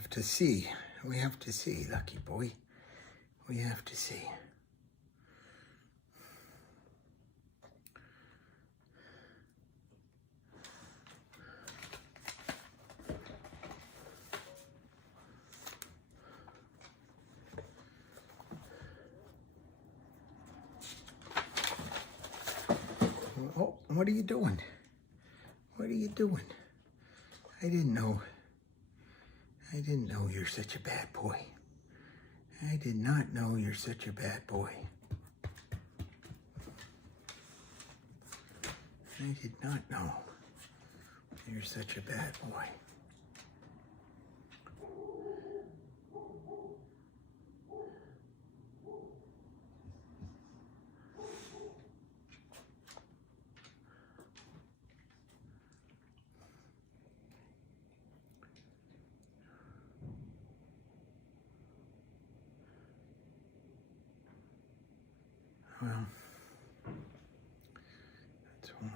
have to see. We have to see, lucky boy. We have to see. Oh, what are you doing? What are you doing? I didn't know you're such a bad boy. I did not know you're such a bad boy. I did not know you're such a bad boy. Well, that's one.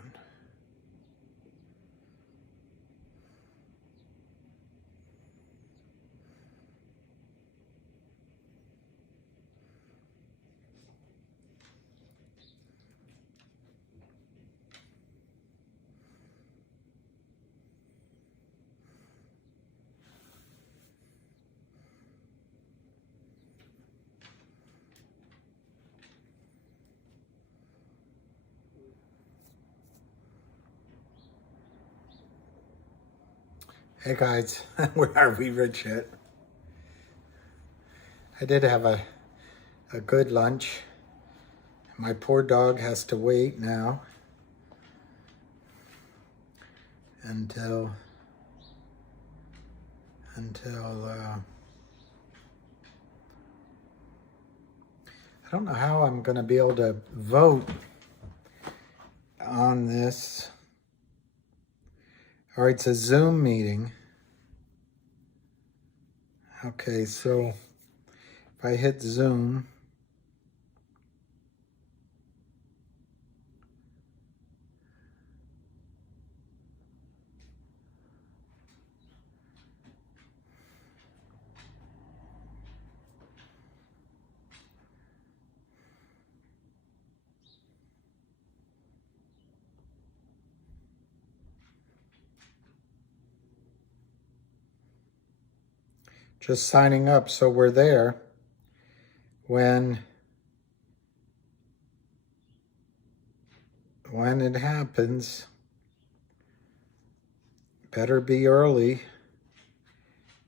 Hey guys, where are we rich yet? I did have a good lunch. My poor dog has to wait now until I don't know how I'm going to be able to vote on this. All right, it's a Zoom meeting. Okay, so if I hit Zoom, just signing up so we're there when it happens. Better be early.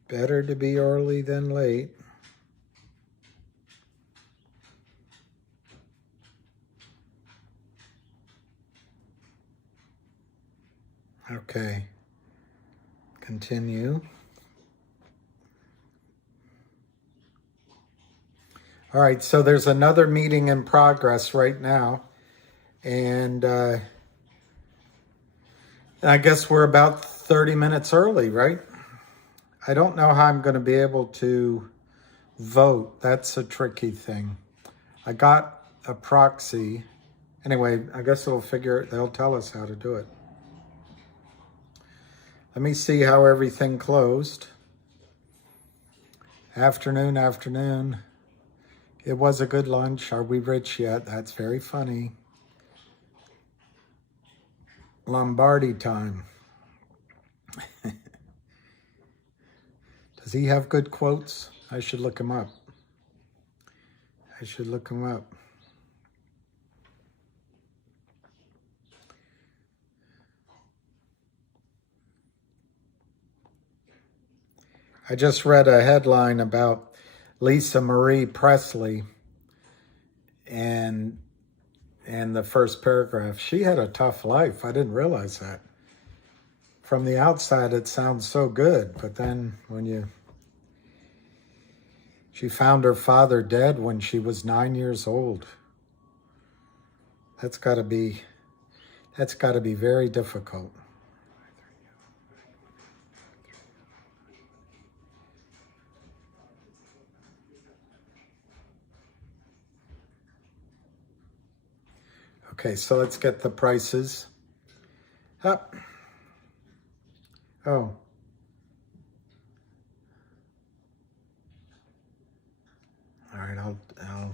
Better to be early than late. Okay. Continue. All right, so there's another meeting in progress right now. And I guess we're about 30 minutes early, right? I don't know how I'm going to be able to vote. That's a tricky thing. I got a proxy. Anyway, I guess they'll tell us how to do it. Let me see how everything closed. Afternoon. It was a good lunch. Are we rich yet? That's very funny. Lombardi time. Does he have good quotes? I should look him up. I just read a headline about Lisa Marie Presley, and the first paragraph, she had a tough life. I didn't realize that. From the outside, it sounds so good, but then she found her father dead when she was 9 years old. That's got to be very difficult. Okay, so let's get the prices up. Oh. All right, I'll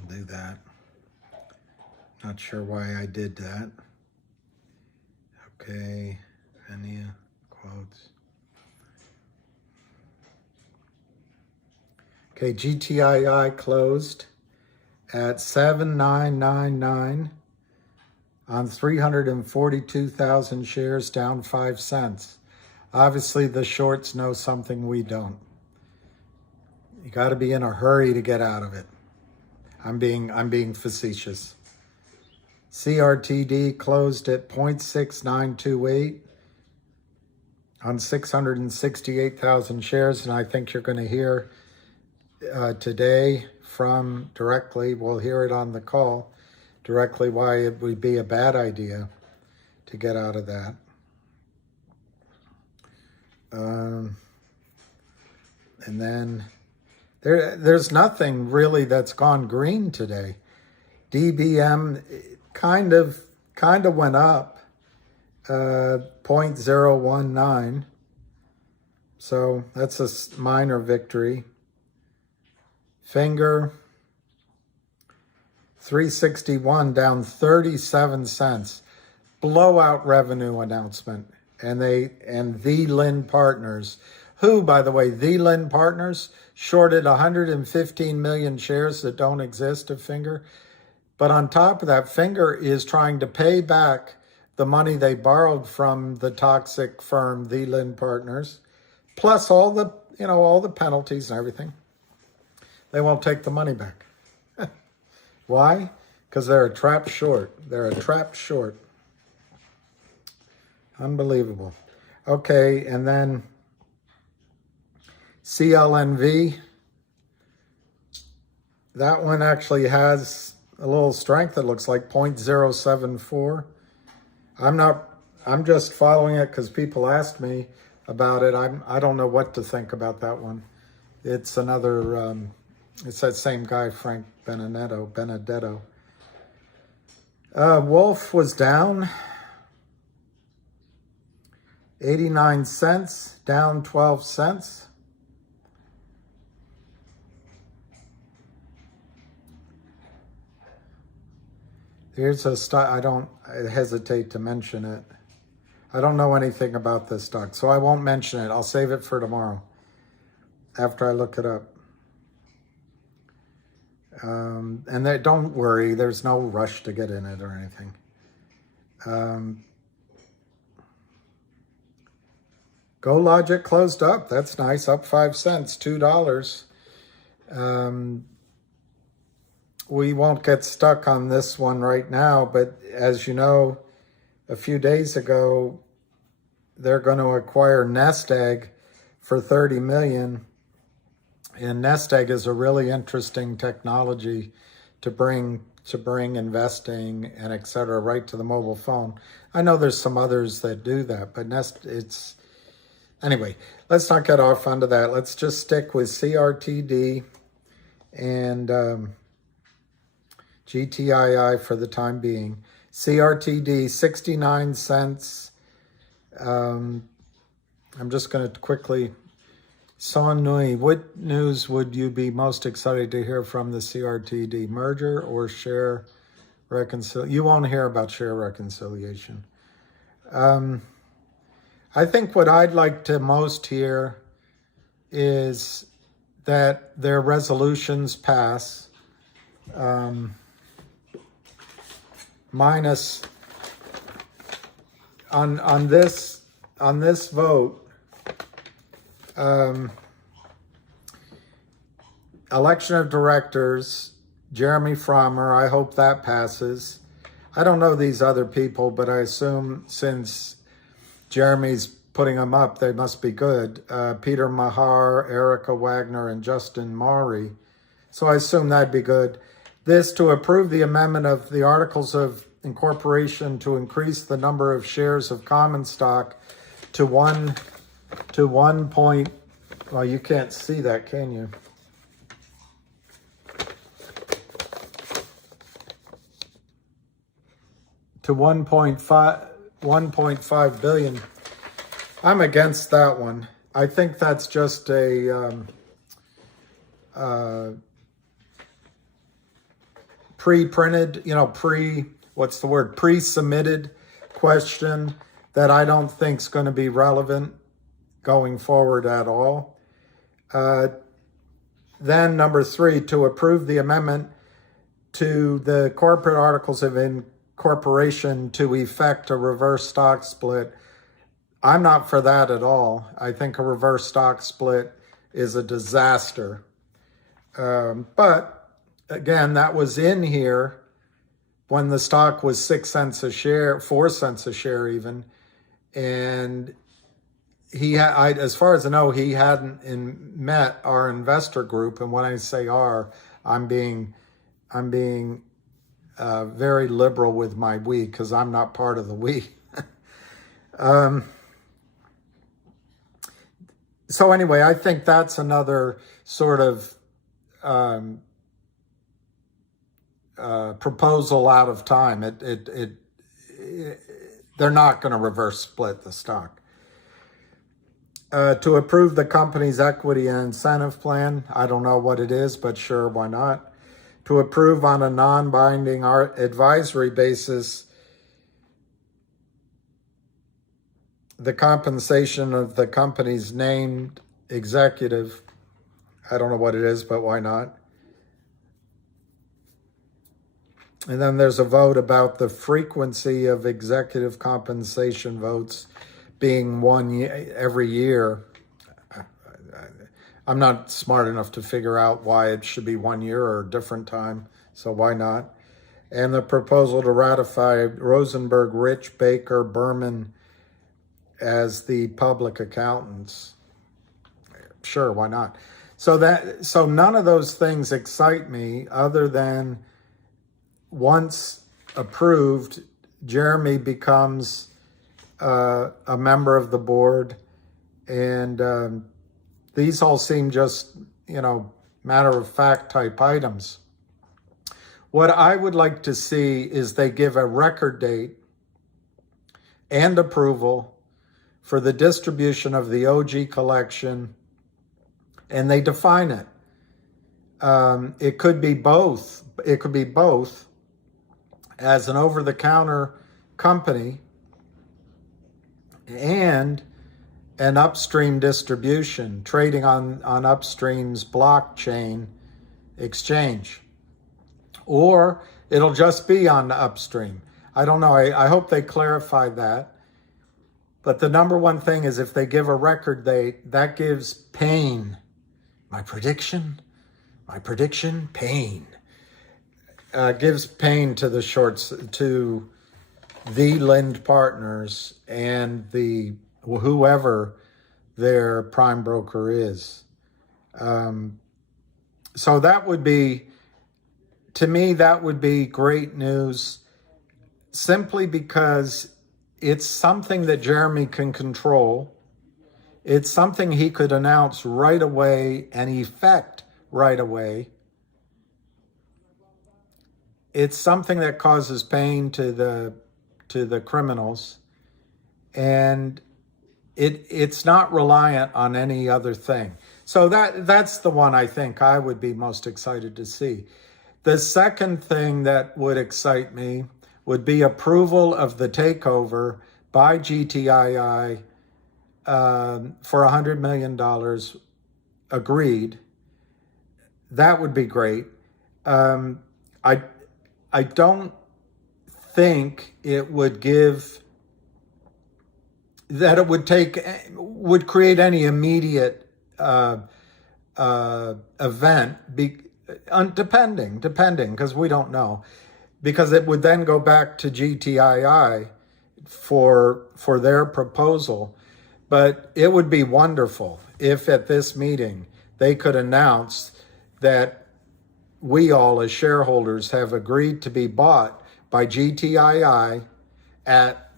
do that. Not sure why I did that. Okay, any quotes. Okay, GTII closed at 7,999 on 342,000 shares, down 5 cents. Obviously, the shorts know something we don't. You got to be in a hurry to get out of it. I'm being facetious. CRTD closed at 0.6928 on 668,000 shares, and I think you're going to hear today from directly, we'll hear it on the call, directly why it would be a bad idea to get out of that. And then there's nothing really that's gone green today. DBM kind of went up 0.019. So that's a minor victory. Finger 361 down 37 cents. Blowout revenue announcement. And the Lin Partners, who, by the way, the Lin Partners shorted 115 million shares that don't exist of Finger. But on top of that, Finger is trying to pay back the money they borrowed from the toxic firm, the Lin Partners, plus all the penalties and everything. They won't take the money back. Why? Because they're a trapped short. They're a trapped short. Unbelievable. Okay, and then CLNV. That one actually has a little strength. It looks like 0.074. I'm just following it because people asked me about it. I don't know what to think about that one. It's another, it's that same guy, Frank Benedetto. Wolf was down 89 cents, down 12 cents. Here's a stock, I hesitate to mention it. I don't know anything about this stock, so I won't mention it. I'll save it for tomorrow after I look it up. And don't worry, there's no rush to get in it or anything. GoLogic closed up. That's nice, up 5 cents, $2. We won't get stuck on this one right now, but as you know, a few days ago, they're going to acquire Nest Egg for $30 million. And Nest Egg is a really interesting technology to bring investing and et cetera right to the mobile phone. I know there's some others that do that, but anyway, let's not get off onto that. Let's just stick with CRTD and GTII for the time being. CRTD, 69 cents. I'm just going to quickly... Son Nui, what news would you be most excited to hear from the CRTD? Merger or share reconciliation? You won't hear about share reconciliation. I think what I'd like to most hear is that their resolutions pass, minus on this vote. Election of directors, Jeremy Frommer, I hope that passes. I don't know these other people, but I assume since Jeremy's putting them up, they must be good. Peter Mahar, Erica Wagner, and Justin Maury. So I assume that'd be good. This to approve the amendment of the Articles of Incorporation to increase the number of shares of common stock to 1 point, well, you can't see that, can you? To 1.5 billion. I'm against that one. I think that's just a pre-printed, pre-submitted question that I don't think is going to be relevant going forward at all. Then number 3, to approve the amendment to the corporate articles of incorporation to effect a reverse stock split. I'm not for that at all. I think a reverse stock split is a disaster. But again, that was in here when the stock was 6 cents a share, 4 cents a share even. And as far as I know, he hadn't met our investor group. And when I say I'm being very liberal with my we, because I'm not part of the we. So anyway, I think that's another sort of proposal out of time. They're not going to reverse split the stock. To approve the company's equity and incentive plan. I don't know what it is, but sure, why not? To approve on a non-binding advisory basis the compensation of the company's named executive. I don't know what it is, but why not? And then there's a vote about the frequency of executive compensation votes being every year. I'm not smart enough to figure out why it should be 1 year or a different time, so why not? And the proposal to ratify Rosenberg, Rich, Baker, Berman as the public accountants. Sure, why not? So none of those things excite me other than once approved, Jeremy becomes a member of the board, and these all seem just, matter of fact type items. What I would like to see is they give a record date and approval for the distribution of the OG collection, and they define it. It could be both. It could be both as an over-the-counter company and an upstream distribution, trading on upstream's blockchain exchange. Or it'll just be on the upstream. I don't know. I hope they clarify that. But the number one thing is if they give a record date, that gives pain. My prediction, pain. Gives pain to the shorts, to the Lind partners and the whoever their prime broker is. So that would be, to me, that would be great news, simply because it's something that Jeremy can control. It's something he could announce right away and effect right away. It's something that causes pain to the criminals, and it's not reliant on any other thing. So that's the one I think I would be most excited to see. The second thing that would excite me would be approval of the takeover by GTII for $100 million agreed. That would be great. I don't think it would would create any immediate event, depending, because we don't know, because it would then go back to GTII for their proposal. But it would be wonderful if at this meeting they could announce that we all as shareholders have agreed to be bought by GTII at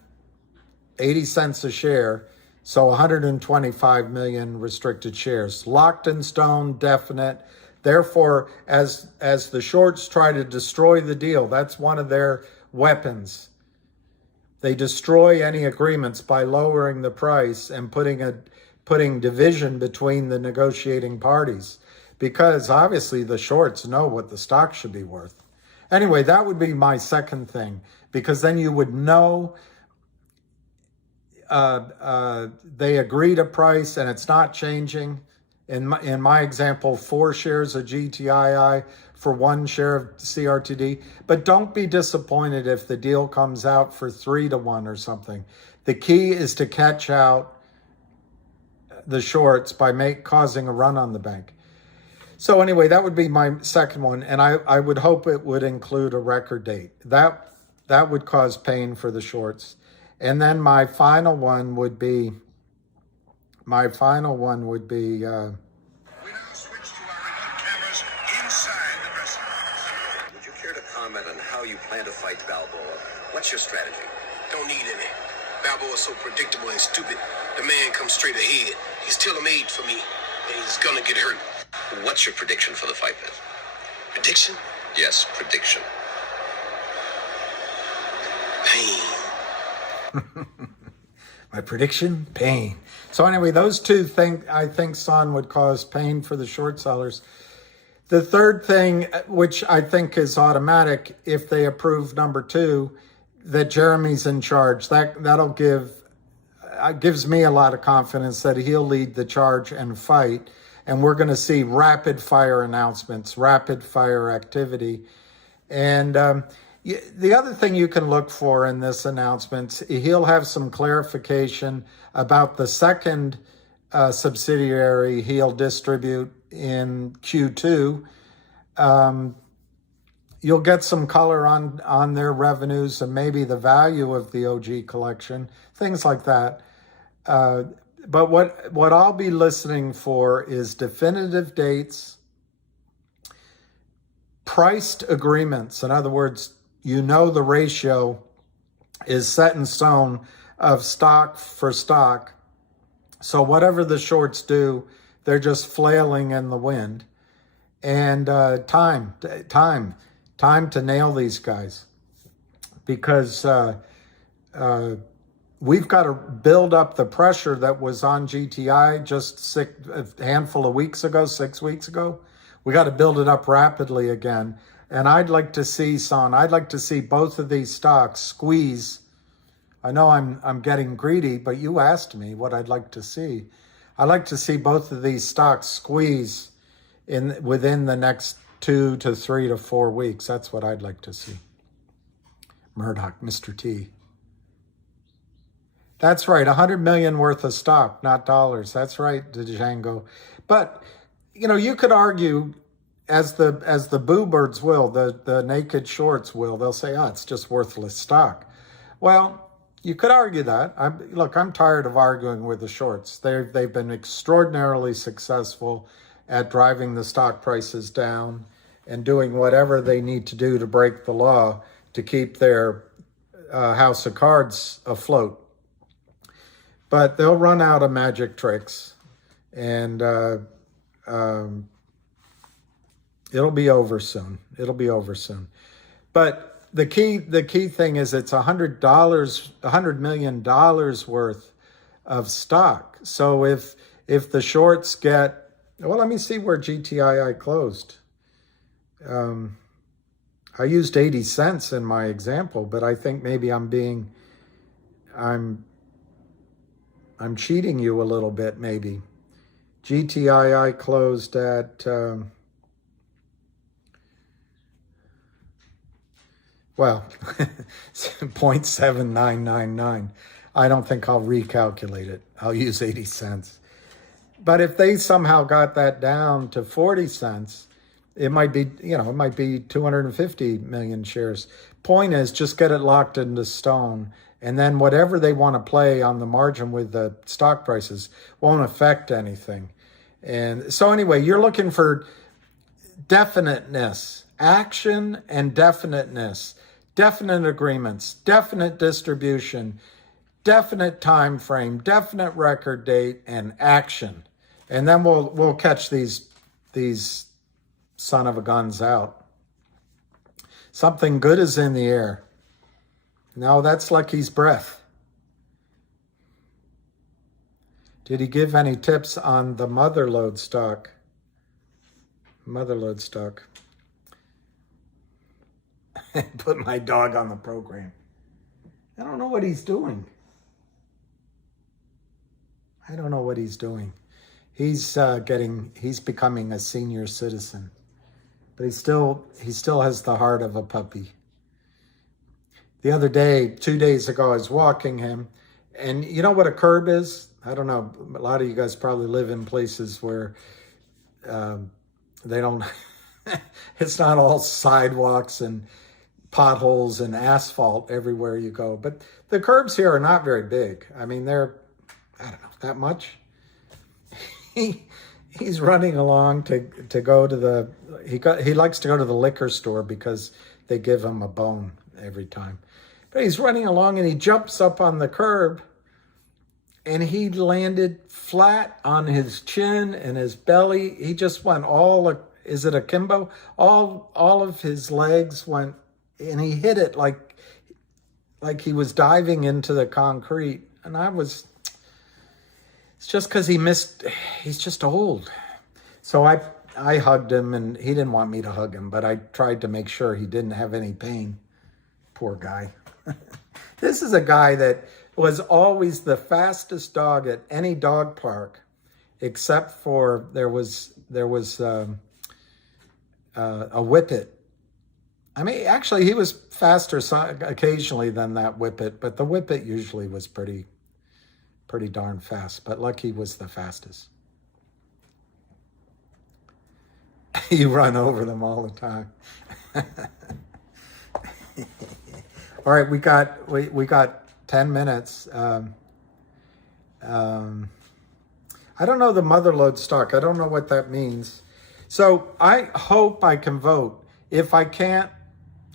80 cents a share, so 125 million restricted shares. Locked in stone, definite. Therefore, as the shorts try to destroy the deal, that's one of their weapons. They destroy any agreements by lowering the price and putting division between the negotiating parties, because obviously the shorts know what the stock should be worth. Anyway, that would be my second thing, because then you would know they agreed a price and it's not changing. In my example, 4 shares of GTII for 1 share of CRTD. But don't be disappointed if the deal comes out for 3-to-1 or something. The key is to catch out the shorts by causing a run on the bank. So anyway, that would be my second one, and I would hope it would include a record date. That would cause pain for the shorts. And then my final one would be, We now switch to our remote cameras inside the dressing rooms. Would you care to comment on how you plan to fight Balboa? What's your strategy? Don't need any. Balboa's so predictable and stupid. The man comes straight ahead. He's tailor-made for me, and he's gonna get hurt. What's your prediction for the fight, then? Prediction? Yes, prediction. Pain. my prediction, pain. So anyway, those two things, I think Son would cause pain for the short sellers. The third thing, which I think is automatic, if they approve number 2, that Jeremy's in charge, that'll gives me a lot of confidence that he'll lead the charge and fight. And we're going to see rapid fire announcements, rapid fire activity. And the other thing you can look for in this announcement, he'll have some clarification about the second subsidiary he'll distribute in Q2. You'll get some color on their revenues and maybe the value of the OG collection, things like that. But what I'll be listening for is definitive dates, priced agreements. In other words, you know the ratio is set in stone of stock for stock. So whatever the shorts do, they're just flailing in the wind. And time to nail these guys. Because we've got to build up the pressure that was on GTI just a handful of weeks ago, 6 weeks ago. We got to build it up rapidly again. And I'd like to see, I'd like to see both of these stocks squeeze. I know I'm getting greedy, but you asked me what I'd like to see. I'd like to see both of these stocks squeeze within the next 2 to 3 to 4 weeks. That's what I'd like to see. Murdoch, Mr. T. That's right, 100 million worth of stock, not dollars. That's right, Django. But you could argue, as the boo birds will, the naked shorts will. They'll say, "Oh, it's just worthless stock." Well, you could argue that. I'm tired of arguing with the shorts. They've been extraordinarily successful at driving the stock prices down and doing whatever they need to do to break the law to keep their house of cards afloat. But they'll run out of magic tricks, and it'll be over soon. But the key thing is it's $100 million worth of stock. So if the shorts get, well, let me see where GTII closed. I used 80 cents in my example, but I think maybe I'm cheating you a little bit, maybe. GTII closed at, 0.7999. I don't think I'll recalculate it. I'll use 80 cents. But if they somehow got that down to 40 cents, it might be 250 million shares. Point is, just get it locked into stone. And then whatever they want to play on the margin with the stock prices won't affect anything. And so anyway, you're looking for definiteness, action and definiteness, definite agreements, definite distribution, definite time frame, definite record date, and action. And then we'll catch these son of a guns out. Something good is in the air. No, that's Lucky's breath. Did he give any tips on the motherlode stock? Motherlode stock. put my dog on the program. I don't know what he's doing. I don't know what he's doing. He's becoming a senior citizen, but he still has the heart of a puppy. The other day, 2 days ago, I was walking him, and you know what a curb is? I don't know. A lot of you guys probably live in places where they don't, it's not all sidewalks and potholes and asphalt everywhere you go. But the curbs here are not very big. I mean, they're, I don't know, that much. He's running along to go to the, he likes to go to the liquor store because they give him a bone every time. But he's running along and he jumps up on the curb and he landed flat on his chin and his belly. He just went is it akimbo? All of his legs went, and he hit it like he was diving into the concrete. And it's just because he's just old. So I hugged him, and he didn't want me to hug him, but I tried to make sure he didn't have any pain. Poor guy. This is a guy that was always the fastest dog at any dog park, except for there was a whippet. I mean, actually, he was faster occasionally than that whippet, but the whippet usually was pretty darn fast. But Lucky was the fastest. You run over them all the time. All right, we got 10 minutes. I don't know the motherlode stock. I don't know what that means. So I hope I can vote. If I can't,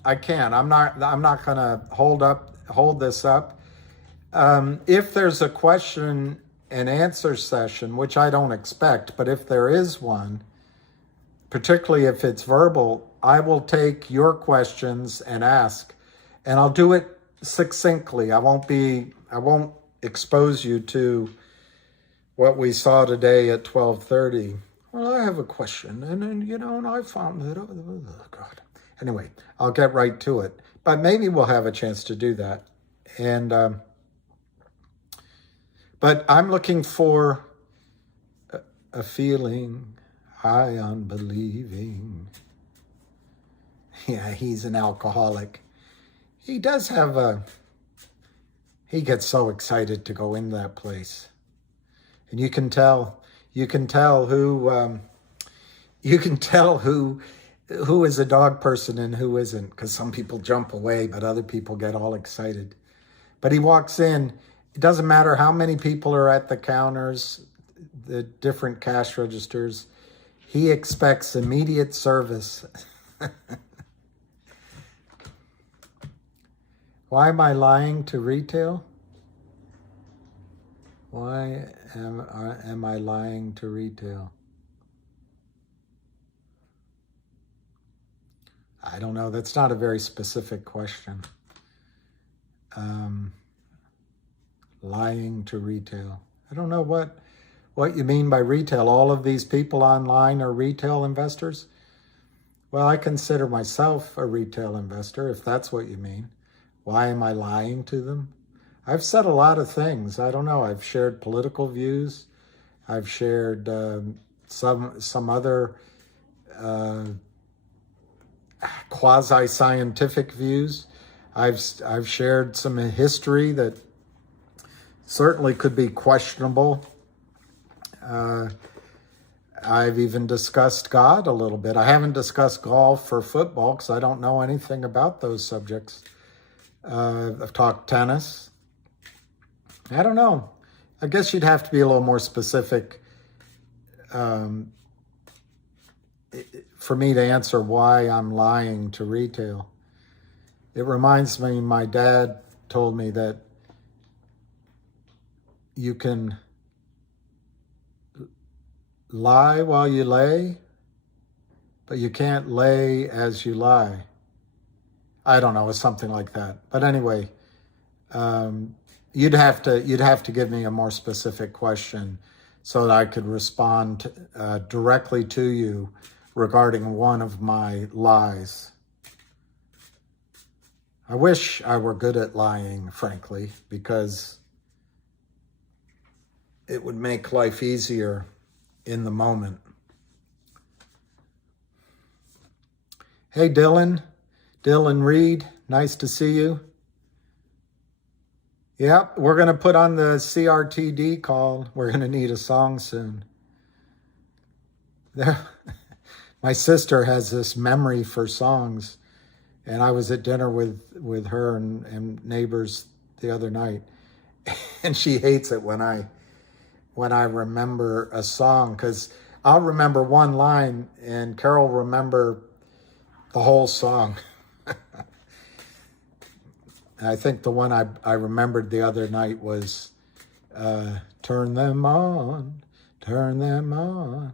I can. I'm not gonna hold this up. If there's a question and answer session, which I don't expect, but if there is one, particularly if it's verbal, I will take your questions and ask, and I'll do it succinctly. I won't expose you to what we saw today at 12:30. Well, I have a question, and I found that, oh God. Anyway, I'll get right to it, but maybe we'll have a chance to do that. And, but I'm looking for a feeling high on believing. Yeah, he's an alcoholic. He does have he gets so excited to go in that place. And you can tell who is a dog person and who isn't, because some people jump away, but other people get all excited. But he walks in. It doesn't matter how many people are at the counters, the different cash registers. He expects immediate service. Why am I lying to retail? Why am I lying to retail? I don't know. That's not a very specific question. Lying to retail. I don't know what you mean by retail. All of these people online are retail investors? Well, I consider myself a retail investor, if that's what you mean. Why am I lying to them? I've said a lot of things. I don't know. I've shared political views. I've shared some other quasi-scientific views. I've shared some history that certainly could be questionable. I've even discussed God a little bit. I haven't discussed golf or football because I don't know anything about those subjects. I've talked tennis. I don't know. I guess you'd have to be a little more specific for me to answer why I'm lying to retail. It reminds me, my dad told me that you can lie while you lay, but you can't lay as you lie. I don't know, it's something like that. But anyway, you'd have to give me a more specific question so that I could respond directly to you regarding one of my lies. I wish I were good at lying, frankly, because it would make life easier in the moment. Hey, Dylan Reed, nice to see you. Yep, we're going to put on the CRTD call. We're going to need a song soon. There, my sister has this memory for songs, and I was at dinner with her and neighbors the other night, and she hates it when I remember a song, because I'll remember one line and Carol will remember the whole song. I think the one I remembered the other night was turn them on, turn them on.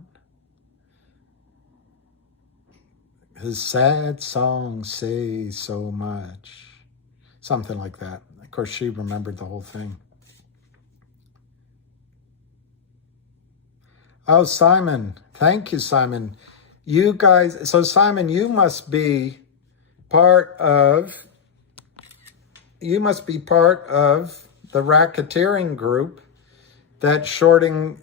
His sad songs say so much. Something like that. Of course, she remembered the whole thing. Oh, Simon. Thank you, Simon. You guys, so Simon, you must be part of the racketeering group that's shorting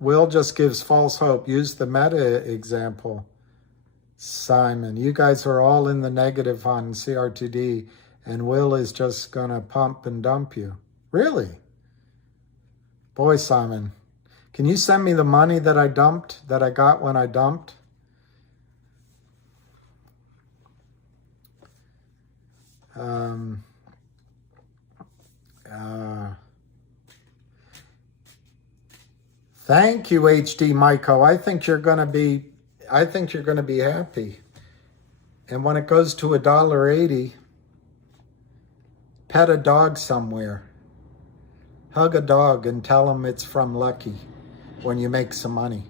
Will just gives false hope. Use the meta example. Simon, you guys are all in the negative on CRTD, and Will is just going to pump and dump you. Really? Boy, Simon, can you send me the money that I got when I dumped? Thank you, HD Myco. I think you're going to be happy. And when it goes to $1.80, pet a dog somewhere. Hug a dog and tell them it's from Lucky when you make some money.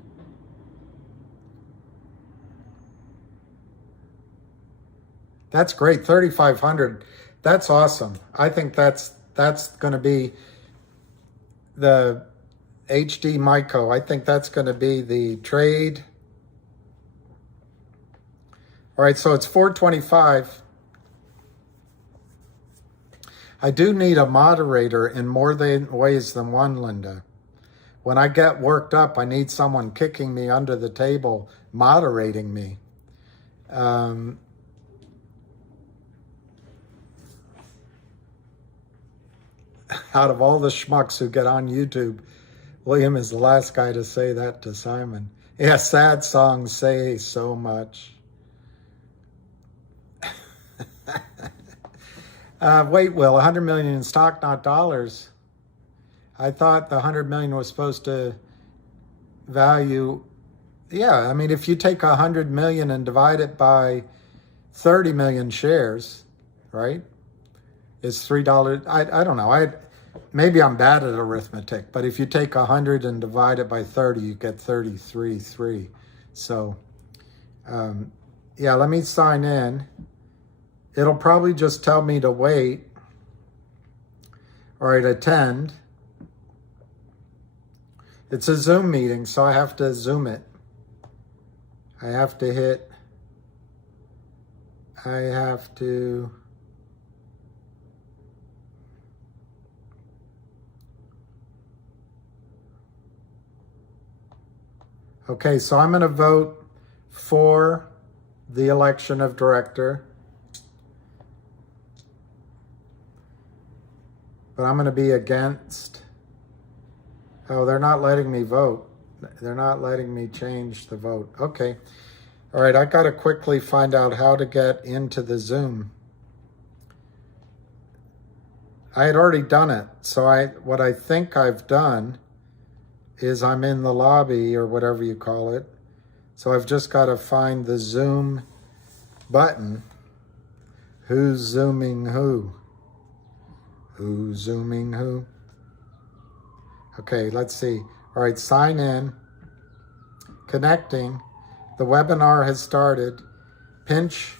That's great. 3,500. That's awesome. I think that's going to be the HD Myco. I think that's going to be the trade. All right, so it's 425. I do need a moderator in more ways than one, Linda. When I get worked up, I need someone kicking me under the table, moderating me. Out of all the schmucks who get on YouTube, William is the last guy to say that to Simon. Yeah, sad songs say so much. Wait, Will, 100 million in stock, not dollars. I thought the 100 million was supposed to value. Yeah, I mean, if you take 100 million and divide it by 30 million shares, right? It's $3. I don't know. Maybe I'm bad at arithmetic, but if you take 100 and divide it by 30, you get 33.3. So, yeah, let me sign in. It'll probably just tell me to wait. All right, attend. It's a Zoom meeting, so I have to Zoom it. I have to Okay, so I'm going to vote for the election of director. But I'm going to be against. Oh, they're not letting me vote. They're not letting me change the vote. Okay. All right, I got to quickly find out how to get into the Zoom. I had already done it. So what I think I've done is I'm in the lobby or whatever you call it. So I've just got to find the Zoom button. Who's Zooming who? Who's Zooming who? Okay, let's see. All right, sign in. Connecting. The webinar has started. Pinch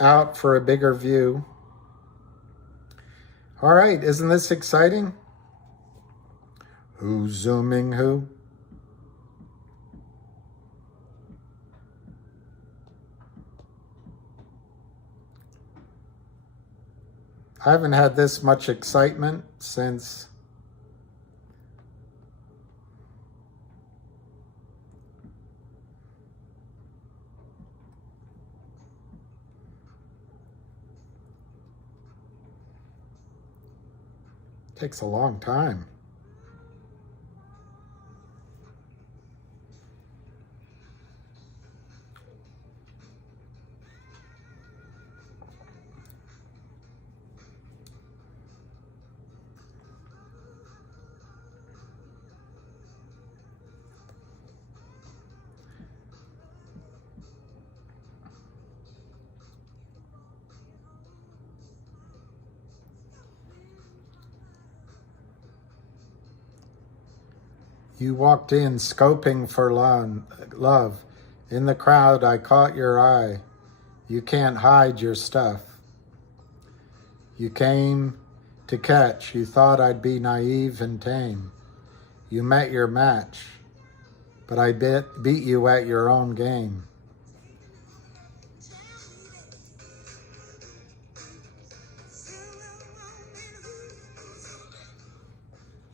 out for a bigger view. All right, isn't this exciting? Who's Zooming who? I haven't had this much excitement since takes a long time. You walked in scoping for love. In the crowd, I caught your eye. You can't hide your stuff. You came to catch. You thought I'd be naive and tame. You met your match, but I beat you at your own game.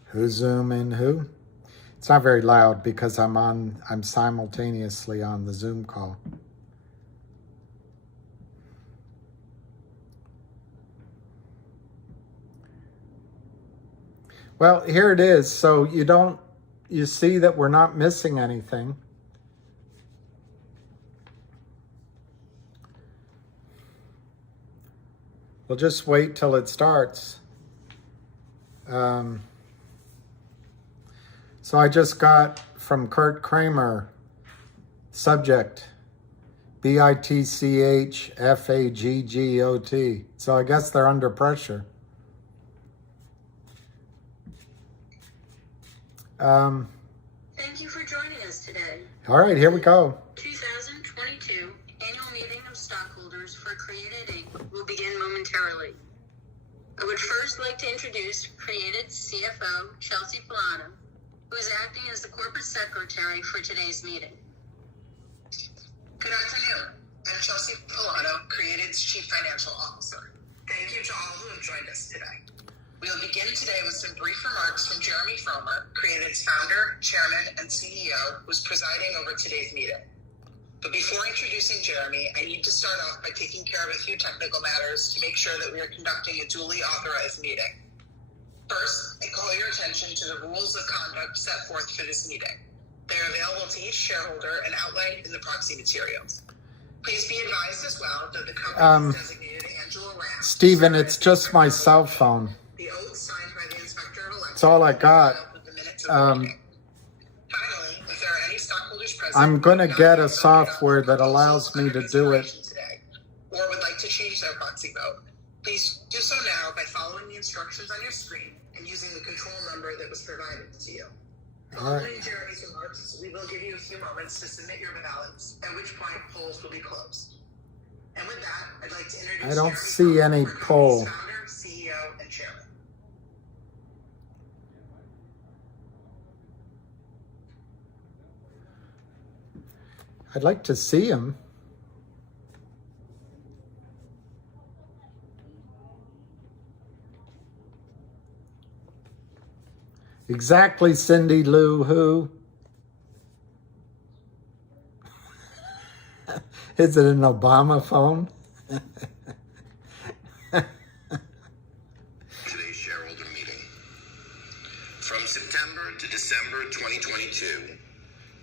Who's zooming who? It's not very loud because I'm simultaneously on the Zoom call. Well, here it is. So you see that we're not missing anything. We'll just wait till it starts. So I just got from Kurt Kramer, subject, BITCHFAGGOT. So I guess they're under pressure. Thank you for joining us today. All right, here we go. 2022 Annual Meeting of Stockholders for Created Inc. will begin momentarily. I would first like to introduce Created's CFO, Chelsea Polano, who is acting as the corporate secretary for today's meeting. Good afternoon. I'm Chelsea Polano, Created's Chief Financial Officer. Thank you to all who have joined us today. We'll begin today with some brief remarks from Jeremy Fromer, Created's founder, chairman, and CEO, who's presiding over today's meeting. But before introducing Jeremy, I need to start off by taking care of a few technical matters to make sure that we are conducting a duly authorized meeting. First, I call your attention to the rules of conduct set forth for this meeting. They are available to each shareholder and outlined in the proxy materials. Please be advised as well that the company has designated Angela Lamb. Stephen, it's just my cell phone. The oath signed by the Inspector of Elections. That's all I got. Finally, if there are any stockholders present, I'm going to get a software that allows me to do it. Today, or would like to change their proxy vote, please do so now by following the instructions on your screen and using the control number that was provided to you. Following Jeremy's remarks, we will give you a few moments to submit your ballots, at which point polls will be closed. And with that, I'd like to introduce I don't Jeremy see Fromer, any our company's poll. founder, CEO, and chairman. I'd like to see him. Exactly, Cindy Lou Who. Is it an Obama phone? Today's shareholder meeting. From September to December 2022,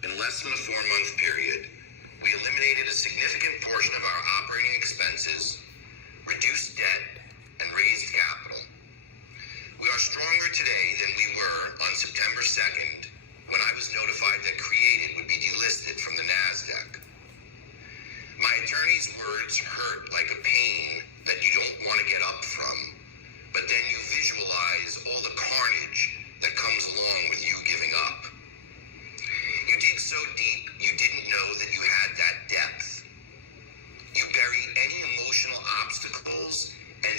in less than a 4-month period, we eliminated a significant portion of our operating expenses, reduced debt, and raised capital. We are stronger today than we were on September 2nd, when I was notified that Created would be delisted from the NASDAQ. My attorney's words hurt like a pain that you don't want to get up from, but then you visualize all the carnage that comes along with you giving up. You dig so deep, you didn't know that you had that depth. You bury any emotional obstacles and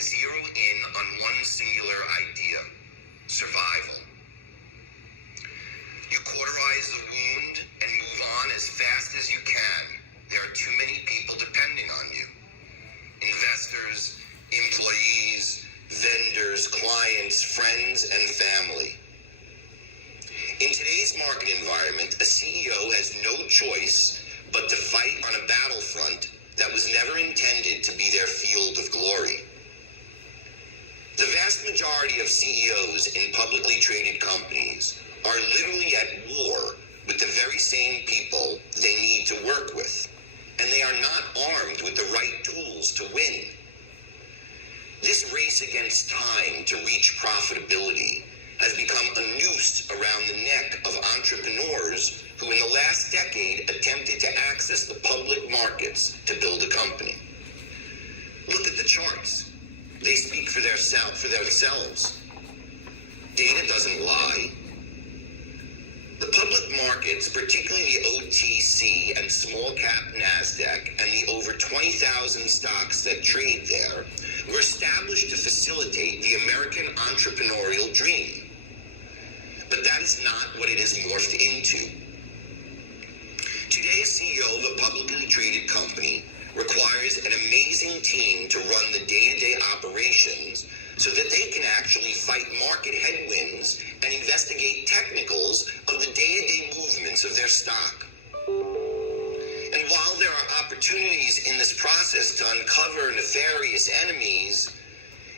investors, clients, friends, and family. In today's market environment, a CEO has no choice but to fight on a battlefront that was never intended to be their field of glory. The vast majority of CEOs in publicly traded companies are literally at war with the very same people they need to work with, and they are not armed with the right tools to win. This race against time to reach profitability has become a noose around the neck of entrepreneurs who in the last decade attempted to access the public markets to build a company. Look at the charts. They speak for themselves. Data doesn't lie. The public markets, particularly the OTC and small cap NASDAQ and the over 20,000 stocks that trade there, were established to facilitate the American entrepreneurial dream. But that is not what it has morphed into. Today, a CEO of a publicly traded company requires an amazing team to run the day-to-day operations so that they can actually fight market headwinds and investigate technicals of the day-to-day movements of their stock. And while there are opportunities in this process to uncover nefarious enemies,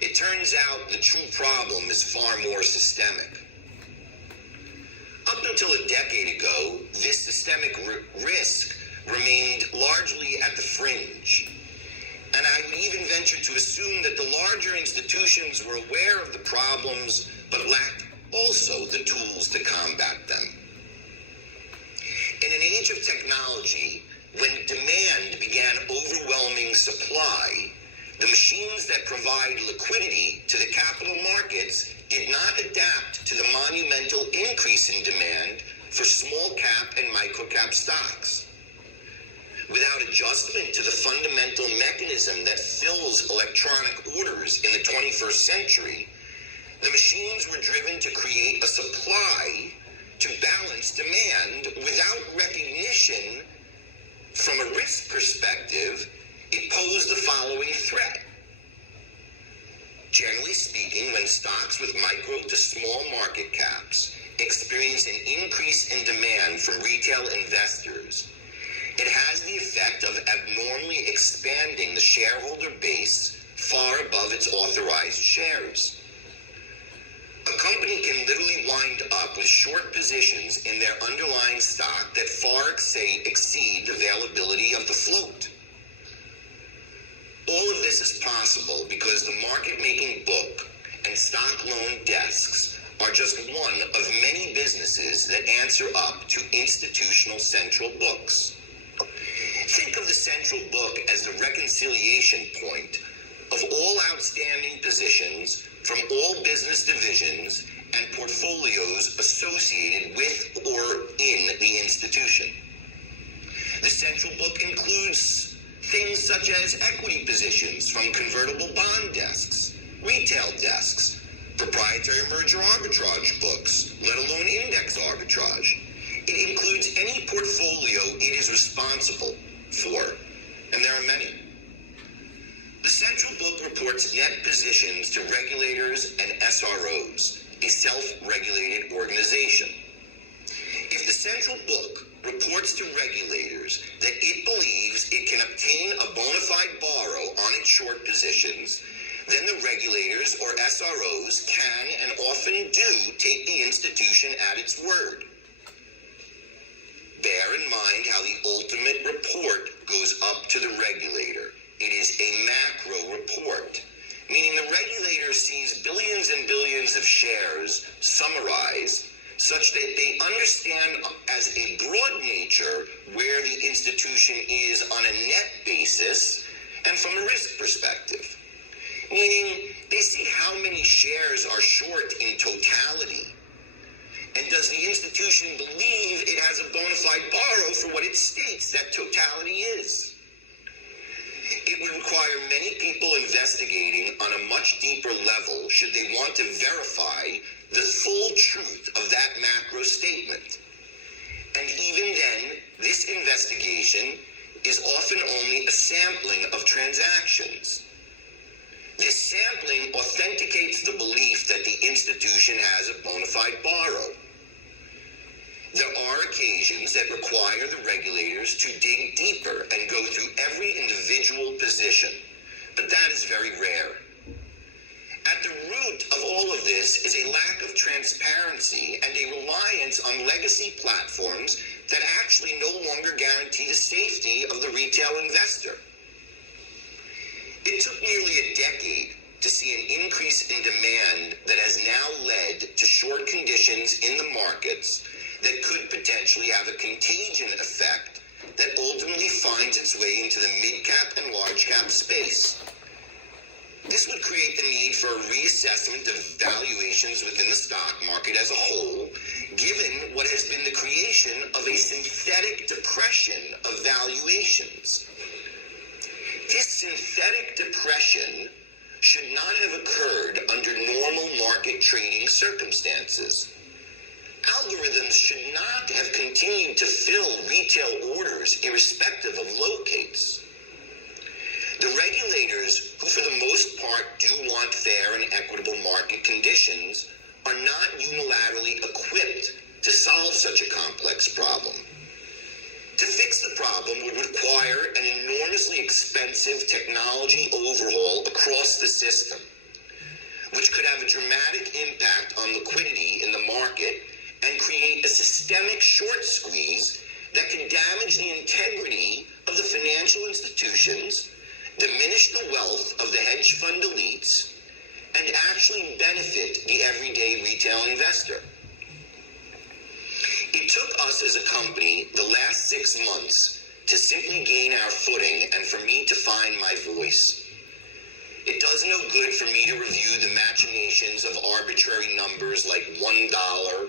it turns out the true problem is far more systemic. Up until a decade ago, this systemic risk remained largely at the fringe. And I would even venture to assume that the larger institutions were aware of the problems, but lacked also the tools to combat them. In an age of technology, when demand began overwhelming supply, the machines that provide liquidity to the capital markets did not adapt to the monumental increase in demand for small cap and micro cap stocks. Without adjustment to the fundamental mechanism that fills electronic orders in the 21st century, the machines were driven to create a supply to balance demand without recognition. From a risk perspective, it posed the following threat. Generally speaking, when stocks with micro to small market caps experience an increase in demand from retail investors, it has the effect of abnormally expanding the shareholder base far above its authorized shares. A company can literally wind up with short positions in their underlying stock that far exceed the availability of the float. All of this is possible because the market-making book and stock loan desks are just one of many businesses that answer up to institutional central books. Think of the central book as the reconciliation point of all outstanding positions from all business divisions and portfolios associated with or in the institution. The central book includes things such as equity positions from convertible bond desks, retail desks, proprietary merger arbitrage books, let alone index arbitrage. It includes any portfolio it is responsible for, and there are many. The central book reports net positions to regulators and SROs, a self-regulated organization. If the central book reports to regulators that it believes it can obtain a bona fide borrow on its short positions, then the regulators or SROs can and often do take the institution at its word. Bear in mind how the ultimate report goes up to the regulator. It is a macro report, meaning the regulator sees billions and billions of shares summarized such that they understand as a broad nature where the institution is on a net basis and from a risk perspective. Meaning they see how many shares are short in totality. And does the institution believe it has a bona fide borrow for what it states that totality is? It would require many people investigating on a much deeper level should they want to verify the full truth of that macro statement. And even then, this investigation is often only a sampling of transactions. This sampling authenticates the belief that the institution has a bona fide borrow. There are occasions that require the regulators to dig deeper and go through every individual position, but that is very rare. At the root of all of this is a lack of transparency and a reliance on legacy platforms that actually no longer guarantee the safety of the retail investor. It took nearly a decade to see an increase in demand that has now led to short conditions in the markets that could potentially have a contagion effect that ultimately finds its way into the mid-cap and large-cap space. This would create the need for a reassessment of valuations within the stock market as a whole, given what has been the creation of a synthetic depression of valuations. This synthetic depression should not have occurred under normal market trading circumstances. Algorithms should not have continued to fill retail orders irrespective of locates. The regulators, who for the most part do want fair and equitable market conditions, are not unilaterally equipped to solve such a complex problem. To fix the problem would require an enormously expensive technology overhaul across the system, which could have a dramatic impact on liquidity in the market and create a systemic short squeeze that can damage the integrity of the financial institutions, diminish the wealth of the hedge fund elites, and actually benefit the everyday retail investor. It took us as a company the last 6 months to simply gain our footing and for me to find my voice. It does no good for me to review the machinations of arbitrary numbers like $1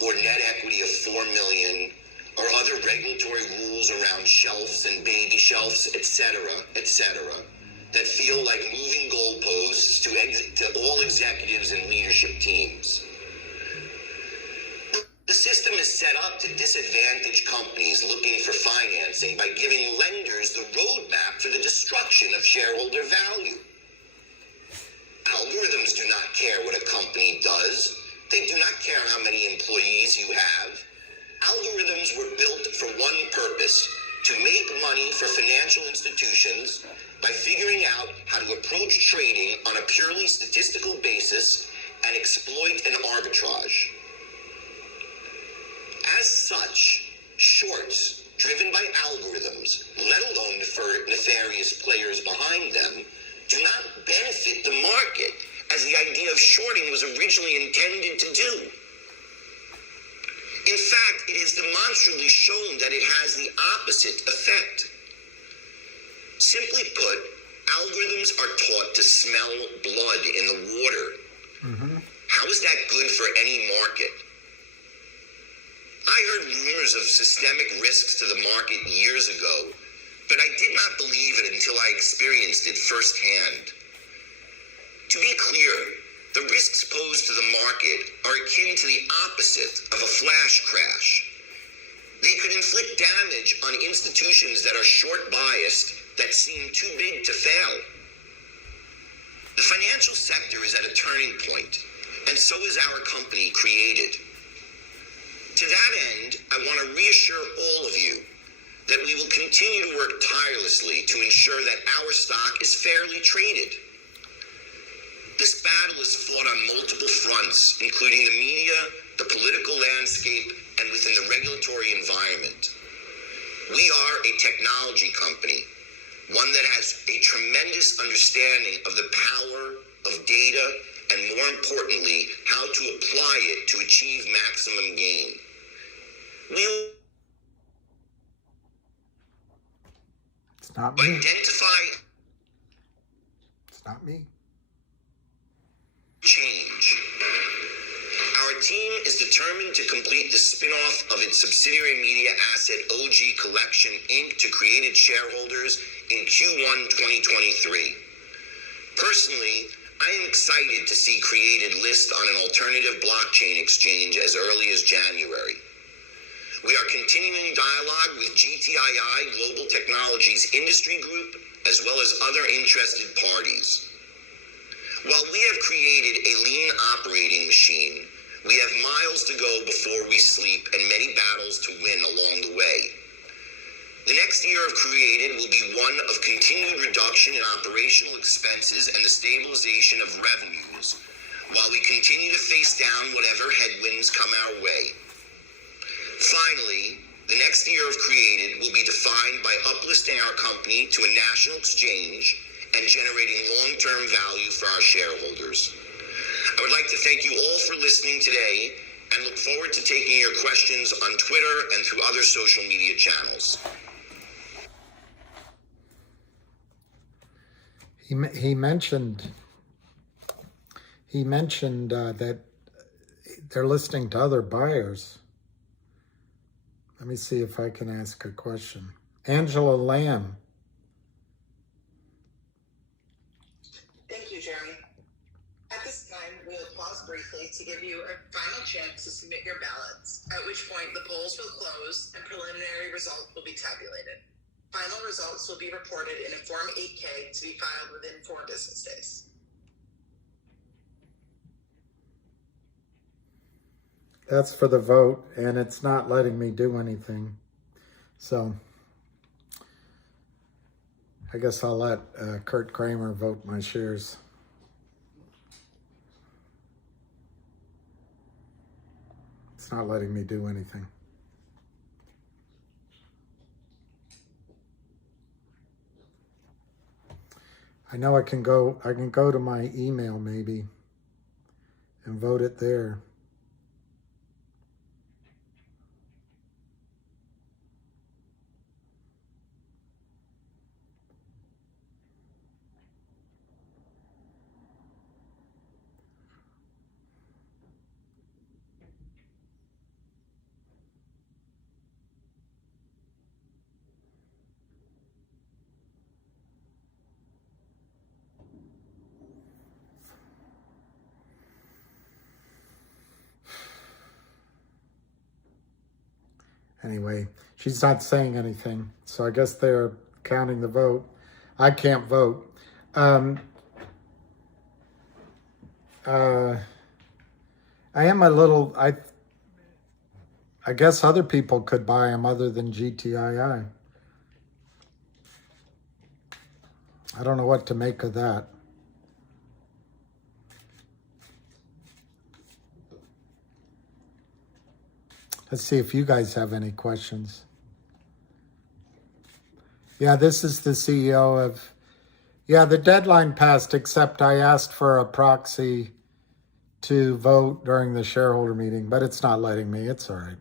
or net equity of $4 million, or other regulatory rules around shelves and baby shelves, etc., that feel like moving goalposts to all executives and leadership teams. The system is set up to disadvantage companies looking for financing by giving lenders the roadmap for the destruction of shareholder value. Algorithms do not care what a company does. They do not care how many employees you have. Algorithms were built for one purpose: to make money for financial institutions by figuring out how to approach trading on a purely statistical basis and exploit an arbitrage. As such, shorts driven by algorithms, let alone nefarious players behind them, do not benefit the market as the idea of shorting was originally intended to do. In fact, it is demonstrably shown that it has the opposite effect. Simply put, algorithms are taught to smell blood in the water. How is that good for any market? I heard rumors of systemic risks to the market years ago, but I did not believe it until I experienced it firsthand. To be clear, the risks posed to the market are akin to the opposite of a flash crash. They could inflict damage on institutions that are short-biased, that seem too big to fail. The financial sector is at a turning point, and so is our company, Created. To that end, I want to reassure all of you that we will continue to work tirelessly to ensure that our stock is fairly traded. This battle is fought on multiple fronts, including the media, the political landscape, and within the regulatory environment. We are a technology company, one that has a tremendous understanding of the power of data and, more importantly, how to apply it to achieve maximum gain. It's not me. Identify It's not me. change. Our team is determined to complete the spin-off of its subsidiary media asset OG Collection Inc. to Created shareholders in Q1 2023. Personally, I am excited to see Created list on an alternative blockchain exchange as early as January. We are continuing dialogue with GTII Global Technologies Industry Group, as well as other interested parties. While we have created a lean operating machine, we have miles to go before we sleep and many battles to win along the way. The next year of Created will be one of continued reduction in operational expenses and the stabilization of revenues, while we continue to face down whatever headwinds come our way. Finally, the next year of Created will be defined by uplisting our company to a national exchange and generating long-term value for our shareholders. I would like to thank you all for listening today and look forward to taking your questions on Twitter and through other social media channels. He mentioned that they're listening to other buyers. Let me see if I can ask a question. Angela Lamb. Thank you, Jeremy. At this time, we'll pause briefly to give you a final chance to submit your ballots, at which point the polls will close and preliminary results will be tabulated. Final results will be reported in a Form 8K to be filed within 4 business days. That's for the vote, and it's not letting me do anything. So I guess I'll let Kurt Kramer vote my shares. It's not letting me do anything. I know I can go to my email maybe and vote it there. Anyway, she's not saying anything, so I guess they're counting the vote. I can't vote. I am a little, I guess other people could buy them other than GTII. I don't know what to make of that. Let's see if you guys have any questions. Yeah, this is the CEO of... Yeah, the deadline passed, except I asked for a proxy to vote during the shareholder meeting, but it's not letting me. It's all right.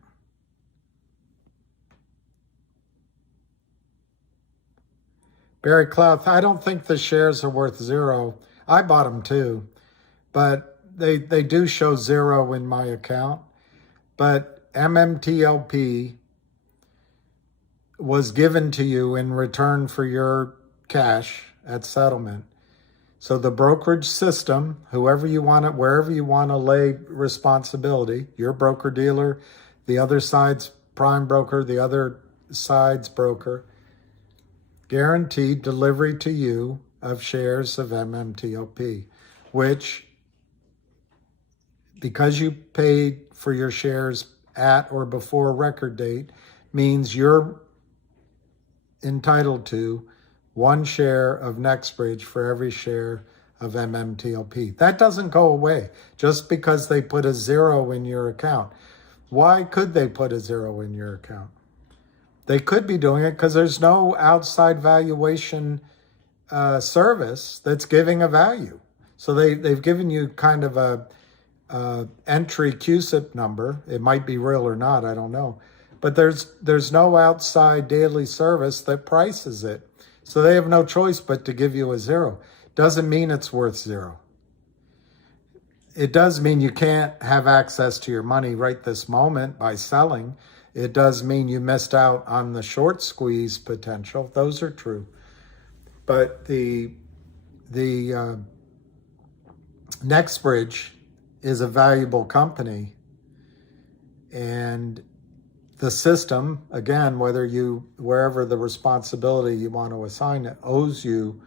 Barry Clouth, I don't think the shares are worth 0. I bought them too, but they do show 0 in my account. But MMTLP was given to you in return for your cash at settlement. So the brokerage system, whoever you want it, wherever you want to lay responsibility, your broker dealer, the other side's prime broker, the other side's broker, guaranteed delivery to you of shares of MMTLP, which, because you paid for your shares at or before record date, means you're entitled to 1 share of NextBridge for every share of MMTLP. That doesn't go away just because they put a 0 in your account. Why could they put a 0 in your account? They could be doing it because there's no outside valuation service that's giving a value. So they've given you kind of a entry QSIP number. It might be real or not, I don't know. But there's no outside daily service that prices it. So they have no choice but to give you a 0. Doesn't mean it's worth 0. It does mean you can't have access to your money right this moment by selling. It does mean you missed out on the short squeeze potential. Those are true. But the NextBridge is a valuable company, and the system, again, wherever the responsibility you want to assign it, owes you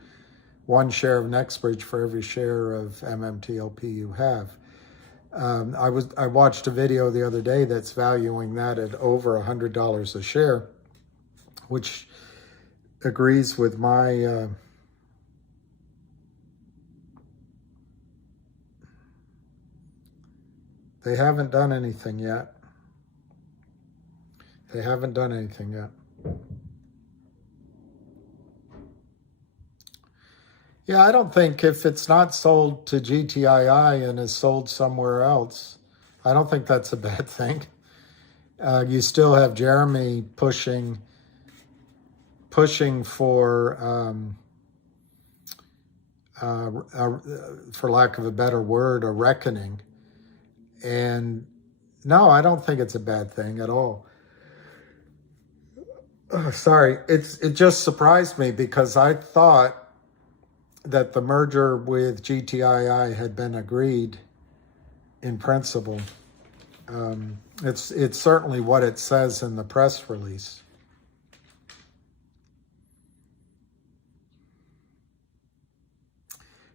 1 share of NextBridge for every share of MMTLP you have. I watched a video the other day that's valuing that at over $100 a share, which agrees with my they haven't done anything yet. They haven't done anything yet. Yeah, I don't think if it's not sold to GTII and is sold somewhere else, I don't think that's a bad thing. You still have Jeremy pushing for lack of a better word, a reckoning. And no, I don't think it's a bad thing at all. Sorry, it just surprised me because I thought that the merger with GTII had been agreed in principle. It's certainly what it says in the press release.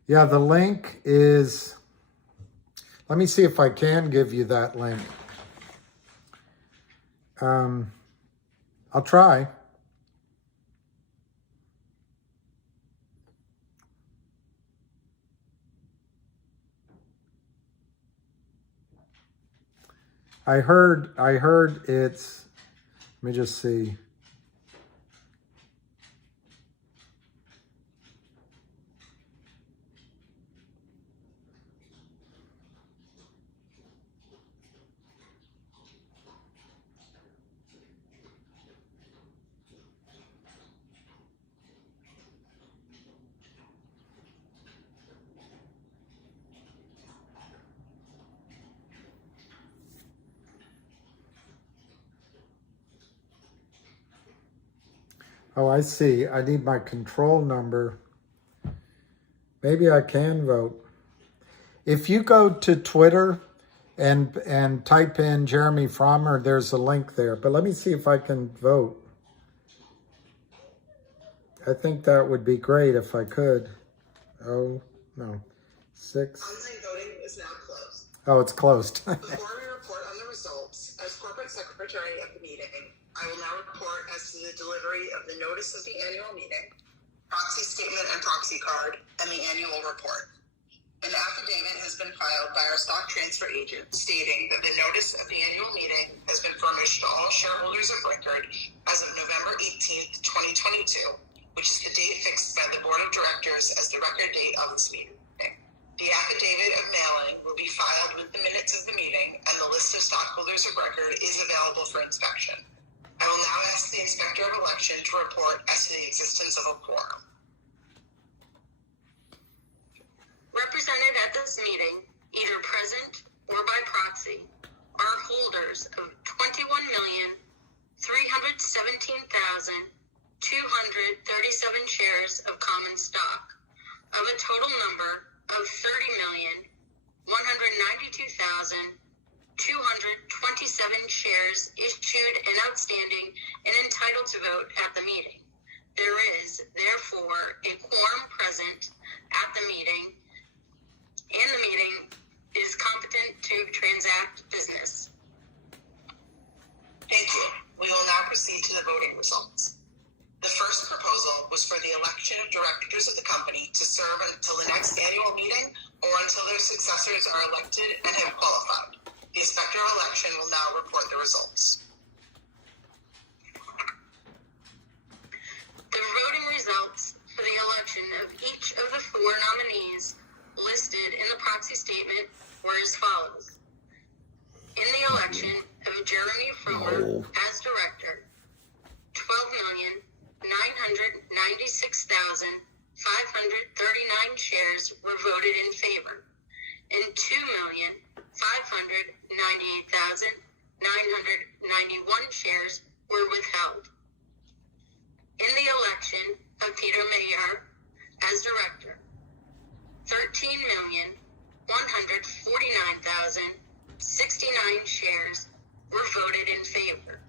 Yeah, the link is, let me see if I can give you that link. I'll try. I heard it's, let me just see. Oh, I see. I need my control number. Maybe I can vote. If you go to Twitter and type in Jeremy Frommer, there's a link there. But let me see if I can vote. I think that would be great if I could. Oh, no. 6. Online voting is now closed. Oh, it's closed. Before we report on the results, as corporate secretary of the meeting, I will now report as to the delivery of the notice of the annual meeting, proxy statement and proxy card, and the annual report. An affidavit has been filed by our stock transfer agent stating that the notice of the annual meeting has been furnished to all shareholders of record as of November 18th, 2022, which is the date fixed by the board of directors as the record date of this meeting. The affidavit of mailing will be filed with the minutes of the meeting, and the list of stockholders of record is available for inspection. I will now ask the Inspector of Election to report as to the existence of a quorum. Represented at this meeting, either present or by proxy, are holders of 21,317,237 shares of common stock, of a total number of 30,192,227 shares issued and outstanding and entitled to vote at the meeting. There is, therefore, a quorum present at the meeting, and the meeting is competent to transact business. Thank you. We will now proceed to the voting results. The first proposal was for the election of directors of the company to serve until the next annual meeting or until their successors are elected and have qualified. The Inspector of Election will now report the results. The voting results for the election of each of the 4 nominees listed in the proxy statement were as follows. In the election of Jeremy Frommer as director, 12,996,539 shares were voted in favor, and 2,598,991 shares were withheld. In the election of Peter Mayer as director, 13,149,069 shares were voted in favor,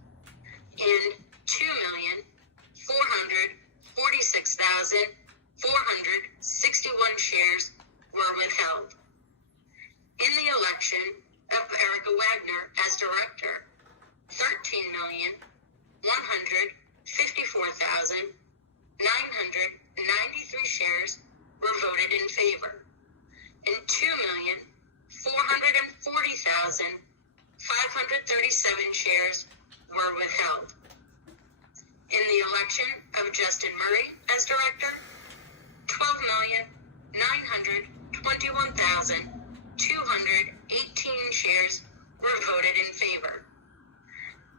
and 2,446,991 461 shares were withheld. In the election of Erica Wagner as director, 13,154,993 shares were voted in favor, and 2,440,537 shares were withheld. In the election of Justin Murray as director, 12,921,218 shares were voted in favor,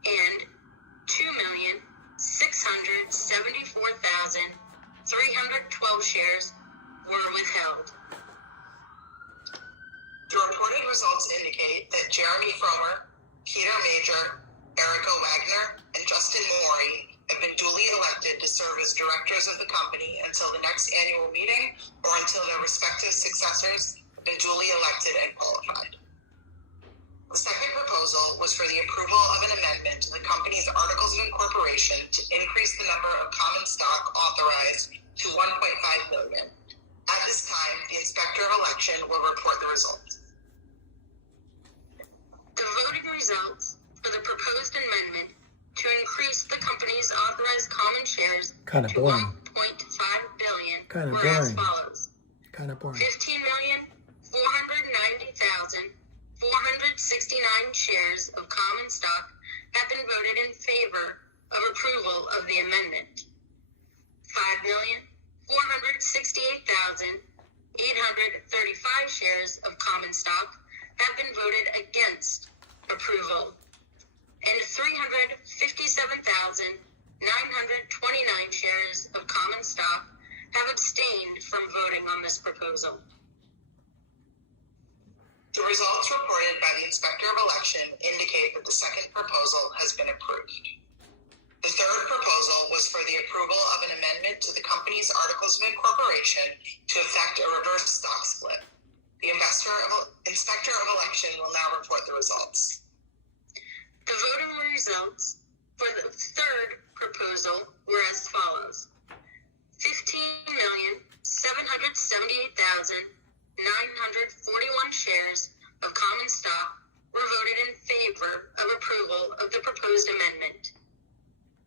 and 2,674,312 shares were withheld. The reported results indicate that Jeremy Fromer, Peter Major, Erica Wagner, and Justin Morey have been duly elected to serve as directors of the company until the next annual meeting or until their respective successors have been duly elected and qualified. The second proposal was for the approval of an amendment to the company's Articles of Incorporation to increase the number of common stock authorized to 1.5 million. At this time, the Inspector of Election will report the results. The voting results for the proposed amendment to increase the company's authorized common shares Kinda to boring. 1.5 billion Kinda were as boring. follows. Kind of boring. 15,490,469 shares of common stock have been voted in favor of approval of the amendment. 5,468,835 shares of common stock have been voted against approval, and 357,929 shares of common stock have abstained from voting on this proposal. The results reported by the Inspector of Election indicate that the second proposal has been approved. The third proposal was for the approval of an amendment to the company's Articles of Incorporation to effect a reverse stock split. The Inspector of Election will now report the results. The voting results for the third proposal were as follows. 15,778,941 shares of common stock were voted in favor of approval of the proposed amendment.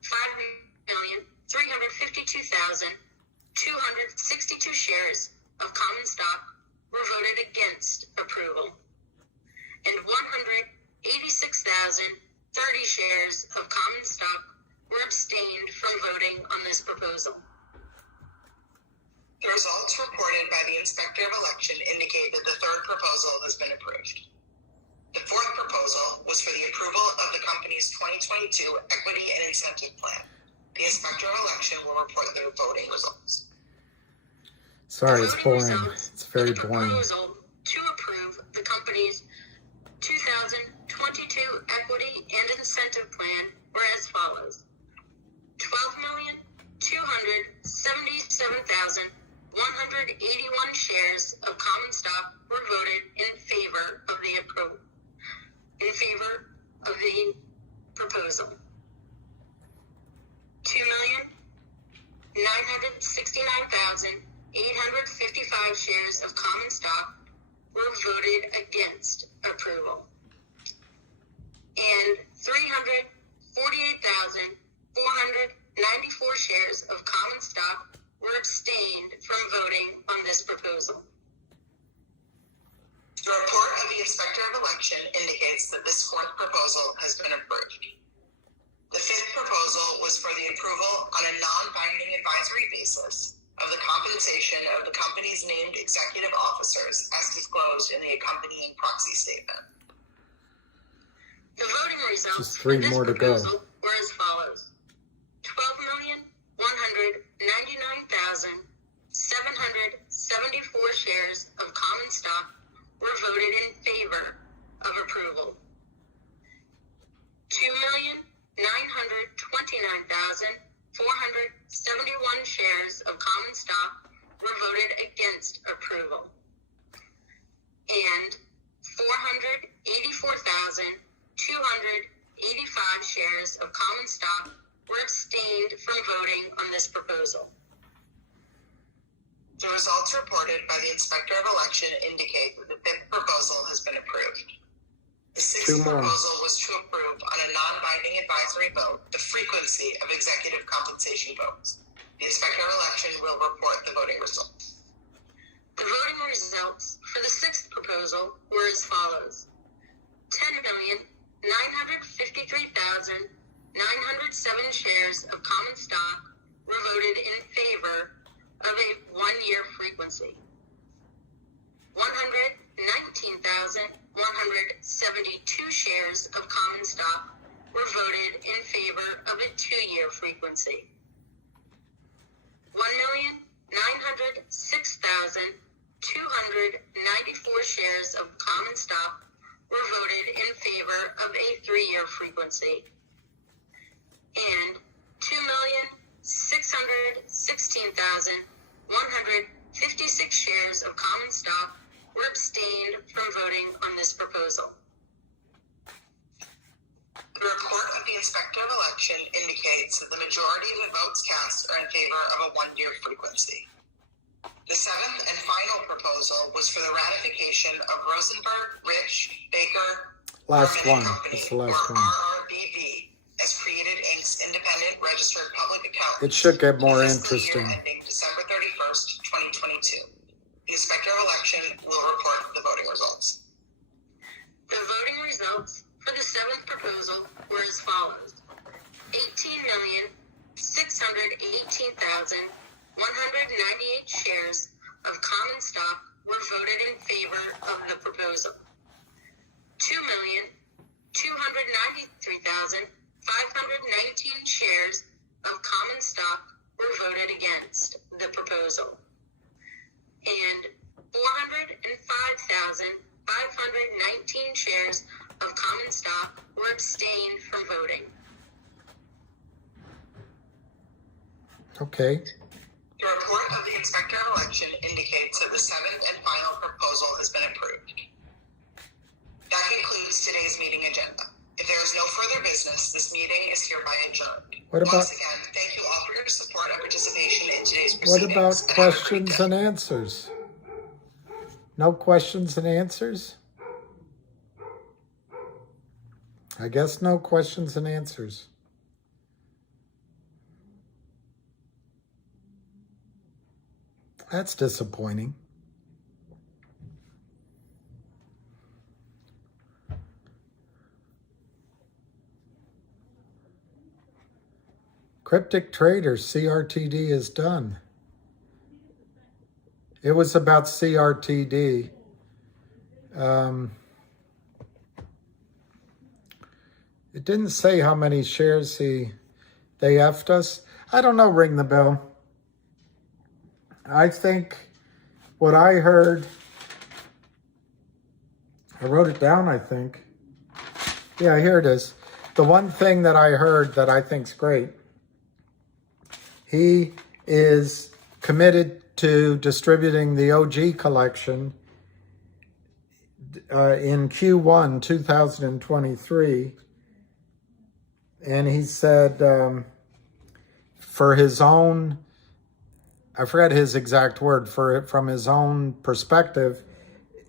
5,352,262 shares of common stock were voted against approval, and 186,030 shares of common stock were abstained from voting on this proposal. The results reported by the Inspector of Election indicate that the third proposal has been approved. The fourth proposal was for the approval of the company's 2022 Equity and Incentive Plan. The Inspector of Election will report the voting results. Sorry, The it's voting boring. results It's very for the boring. proposal to approve the company's 2022 Equity and Incentive Plan were as follows. 12,277,181 shares of common stock were voted in favor of the proposal. 2,969,855 shares of common stock were voted against approval, and 348,494 shares of common stock were abstained from voting on this proposal. The report of the Inspector of Election indicates that this fourth proposal has been approved. The fifth proposal was for the approval on a non-binding advisory basis of the compensation of the company's named executive officers as disclosed in the accompanying proxy statement. The voting results Just three for this more to go. proposal were as follows. 12,199,774 shares of common stock were voted in favor of approval. 2,929,471 shares of common stock were voted against approval, and 484,285 shares of common stock were abstained from voting on this proposal. The results reported by the Inspector of Election indicate that the fifth proposal has been approved. The sixth proposal was to approve on a non-binding advisory vote the frequency of executive compensation votes. The Inspector of Election will report the voting results. The voting results for the sixth proposal were as follows. 10,953,907 shares of common stock were voted in favor of a one-year frequency. 119,172 shares of common stock were voted in favor of a two-year frequency. 1,906,294 shares of common stock were voted in favor of a three-year frequency. And 2,616,156 shares of common stock were abstained from voting on this proposal. The report of the Inspector of Election indicates that the majority of the votes cast are in favor of a one-year frequency. The seventh and final proposal was for the ratification of Rosenberg, Rich, Baker, Last Harmon one. and Company, It's the last or one. RRBV, as Created Inc.'s independent registered public accountant. It should get more for the fiscal interesting. year ending December 31st, 2022. The Inspector of Election will report the voting results. The voting results for the seventh proposal were as follows. 18,618,198 shares of common stock were voted in favor of the proposal. 2,293,519 shares of common stock were voted against the proposal. And 405,519 shares of common stock were abstained from voting. Okay. The report of the Inspector of Election indicates that the seventh and final proposal has been approved. That concludes today's meeting agenda. If there is no further business, this meeting is hereby adjourned. What about- Once again, thank you all for your support and participation in today's What proceedings. about and have a great questions day. and answers? No questions and answers? I guess no questions and answers. That's disappointing. Cryptic Trader, CRTD is done. It was about CRTD. It didn't say how many shares they effed us. I don't know, ring the bell. I think what I heard, I wrote it down, I think. Yeah, here it is. The one thing that I heard that I think's great, he is committed to distributing the OG collection in Q1 2023. And he said for his own, I forget his exact word, from his own perspective,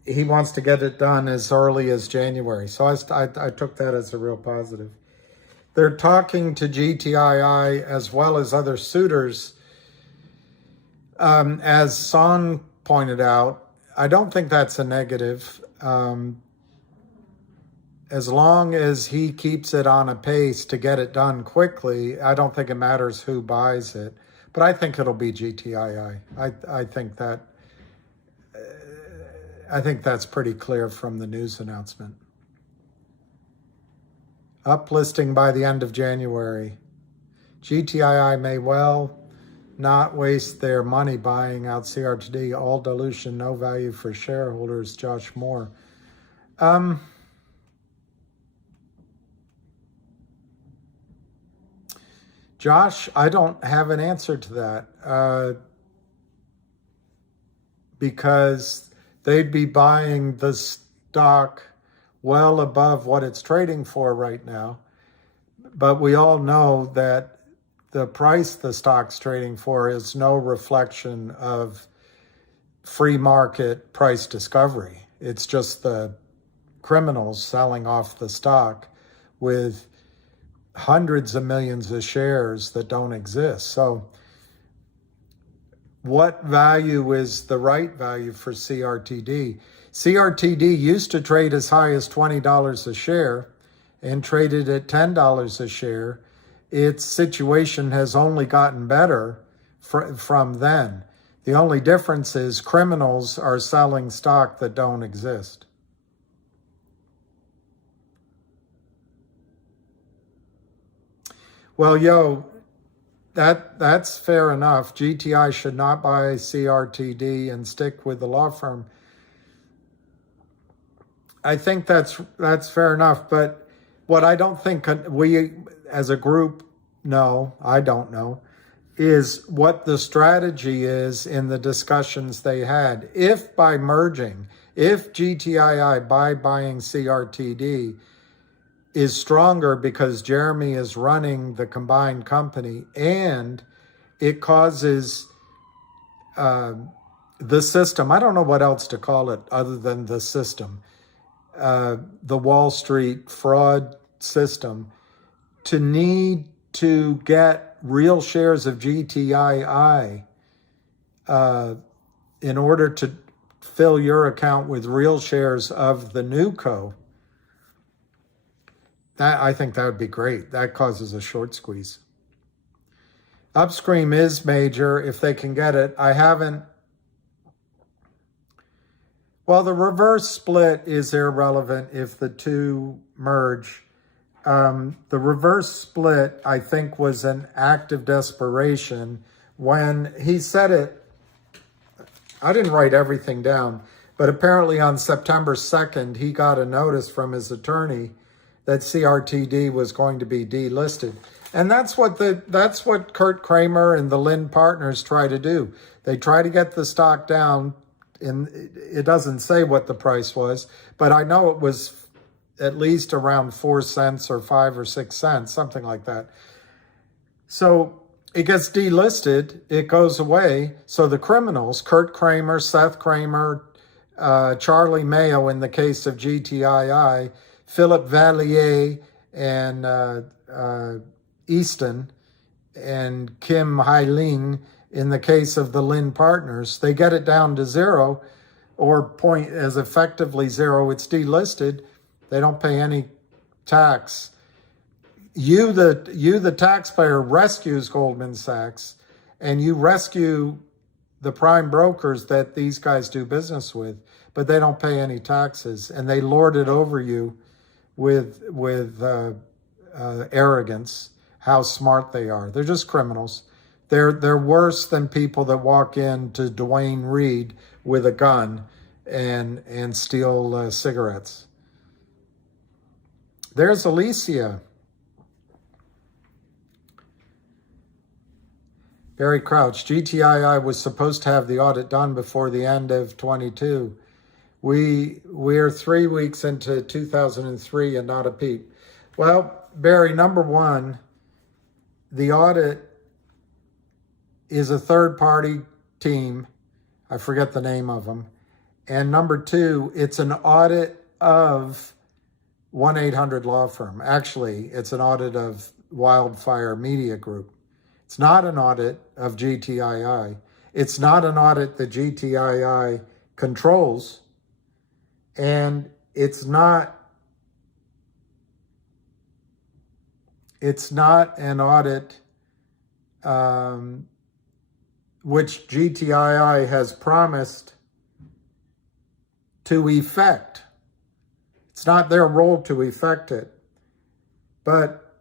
he wants to get it done as early as January. So I took that as a real positive. They're talking to GTII as well as other suitors. As Son pointed out, I don't think that's a negative. As long as he keeps it on a pace to get it done quickly, I don't think it matters who buys it. But I think it'll be GTII. I think that's pretty clear from the news announcement. Uplisting by the end of January. GTII may well not waste their money buying out CRTD. All dilution, no value for shareholders. Josh Moore. Josh, I don't have an answer to that because they'd be buying the stock well above what it's trading for right now. But we all know that the price the stock's trading for is no reflection of free market price discovery. It's just the criminals selling off the stock with hundreds of millions of shares that don't exist. So what value is the right value for CRTD? CRTD used to trade as high as $20 a share and traded at $10 a share. Its situation has only gotten better from then. The only difference is criminals are selling stock that don't exist. Well, that's fair enough. GTI should not buy CRTD and stick with the law firm. I think that's fair enough. But what I don't think we as a group know, I don't know, is what the strategy is in the discussions they had. If by merging, if GTII by buying CRTD is stronger because Jeremy is running the combined company and it causes the system, I don't know what else to call it other than the system, the Wall Street fraud system, to need to get real shares of GTII in order to fill your account with real shares of the new co. I think that would be great. That causes a short squeeze. Upstream is major if they can get it. Well, the reverse split is irrelevant if the two merge. The reverse split, I think, was an act of desperation. When he said it, I didn't write everything down, but apparently on September 2nd, he got a notice from his attorney that CRTD was going to be delisted. And that's what Kurt Kramer and the Lind partners try to do. They try to get the stock down, and it doesn't say what the price was, but I know it was at least around 4 cents or 5 or 6 cents, something like that. So it gets delisted, it goes away. So the criminals, Kurt Kramer, Seth Kramer, Charlie Mayo in the case of GTII, Philip Vallier and Easton and Kim Hai-Ling in the case of the Lind partners, they get it down to zero or point as effectively zero. It's delisted. They don't pay any tax. You, the taxpayer, rescues Goldman Sachs, and you rescue the prime brokers that these guys do business with, but they don't pay any taxes, and they lord it over you with arrogance, how smart they are. They're just criminals. They're worse than people that walk into Duane Reade with a gun and steal cigarettes. There's Alicia. Barry Crouch, GTII was supposed to have the audit done before the end of 22. We're 3 weeks into 2003 and not a peep. Well, Barry, number one, the audit is a third-party team. I forget the name of them. And number two, it's an audit of 1-800 Law Firm. Actually, it's an audit of Wildfire Media Group. It's not an audit of GTII. It's not an audit that GTII controls. And it's not an audit which GTII has promised to effect. It's not their role to effect it. But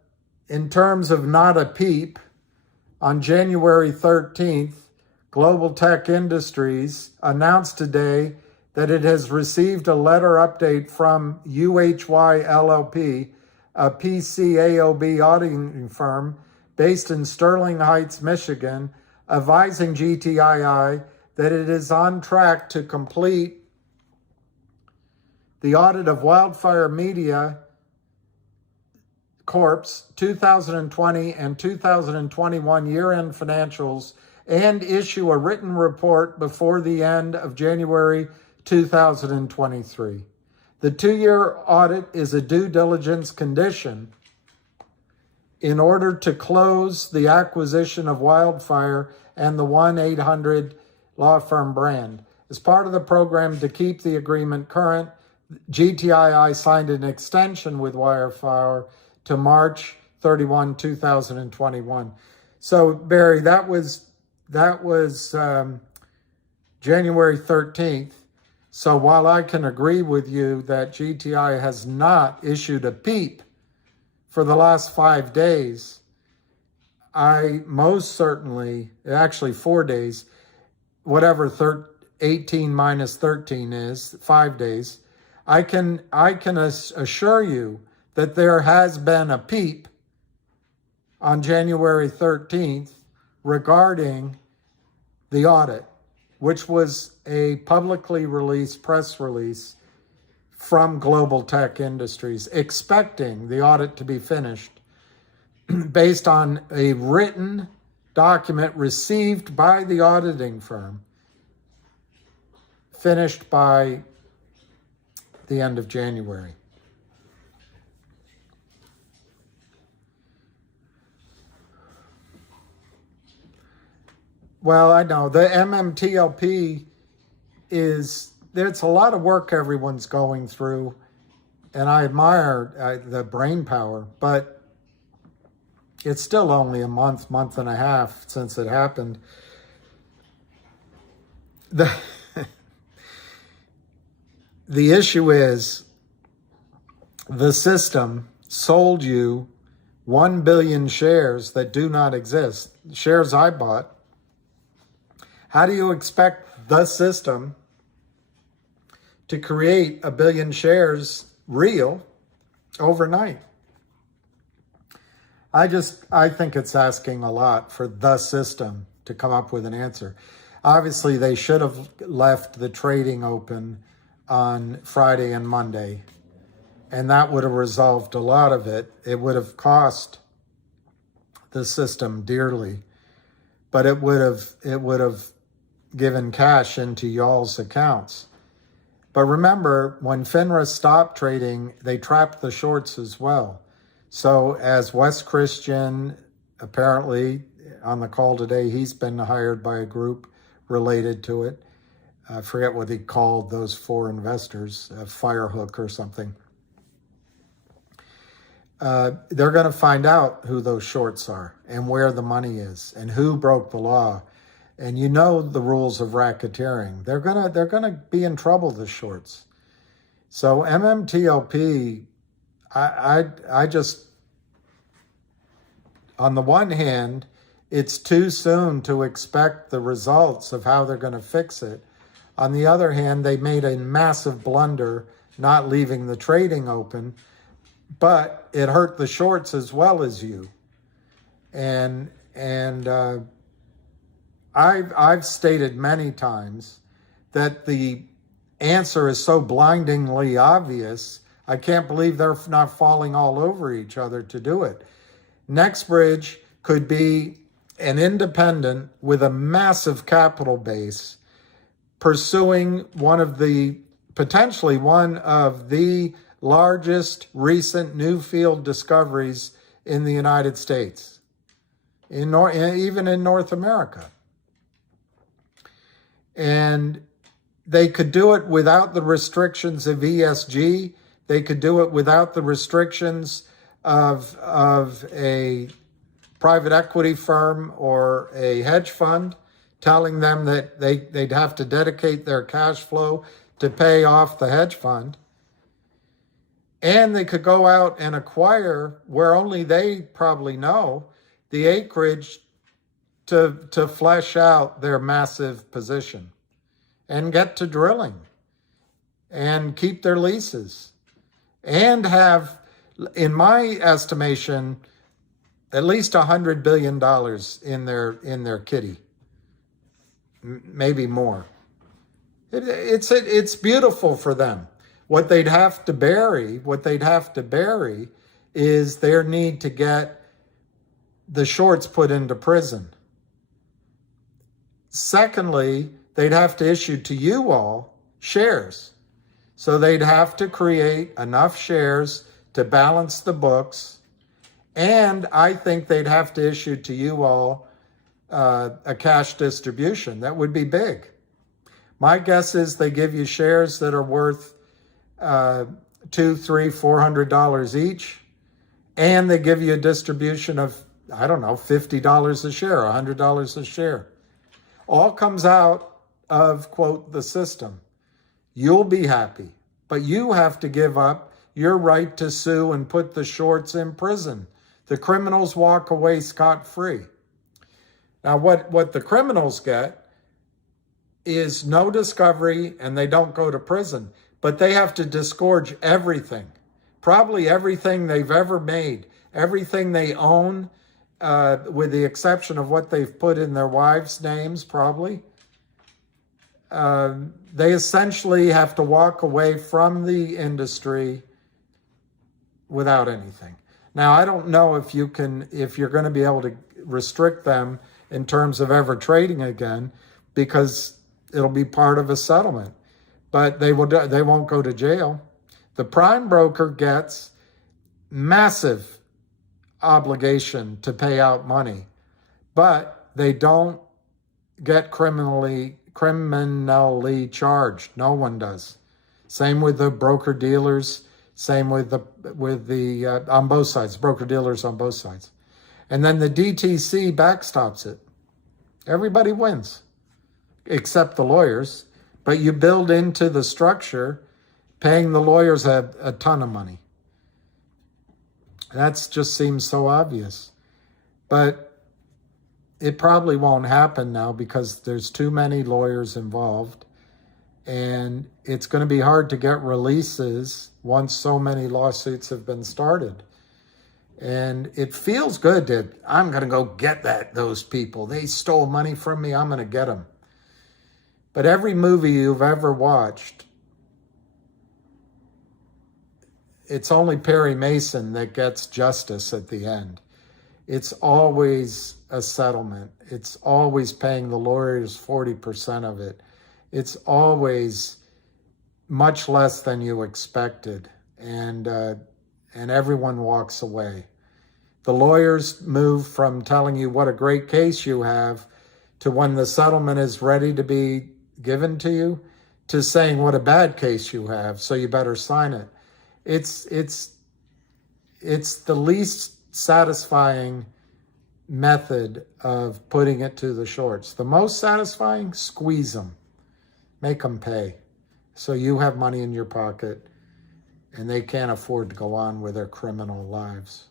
in terms of not a peep, on January 13th, Global Tech Industries announced today that it has received a letter update from UHY LLP, a PCAOB auditing firm based in Sterling Heights, Michigan, advising GTII that it is on track to complete the audit of Wildfire Media Corp's 2020 and 2021 year-end financials and issue a written report before the end of January 2023. The 2-year audit is a due diligence condition in order to close the acquisition of Wildfire and the 1-800 law firm brand. As part of the program to keep the agreement current, GTII signed an extension with Wildfire to March 31, 2021. So Barry, that was January 13th. So while I can agree with you that GTI has not issued a peep for the last 5 days, I most certainly, actually 4 days, whatever 18 minus 13 is, 5 days, I can assure you that there has been a peep on January 13th regarding the audit, which was a publicly released press release from Global Tech Industries, expecting the audit to be finished based on a written document received by the auditing firm, finished by the end of January. Well, I know the MMTLP there's a lot of work everyone's going through, and I admire the brain power, but it's still only a month and a half since it happened. The issue is the system sold you 1 billion shares that do not exist, shares I bought. How do you expect the system to create 1 billion shares real overnight? I think it's asking a lot for the system to come up with an answer. Obviously, they should have left the trading open on Friday and Monday, and that would have resolved a lot of it. It would have cost the system dearly, but it would have given cash into y'all's accounts. But remember, when FINRA stopped trading, they trapped the shorts as well. So as Wes Christian, apparently on the call today, he's been hired by a group related to it. I forget what he called those 4 investors, Firehook or something. They're going to find out who those shorts are and where the money is and who broke the law. And you know the rules of racketeering. They're gonna be in trouble, the shorts. So MMTLP, I just, on the one hand, it's too soon to expect the results of how they're going to fix it. On the other hand, they made a massive blunder not leaving the trading open, but it hurt the shorts as well as you. And I've stated many times that the answer is so blindingly obvious, I can't believe they're not falling all over each other to do it. NextBridge could be an independent with a massive capital base pursuing potentially one of the largest recent new field discoveries in the United States, even in North America. And they could do it without the restrictions of ESG. They could do it without the restrictions of a private equity firm or a hedge fund telling them that they'd have to dedicate their cash flow to pay off the hedge fund. And they could go out and acquire, where only they probably know, the acreage to flesh out their massive position and get to drilling and keep their leases and have, in my estimation, at least $100 billion in their kitty, maybe more. It's beautiful for them. What they'd have to bury is their need to get the shorts put into prison. Secondly, they'd have to issue to you all shares. So they'd have to create enough shares to balance the books. And I think they'd have to issue to you all a cash distribution. That would be big. My guess is they give you shares that are worth $200, $300, $400 each. And they give you a distribution of, I don't know, $50 a share, $100 a share. All comes out of, quote, the system. You'll be happy, but you have to give up your right to sue and put the shorts in prison. The criminals walk away scot-free. Now, what the criminals get is no discovery and they don't go to prison, but they have to disgorge everything, probably everything they've ever made, everything they own, with the exception of what they've put in their wives' names, probably. They essentially have to walk away from the industry without anything. Now, I don't know if you're going to be able to restrict them in terms of ever trading again, because it'll be part of a settlement. But they won't go to jail. The prime broker gets massive obligation to pay out money, but they don't get criminally charged. No one does. Same with the broker dealers. Same with the on both sides, broker dealers on both sides. And then the DTC backstops it. Everybody wins, except the lawyers. But you build into the structure paying the lawyers a ton of money. That just seems so obvious. But it probably won't happen now because there's too many lawyers involved. And it's going to be hard to get releases once so many lawsuits have been started. And it feels good that I'm going to go get those people. They stole money from me. I'm going to get them. But every movie you've ever watched, it's only Perry Mason that gets justice at the end. It's always a settlement. It's always paying the lawyers 40% of it. It's always much less than you expected, and everyone walks away. The lawyers move from telling you what a great case you have to when the settlement is ready to be given to you, to saying what a bad case you have, so you better sign it. It's the least satisfying method of putting it to the shorts. The most satisfying, squeeze them. Make them pay. So you have money in your pocket and they can't afford to go on with their criminal lives.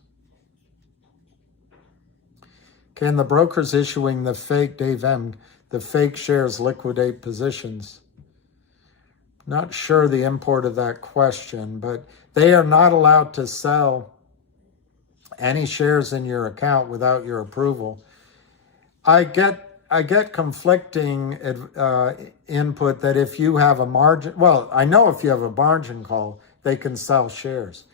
Can the brokers issuing the fake, Dave M., the fake shares liquidate positions? Not sure the import of that question, but they are not allowed to sell any shares in your account without your approval. I get conflicting input that if you have a margin, well, I know if you have a margin call, they can sell shares.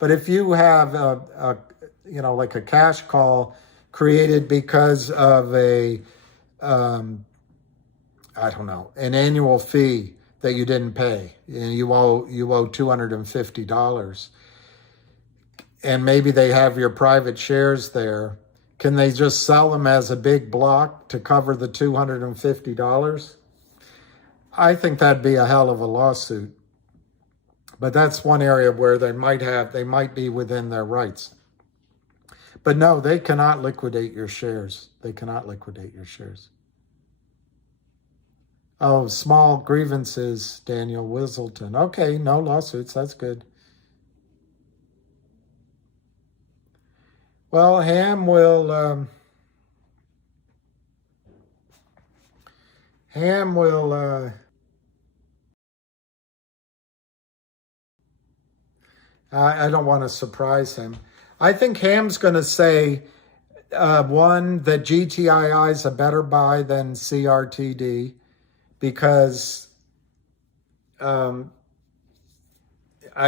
But if you have like a cash call created because of an annual fee that you didn't pay, and you owe $250, and maybe they have your private shares there, can they just sell them as a big block to cover the $250? I think that'd be a hell of a lawsuit. But that's one area where they might be within their rights. But no, they cannot liquidate your shares. They cannot liquidate your shares. Oh, small grievances, Daniel Whistleton. Okay, no lawsuits. That's good. Well, Ham will I don't want to surprise him. I think Ham's going to say, one, that GTII is a better buy than CRTD because I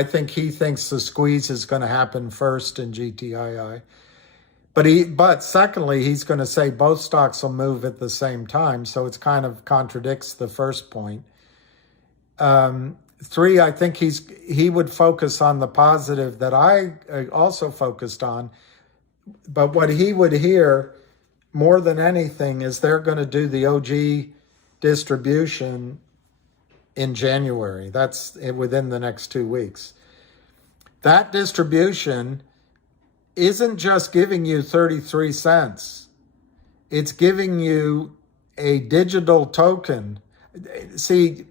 think he thinks the squeeze is going to happen first in GTII. But secondly, he's going to say both stocks will move at the same time, so it's kind of contradicts the first point. Three, I think he would focus on the positive that I also focused on, but what he would hear more than anything is they're going to do the OG distribution in January. That's within the next 2 weeks. That distribution isn't just giving you 33 cents. It's giving you a digital token. See,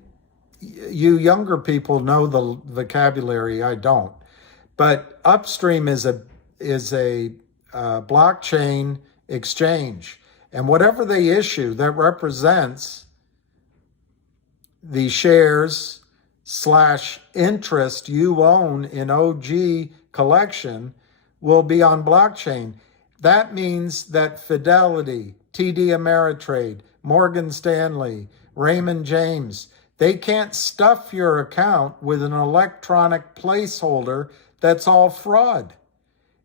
you younger people know the vocabulary, I don't. But Upstream is a blockchain exchange. And whatever they issue that represents the shares / interest you own in OG collection will be on blockchain. That means that Fidelity, TD Ameritrade, Morgan Stanley, Raymond James, they can't stuff your account with an electronic placeholder that's all fraud.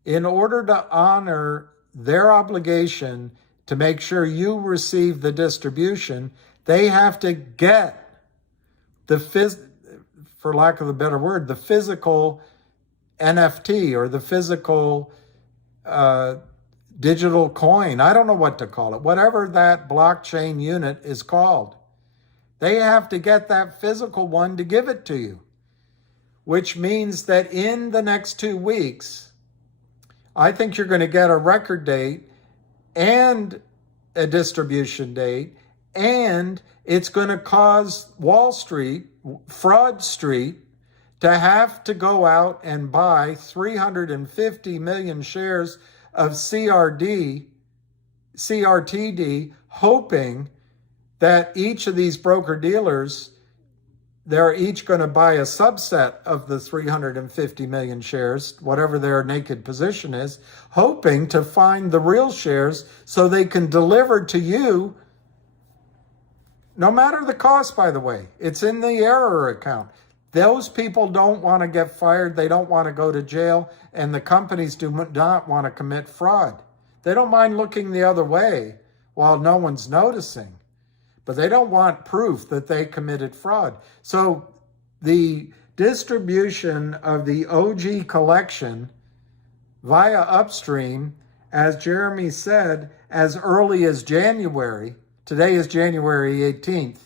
In order to honor their obligation to make sure you receive the distribution, they have to get for lack of a better word, the physical NFT or the physical digital coin. I don't know what to call it. Whatever that blockchain unit is called. They have to get that physical one to give it to you, which means that in the next 2 weeks, I think you're going to get a record date and a distribution date, and it's going to cause Wall Street, Fraud Street, to have to go out and buy 350 million shares of CRTD, hoping that each of these broker-dealers, they're each going to buy a subset of the 350 million shares, whatever their naked position is, hoping to find the real shares so they can deliver to you, no matter the cost, by the way. It's in the error account. Those people don't want to get fired. They don't want to go to jail. And the companies do not want to commit fraud. They don't mind looking the other way while no one's noticing. But they don't want proof that they committed fraud. So the distribution of the OG collection via Upstream, as Jeremy said, as early as January. Today is January 18th.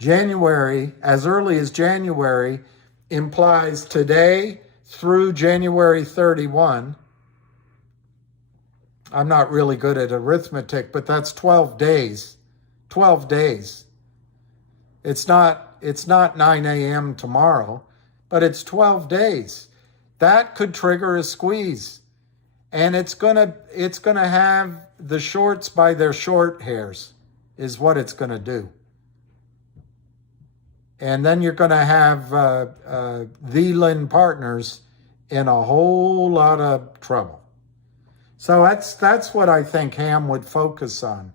January, as early as January, implies today through January 31. I'm not really good at arithmetic, but that's 12 days. 12 days. It's not 9 a.m. tomorrow, but it's 12 days. That could trigger a squeeze. And it's gonna have the shorts by their short hairs, is what it's gonna do. And then you're gonna have the Lynn Partners in a whole lot of trouble. So that's what I think Ham would focus on.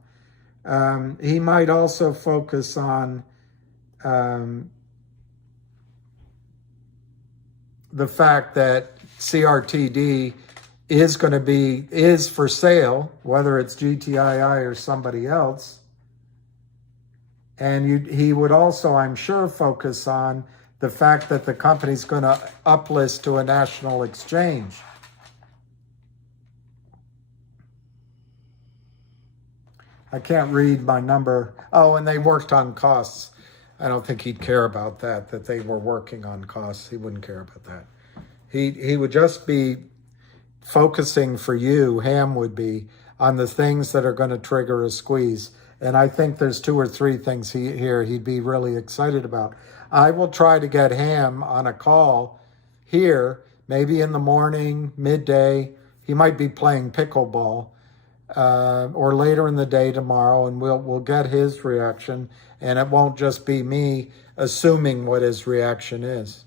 He might also focus on the fact that CRTD is for sale, whether it's GTII or somebody else. And he would also, I'm sure, focus on the fact that the company's going to uplist to a national exchange. I can't read my number. Oh, and they worked on costs. I don't think he'd care about that they were working on costs. He wouldn't care about that. He would just be focusing for you, Ham would be, on the things that are going to trigger a squeeze. And I think there's 2 or 3 things here he'd be really excited about. I will try to get Ham on a call here, maybe in the morning, midday. He might be playing pickleball. Or later in the day tomorrow, and we'll get his reaction, and it won't just be me assuming what his reaction is.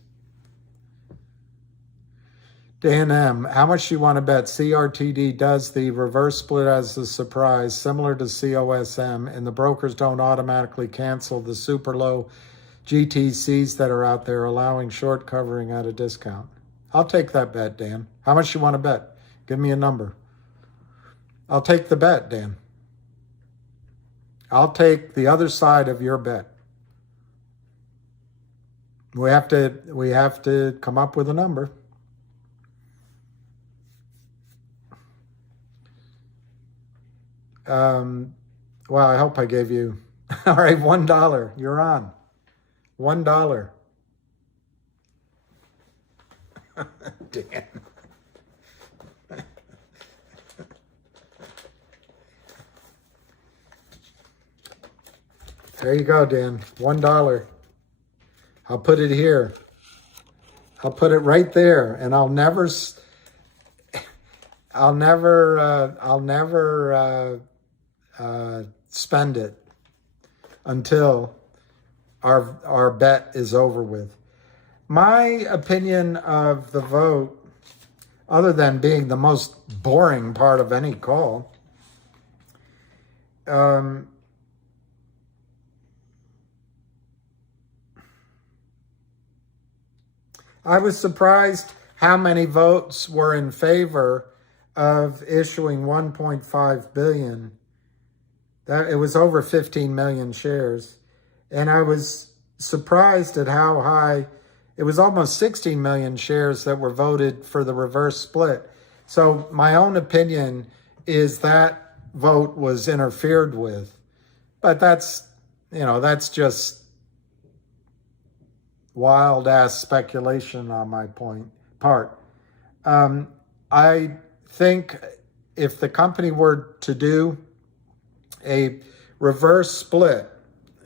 Dan M., how much do you want to bet CRTD does the reverse split as a surprise, similar to COSM, and the brokers don't automatically cancel the super low GTCs that are out there, allowing short covering at a discount? I'll take that bet, Dan. How much do you want to bet? Give me a number. I'll take the bet, Dan. I'll take the other side of your bet. We have to come up with a number. Well, I hope I gave you. All right, $1. You're on. $1. Dan. There you go, Dan. $1. I'll put it here. I'll put it right there, and I'll never spend it until our bet is over with. My opinion of the vote, other than being the most boring part of any call, I was surprised how many votes were in favor of issuing 1.5 billion. That it was over 15 million shares. And I was surprised at how high, it was almost 16 million shares that were voted for the reverse split. So my own opinion is that vote was interfered with. But that's just wild ass speculation on my part. I think if the company were to do a reverse split,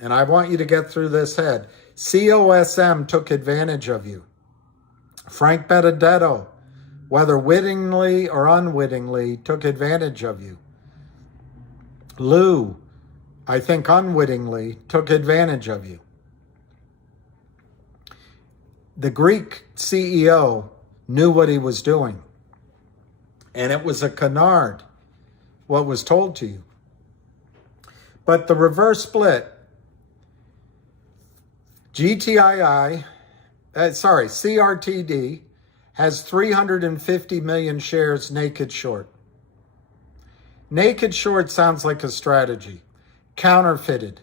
and I want you to get through this head, COSM took advantage of you. Frank Benedetto, whether wittingly or unwittingly, took advantage of you. Lou, I think unwittingly, took advantage of you. The Greek CEO knew what he was doing. And it was a canard, what was told to you. But the reverse split, CRTD has 350 million shares naked short. Naked short sounds like a strategy. Counterfeited,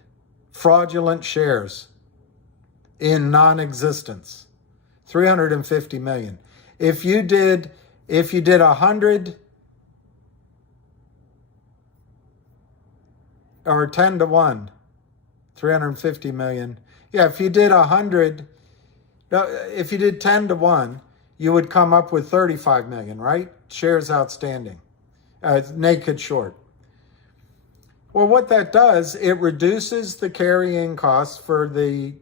fraudulent shares in non-existence. 350 million. If you did 100 or 10 to 1, 350 million. Yeah, if you did 100, if you did 10 to 1, you would come up with 35 million, right? Shares outstanding. Naked short. Well, what that does, it reduces the carrying costs for the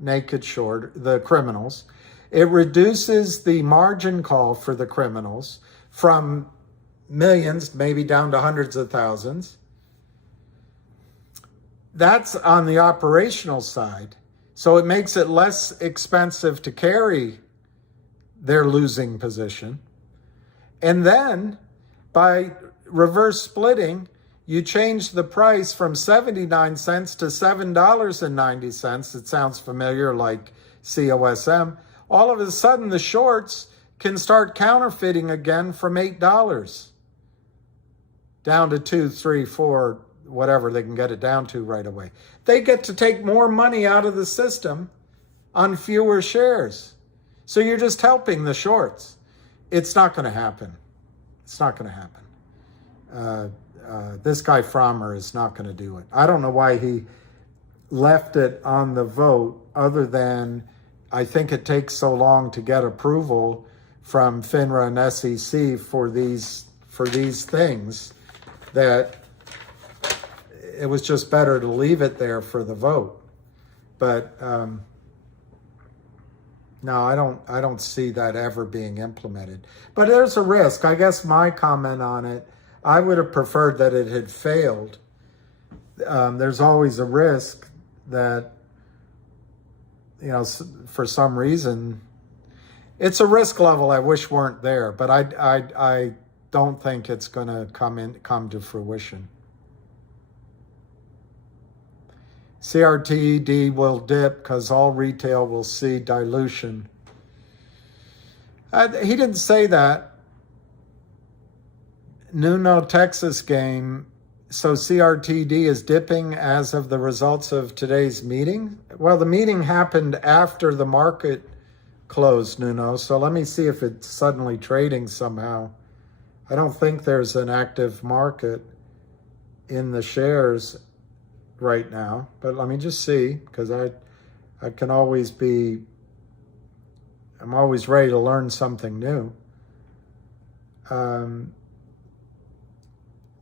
naked short, the criminals. It reduces the margin call for the criminals from millions, maybe down to hundreds of thousands. That's on the operational side. So it makes it less expensive to carry their losing position. And then by reverse splitting, you change the price from 79 cents to $7.90. It sounds familiar, like COSM. All of a sudden, the shorts can start counterfeiting again from $8 down to $2, $3, $4, whatever they can get it down to right away. They get to take more money out of the system on fewer shares. So you're just helping the shorts. It's not going to happen. It's not going to happen. This guy Frommer is not going to do it. I don't know why he left it on the vote, other than I think it takes so long to get approval from FINRA and SEC for these things that it was just better to leave it there for the vote. But no, I don't see that ever being implemented. But there's a risk. I guess my comment on it, I would have preferred that it had failed. There's always a risk that, for some reason, it's a risk level I wish weren't there, but I don't think it's going to come to fruition. CRTD will dip because all retail will see dilution. He didn't say that. Nuno Texas game. So CRTD is dipping as of the results of today's meeting. Well, the meeting happened after the market closed, Nuno. So let me see if it's suddenly trading somehow. I don't think there's an active market in the shares right now, but let me just see, because I can always be, I'm always ready to learn something new.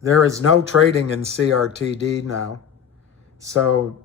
There is no trading in CRTD now. So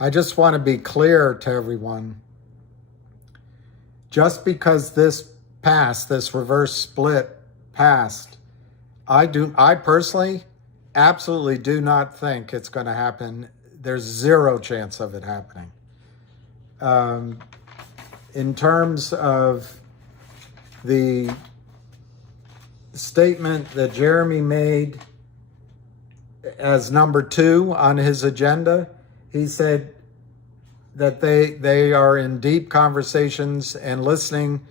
I just want to be clear to everyone. Just because this passed, this reverse split passed, I personally absolutely do not think it's going to happen. There's zero chance of it happening. In terms of the statement that Jeremy made as number 2 on his agenda, he said that they are in deep conversations and listening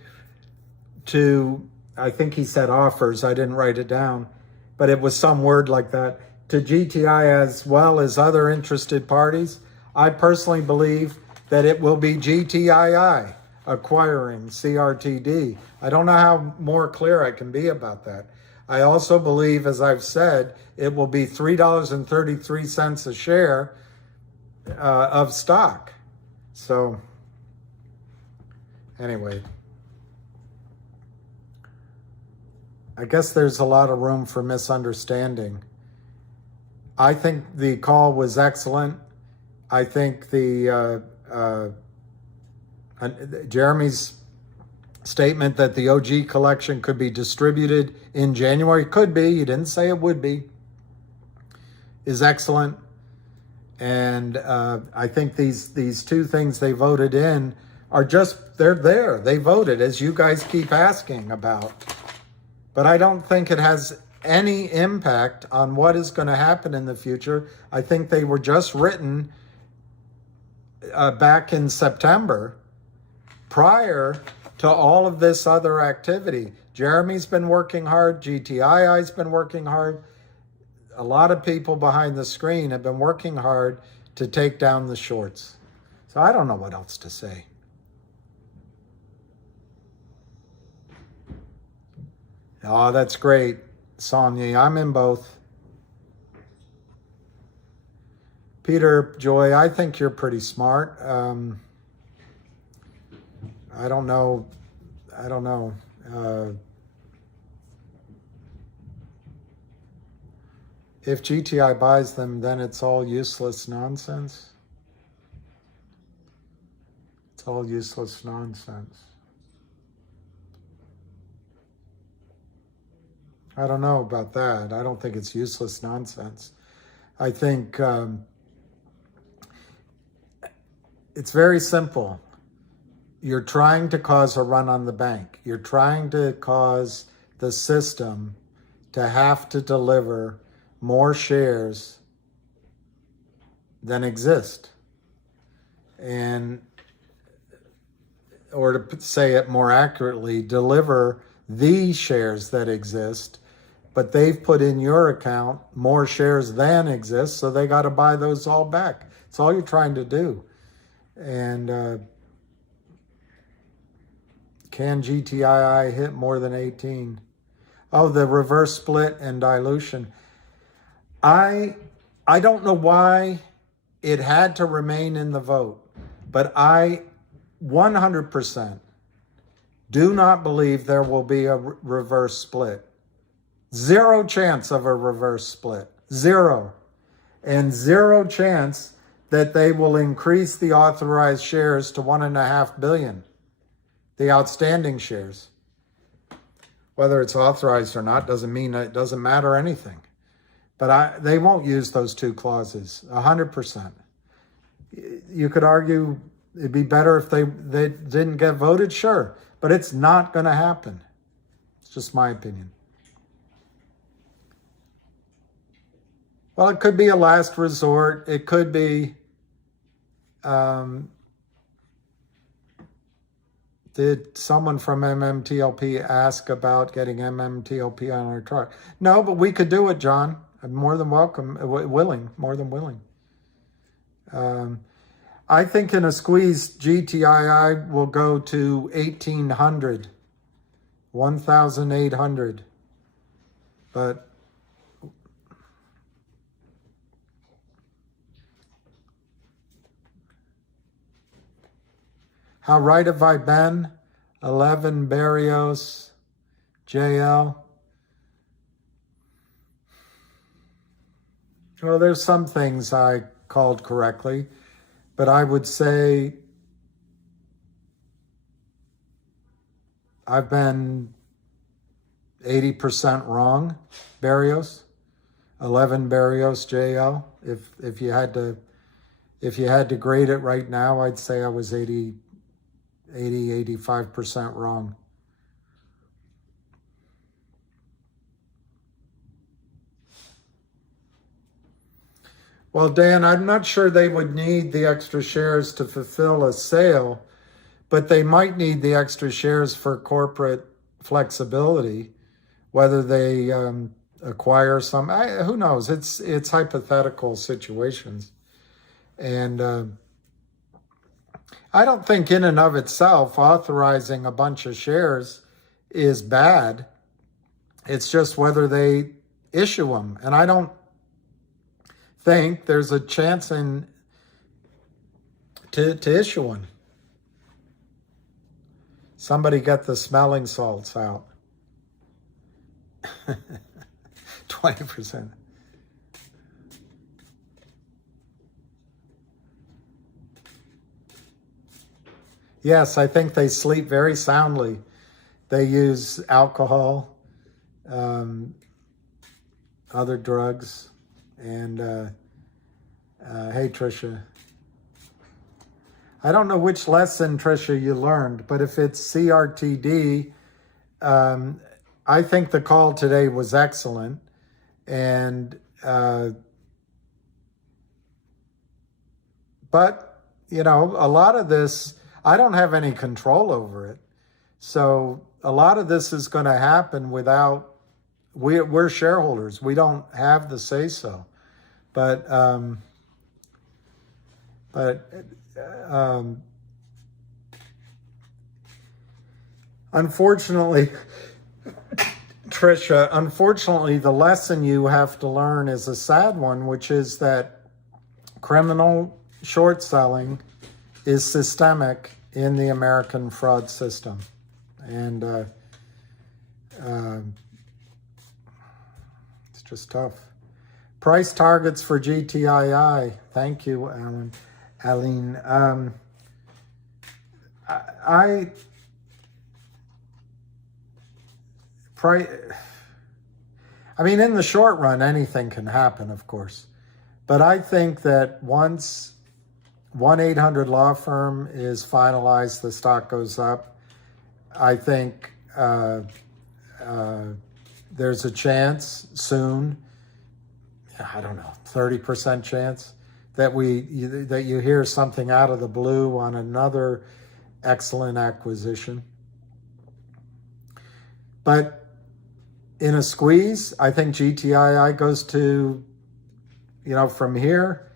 to, I think he said offers, I didn't write it down, but it was some word like that, to GTI as well as other interested parties. I personally believe that it will be GTII acquiring CRTD. I don't know how more clear I can be about that. I also believe, as I've said, it will be $3.33 a share of stock. So anyway, I guess there's a lot of room for misunderstanding. I think the call was excellent. I think the Jeremy's statement that the OG collection could be distributed in January, could be, he didn't say it would be, is excellent. And I think these two things they voted in are just, they're there. They voted, as you guys keep asking about. But I don't think it has any impact on what is going to happen in the future. I think they were just written back in September, prior to all of this other activity. Jeremy's been working hard. GTII's been working hard. A lot of people behind the screen have been working hard to take down the shorts. So I don't know what else to say. Oh, that's great, Sonia. I'm in both. Peter, Joy, I think you're pretty smart. I don't know. If GTI buys them, then it's all useless nonsense. It's all useless nonsense. I don't know about that. I don't think it's useless nonsense. I think it's very simple. You're trying to cause a run on the bank. You're trying to cause the system to have to deliver more shares than exist. And, or to say it more accurately, deliver the shares that exist, but they've put in your account more shares than exist, so they got to buy those all back. It's all you're trying to do. And can GTII hit more than 18? Oh, the reverse split and dilution. I don't know why it had to remain in the vote, but I 100% do not believe there will be a reverse split. Zero chance of a reverse split. Zero. And zero chance that they will increase the authorized shares to 1.5 billion. The outstanding shares. Whether it's authorized or not doesn't mean it doesn't matter anything. But they won't use those two clauses, 100%. You could argue it'd be better if they didn't get voted, sure. But it's not going to happen. It's just my opinion. Well, it could be a last resort. It could be, did someone from MMTLP ask about getting MMTLP on our truck? No, but we could do it, John. I'm more than welcome, more than willing. I think in a squeeze, GTII will go to 1,800, 1,800. But how right have I been? 11 Barrios, JL. Well, there's some things I called correctly, But I would say I've been 80% wrong, Barrios. 11 Barrios JL. If you had to grade it right now, I'd say I was 85% wrong. Well, Dan, I'm not sure they would need the extra shares to fulfill a sale, but they might need the extra shares for corporate flexibility, whether they acquire some, who knows? It's hypothetical situations. And I don't think in and of itself authorizing a bunch of shares is bad. It's just whether they issue them. And I don't think there's a chance to issue one. Somebody get the smelling salts out. 20%. Yes, I think they sleep very soundly. They use alcohol, other drugs, and hey, Tricia. I don't know which lesson, Tricia, you learned, but if it's CRTD, I think the call today was excellent. And, but, you know, a lot of this, I don't have any control over it. So a lot of this is going to happen without, we're shareholders. We don't have the say-so. But unfortunately, Tricia, unfortunately, the lesson you have to learn is a sad one, which is that criminal short selling is systemic in the American fraud system. And it's just tough. Price targets for GTII. Thank you, Aline. I mean, in the short run, anything can happen, of course. But I think that once 1-800 Law Firm is finalized, the stock goes up. I think there's a chance soon, I don't know, 30% chance that you hear something out of the blue on another excellent acquisition. But in a squeeze, I think GTII goes to, you know, from here,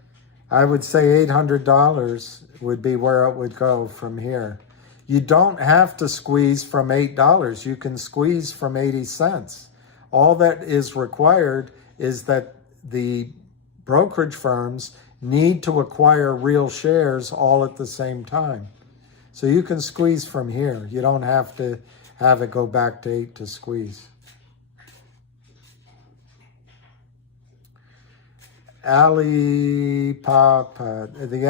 I would say $800 would be where it would go from here. You don't have to squeeze from $8. You can squeeze from 80 cents. All that is required is that the brokerage firms need to acquire real shares all at the same time. So you can squeeze from here. You don't have to have it go back to 8 to squeeze. Ali Papa, the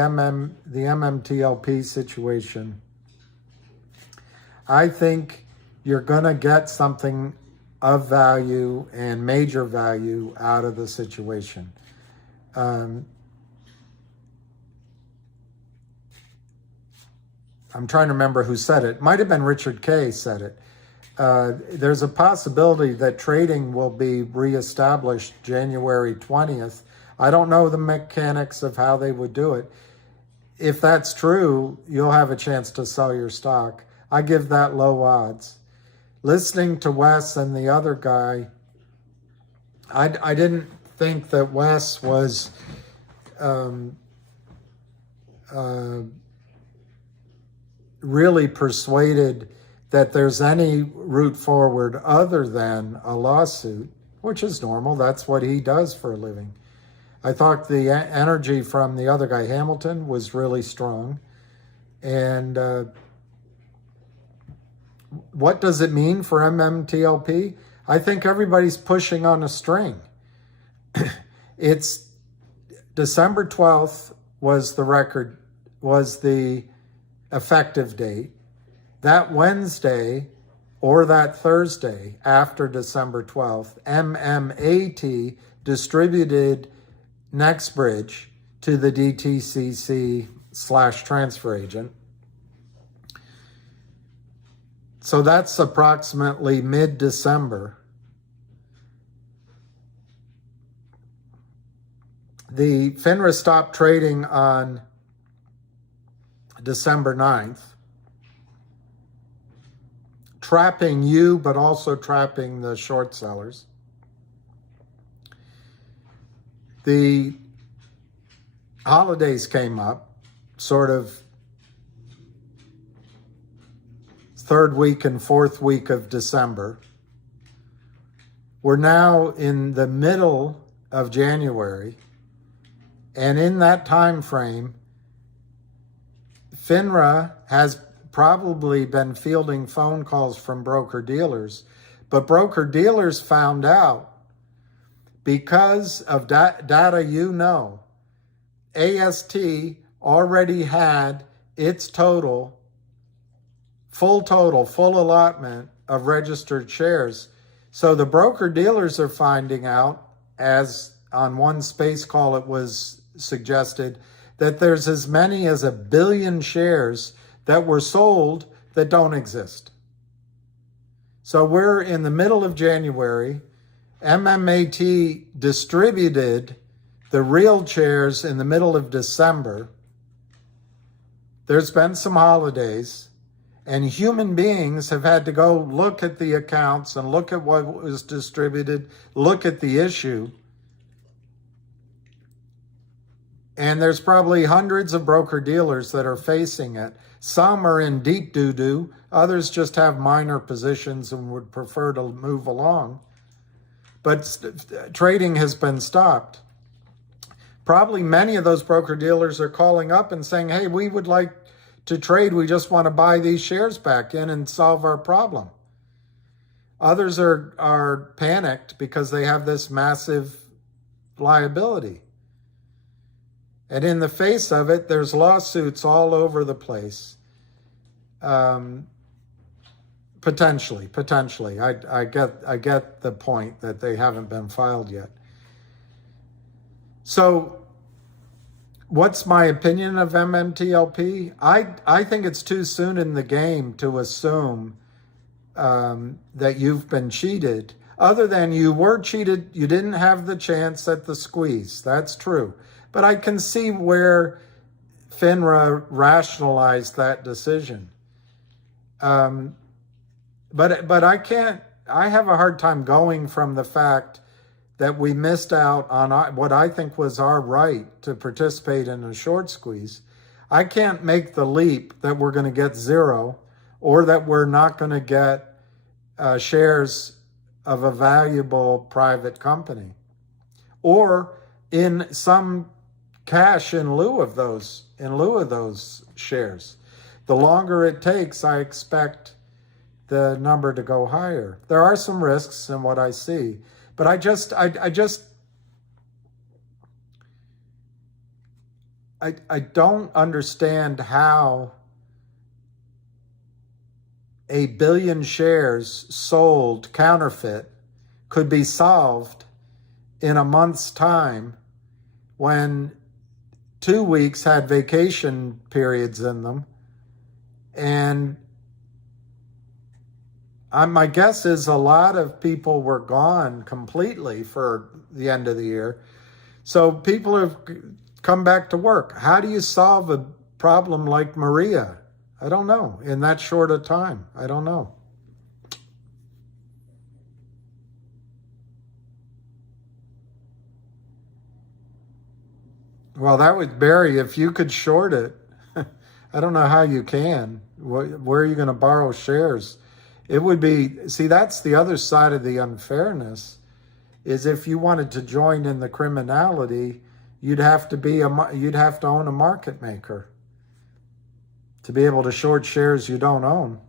MMTLP situation. I think you're going to get something of value and major value out of the situation. I'm trying to remember who said it. Might have been Richard Kay said it. There's a possibility that trading will be reestablished January 20th. I don't know the mechanics of how they would do it. If that's true, you'll have a chance to sell your stock. I give that low odds. Listening to Wes and the other guy, I didn't think that Wes was really persuaded that there's any route forward other than a lawsuit, which is normal. That's what he does for a living. I thought the energy from the other guy, Hamilton, was really strong. And what does it mean for MMTLP? I think everybody's pushing on a string. It's December 12th was the record was the effective date. That Wednesday or that Thursday after December 12th, MMAT distributed NextBridge to the DTCC/transfer agent. So that's approximately mid-December. The FINRA stopped trading on December 9th, trapping you, but also trapping the short sellers. The holidays came up, sort of third week and fourth week of December. We're now in the middle of January, and in that time frame, FINRA has probably been fielding phone calls from broker-dealers, but broker-dealers found out because of data AST already had its full allotment of registered shares. So the broker-dealers are finding out, as on one space call it was suggested, that there's as many as 1 billion shares that were sold that don't exist. So we're in the middle of January. MMAT distributed the real shares in the middle of December. There's been some holidays, and human beings have had to go look at the accounts and look at what was distributed, look at the issue. And there's probably hundreds of broker-dealers that are facing it. Some are in deep doo-doo. Others just have minor positions and would prefer to move along. But trading has been stopped. Probably many of those broker-dealers are calling up and saying, hey, we would like to trade. We just want to buy these shares back in and solve our problem. Others are panicked because they have this massive liability. And in the face of it, there's lawsuits all over the place. Potentially. I get the point that they haven't been filed yet. So what's my opinion of MMTLP? I think it's too soon in the game to assume that you've been cheated. Other than you were cheated, you didn't have the chance at the squeeze. That's true. But I can see where FINRA rationalized that decision. But I have a hard time going from the fact that we missed out on what I think was our right to participate in a short squeeze. I can't make the leap that we're going to get zero, or that we're not going to get shares of a valuable private company, or in some cash in lieu of those shares. The longer it takes, I expect the number to go higher. There are some risks in what I see, but I don't understand how 1 billion shares sold counterfeit could be solved in a month's time when 2 weeks had vacation periods in them. And my guess is a lot of people were gone completely for the end of the year. So people have come back to work. How do you solve a problem like Maria? I don't know. In that short a time, I don't know. Well, that would, Barry, if you could short it, I don't know how you can. Where are you going to borrow shares? It would be, see, that's the other side of the unfairness, is if you wanted to join in the criminality, you'd have to own a market maker to be able to short shares you don't own.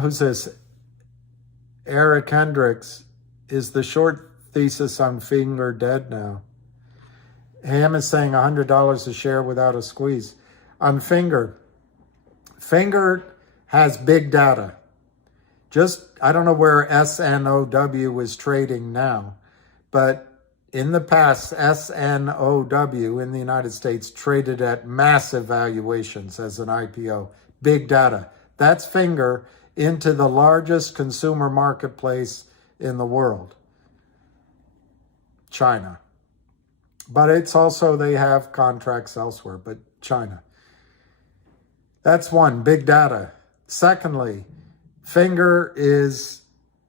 Who's this? Eric Hendricks, is the short thesis on Finger dead now. Ham is saying $100 a share without a squeeze. On Finger has big data. I don't know where SNOW is trading now, but in the past, SNOW in the United States traded at massive valuations as an IPO. Big data. That's Finger into the largest consumer marketplace in the world, China. But it's also, they have contracts elsewhere, but China. That's one, big data. Secondly, Finger is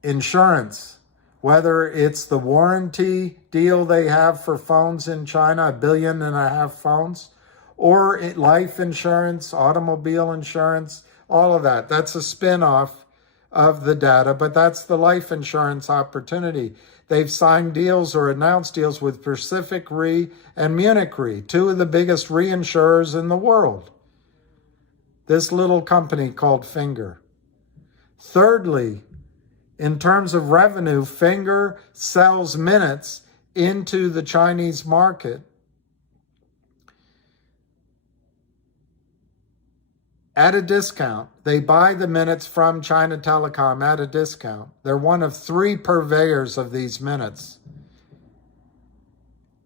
insurance, whether it's the warranty deal they have for phones in China, 1.5 billion phones, or life insurance, automobile insurance, all of that. That's a spin-off of the data, but that's the life insurance opportunity. They've signed deals or announced deals with Pacific Re and Munich Re, two of the biggest reinsurers in the world. This little company called Finger. Thirdly, in terms of revenue, Finger sells minutes into the Chinese market at a discount. They buy the minutes from China Telecom at a discount. They're one of 3 purveyors of these minutes.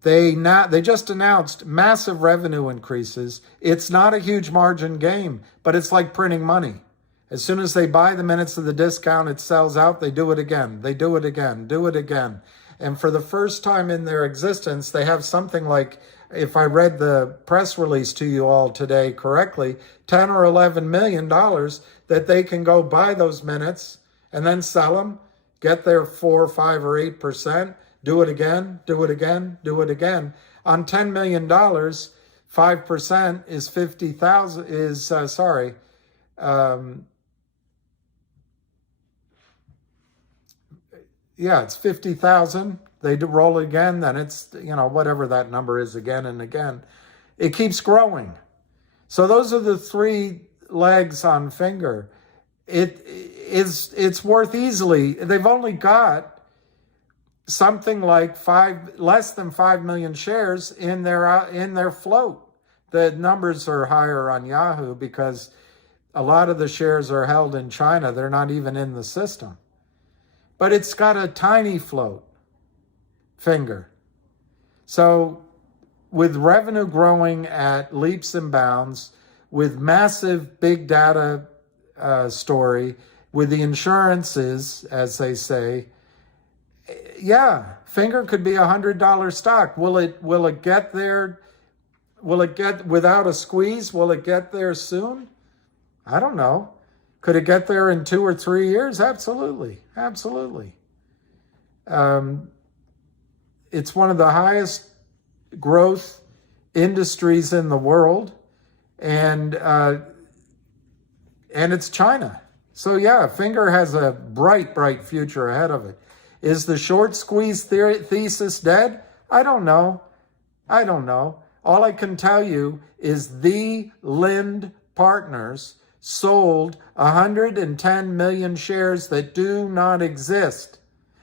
They just announced massive revenue increases. It's not a huge margin game, but it's like printing money. As soon as they buy the minutes of the discount, it sells out. They do it again. They do it again, do it again. And for the first time in their existence, they have something like, if I read the press release to you all today correctly, $10 or $11 million that they can go buy those minutes and then sell them, get their 4, 5, or 8%, do it again, do it again, do it again. On $10 million, 5% is 50,000, it's 50,000. They roll it again, then it's, whatever that number is again and again. It keeps growing. So those are the 3 legs on Finger. It's worth easily. They've only got something like less than 5 million shares in their float. The numbers are higher on Yahoo because a lot of the shares are held in China. They're not even in the system. But it's got a tiny float, Finger. So with revenue growing at leaps and bounds, with massive big data story, with the insurances, as they say, yeah, Finger could be $100 stock. Will it get there? Will it get without a squeeze? Will it get there soon? I don't know. Could it get there in 2 or 3 years? Absolutely. Absolutely. It's one of the highest growth industries in the world, and it's China. So yeah, Finger has a bright, bright future ahead of it. Is the short squeeze thesis dead? I don't know. All I can tell you is the Lind Partners sold 110 million shares that do not exist.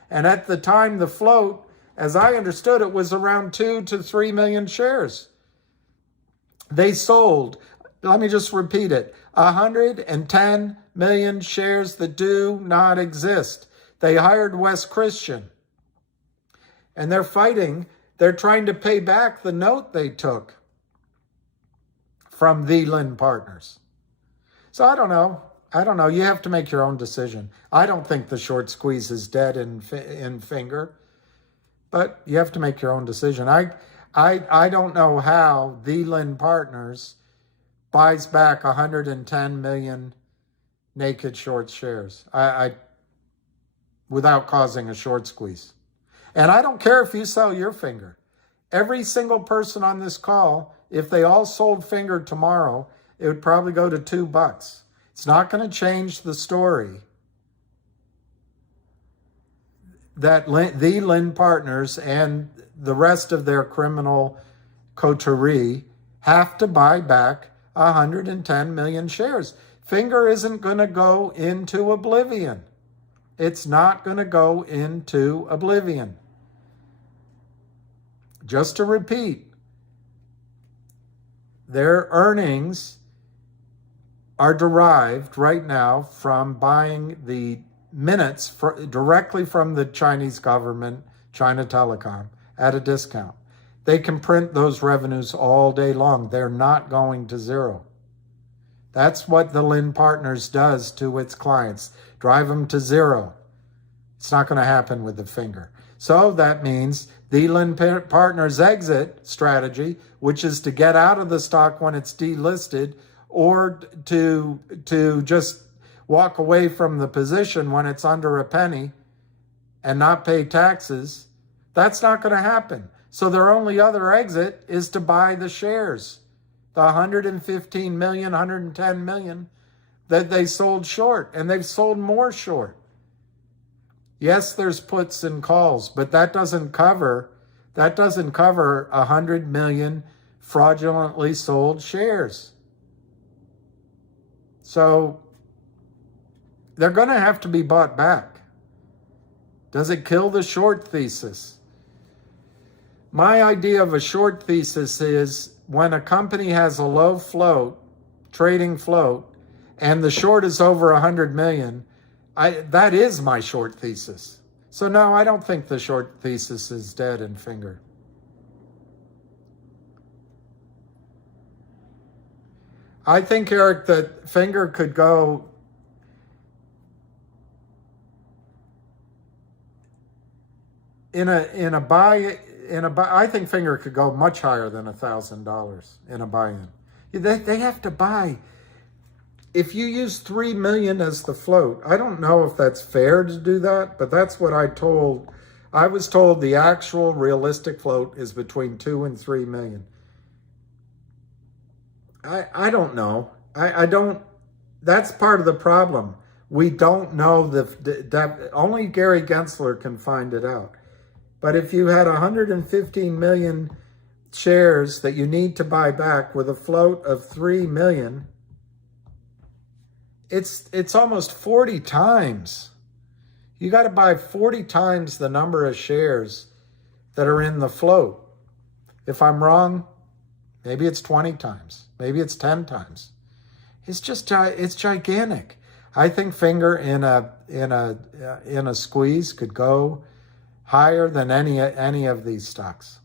And at the time, the float, as I understood it, was around 2 to 3 million shares. They sold, let me just repeat it, 110 million shares that do not exist. They hired Wes Christian. And they're fighting. They're trying to pay back the note they took from the Lind Partners. So I don't know. You have to make your own decision. I don't think the short squeeze is dead in Finger, but you have to make your own decision. I don't know how the Lind Partners buys back 110 million naked short shares without causing a short squeeze. And I don't care if you sell your Finger. Every single person on this call, if they all sold Finger tomorrow, it would probably go to $2. It's not going to change the story that the Lind Partners and the rest of their criminal coterie have to buy back 110 million shares. Finger isn't going to go into oblivion. It's not going to go into oblivion. just to repeat, their earnings are derived right now from buying the minutes directly from the Chinese government, China Telecom, at a discount. They can print those revenues all day long. They're not going to zero. That's what the Lin Partners does to its clients, drive them to zero. It's not going to happen with the finger. So that means the Lin Partners exit strategy, which is to get out of the stock when it's delisted, or to just walk away from the position when it's under a penny and not pay taxes, that's not going to happen. So their only other exit is to buy the shares, the 115 million, 110 million that they sold short, and they've sold more short. Yes, there's puts and calls, but that doesn't cover 100 million fraudulently sold shares. So they're going to have to be bought back. Does it kill the short thesis? My idea of a short thesis is when a company has a low float, trading float, and the short is over 100 million, that is my short thesis. So no, I don't think the short thesis is dead in Finger. I think, Eric, that Finger could go I think Finger could go much higher than $1,000 in a buy-in. They have to buy. If you use 3 million as the float, I don't know if that's fair to do that, but that's what I was told the actual realistic float is between 2 and 3 million. I don't know. I don't, that's part of the problem. We don't know that only Gary Gensler can find it out. But if you had 115 million shares that you need to buy back with a float of 3 million, it's almost 40 times. You got to buy 40 times the number of shares that are in the float. If I'm wrong, maybe it's 20 times. Maybe it's 10 times. It's gigantic. I think Finger in a squeeze could go higher than any of these stocks.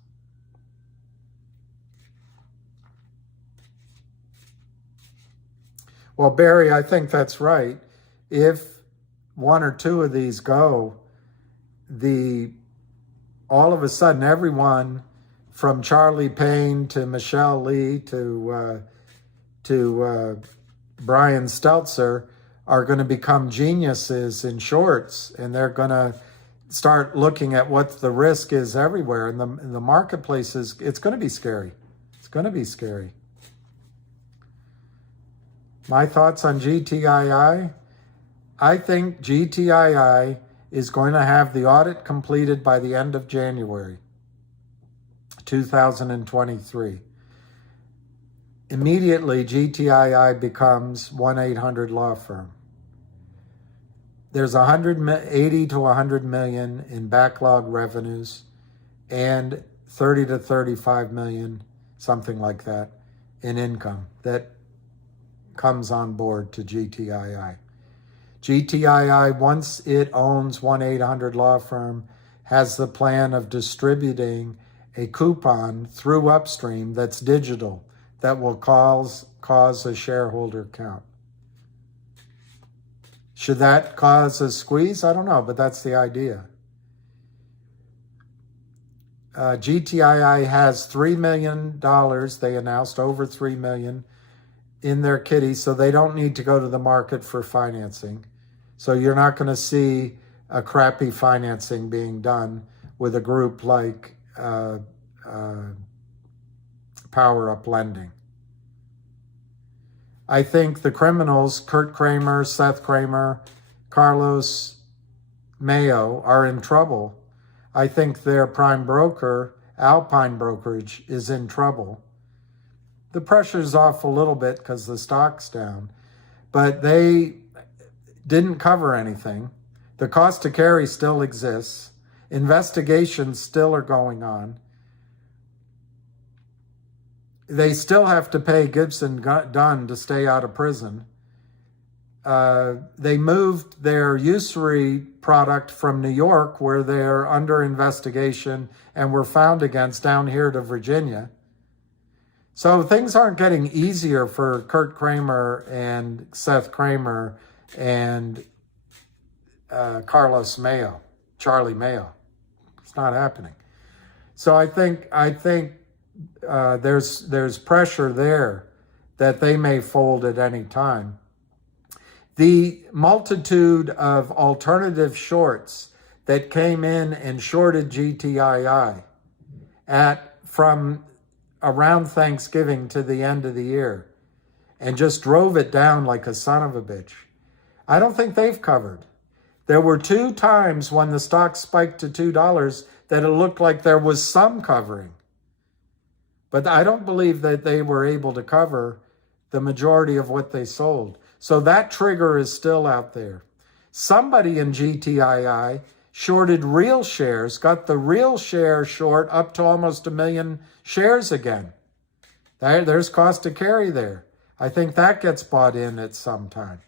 Well, Barry, I think that's right. If one or two of these go, all of a sudden everyone from Charlie Payne to Michelle Lee to Brian Steltzer are going to become geniuses in shorts, and they're going to start looking at what the risk is everywhere. And the marketplace it's going to be scary. It's going to be scary. My thoughts on GTII? I think GTII is going to have the audit completed by the end of January 2023. Immediately, GTII becomes 1-800 law firm. There's 80 to 100 million in backlog revenues and 30 to 35 million, something like that, in income that comes on board to GTII. GTII, once it owns 1-800 law firm, has the plan of distributing a coupon through Upstream that's digital that will cause a shareholder count. Should that cause a squeeze? I don't know, but that's the idea. GTII has $3 million, they announced over $3 million in their kitty, so they don't need to go to the market for financing. So you're not going to see a crappy financing being done with a group like Power Up Lending. I think the criminals, Kurt Kramer, Seth Kramer, Carlos Mayo, are in trouble. I think their prime broker, Alpine Brokerage, is in trouble. The pressure's off a little bit because the stock's down, but they didn't cover anything. The cost to carry still exists. Investigations still are going on. they still have to pay Gibson Dunn to stay out of prison. They moved their usury product from New York, where they're under investigation and were found against, down here to Virginia. So things aren't getting easier for Kurt Kramer and Seth Kramer and Charlie Mayo. It's not happening. So I think there's pressure there that they may fold at any time. The multitude of alternative shorts that came in and shorted GTII from around Thanksgiving to the end of the year and just drove it down like a son of a bitch, I don't think they've covered. There were 2 times when the stock spiked to $2 that it looked like there was some covering. But I don't believe that they were able to cover the majority of what they sold. So that trigger is still out there. Somebody in GTII shorted real shares, got the real share short up to almost 1 million shares again. There's cost to carry there. I think that gets bought in at some time.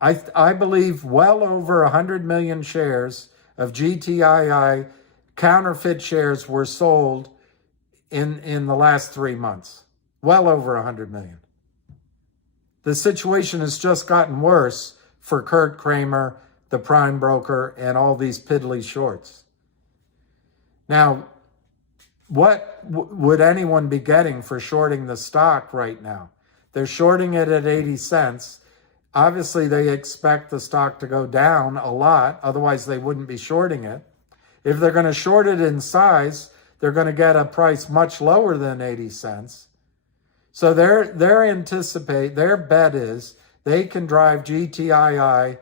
I believe well over 100 million shares of GTII counterfeit shares were sold in the last 3 months. Well over 100 million. The situation has just gotten worse for Kurt Kramer, the prime broker, and all these piddly shorts. Now, what would anyone be getting for shorting the stock right now? They're shorting it at 80 cents. Obviously, they expect the stock to go down a lot. Otherwise, they wouldn't be shorting it. If they're going to short it in size, they're going to get a price much lower than 80 cents. So their bet is they can drive GTII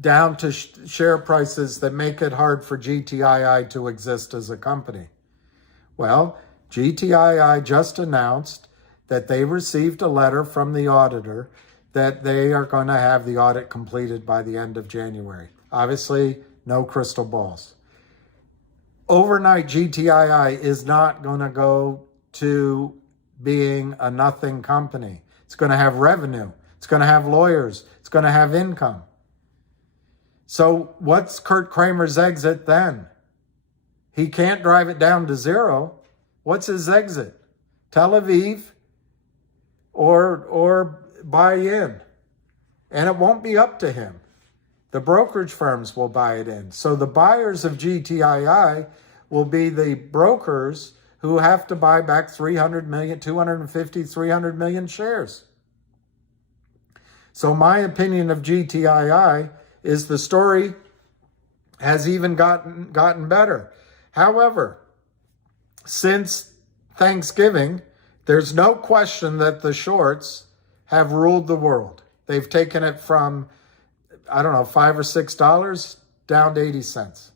down to share prices that make it hard for GTII to exist as a company. Well, GTII just announced that they received a letter from the auditor that they are going to have the audit completed by the end of January. Obviously, no crystal balls. Overnight, GTII is not going to go to being a nothing company. It's going to have revenue. It's going to have lawyers. It's going to have income. So what's Kurt Kramer's exit then? He can't drive it down to zero. What's his exit? Tel Aviv or buy in. And it won't be up to him. The brokerage firms will buy it in. So the buyers of GTII will be the brokers who have to buy back 300 million, 250, 300 million shares. So my opinion of GTII is the story has even gotten better. However, since Thanksgiving, there's no question that the shorts have ruled the world. They've taken it from, $5 or $6 down to 80 cents.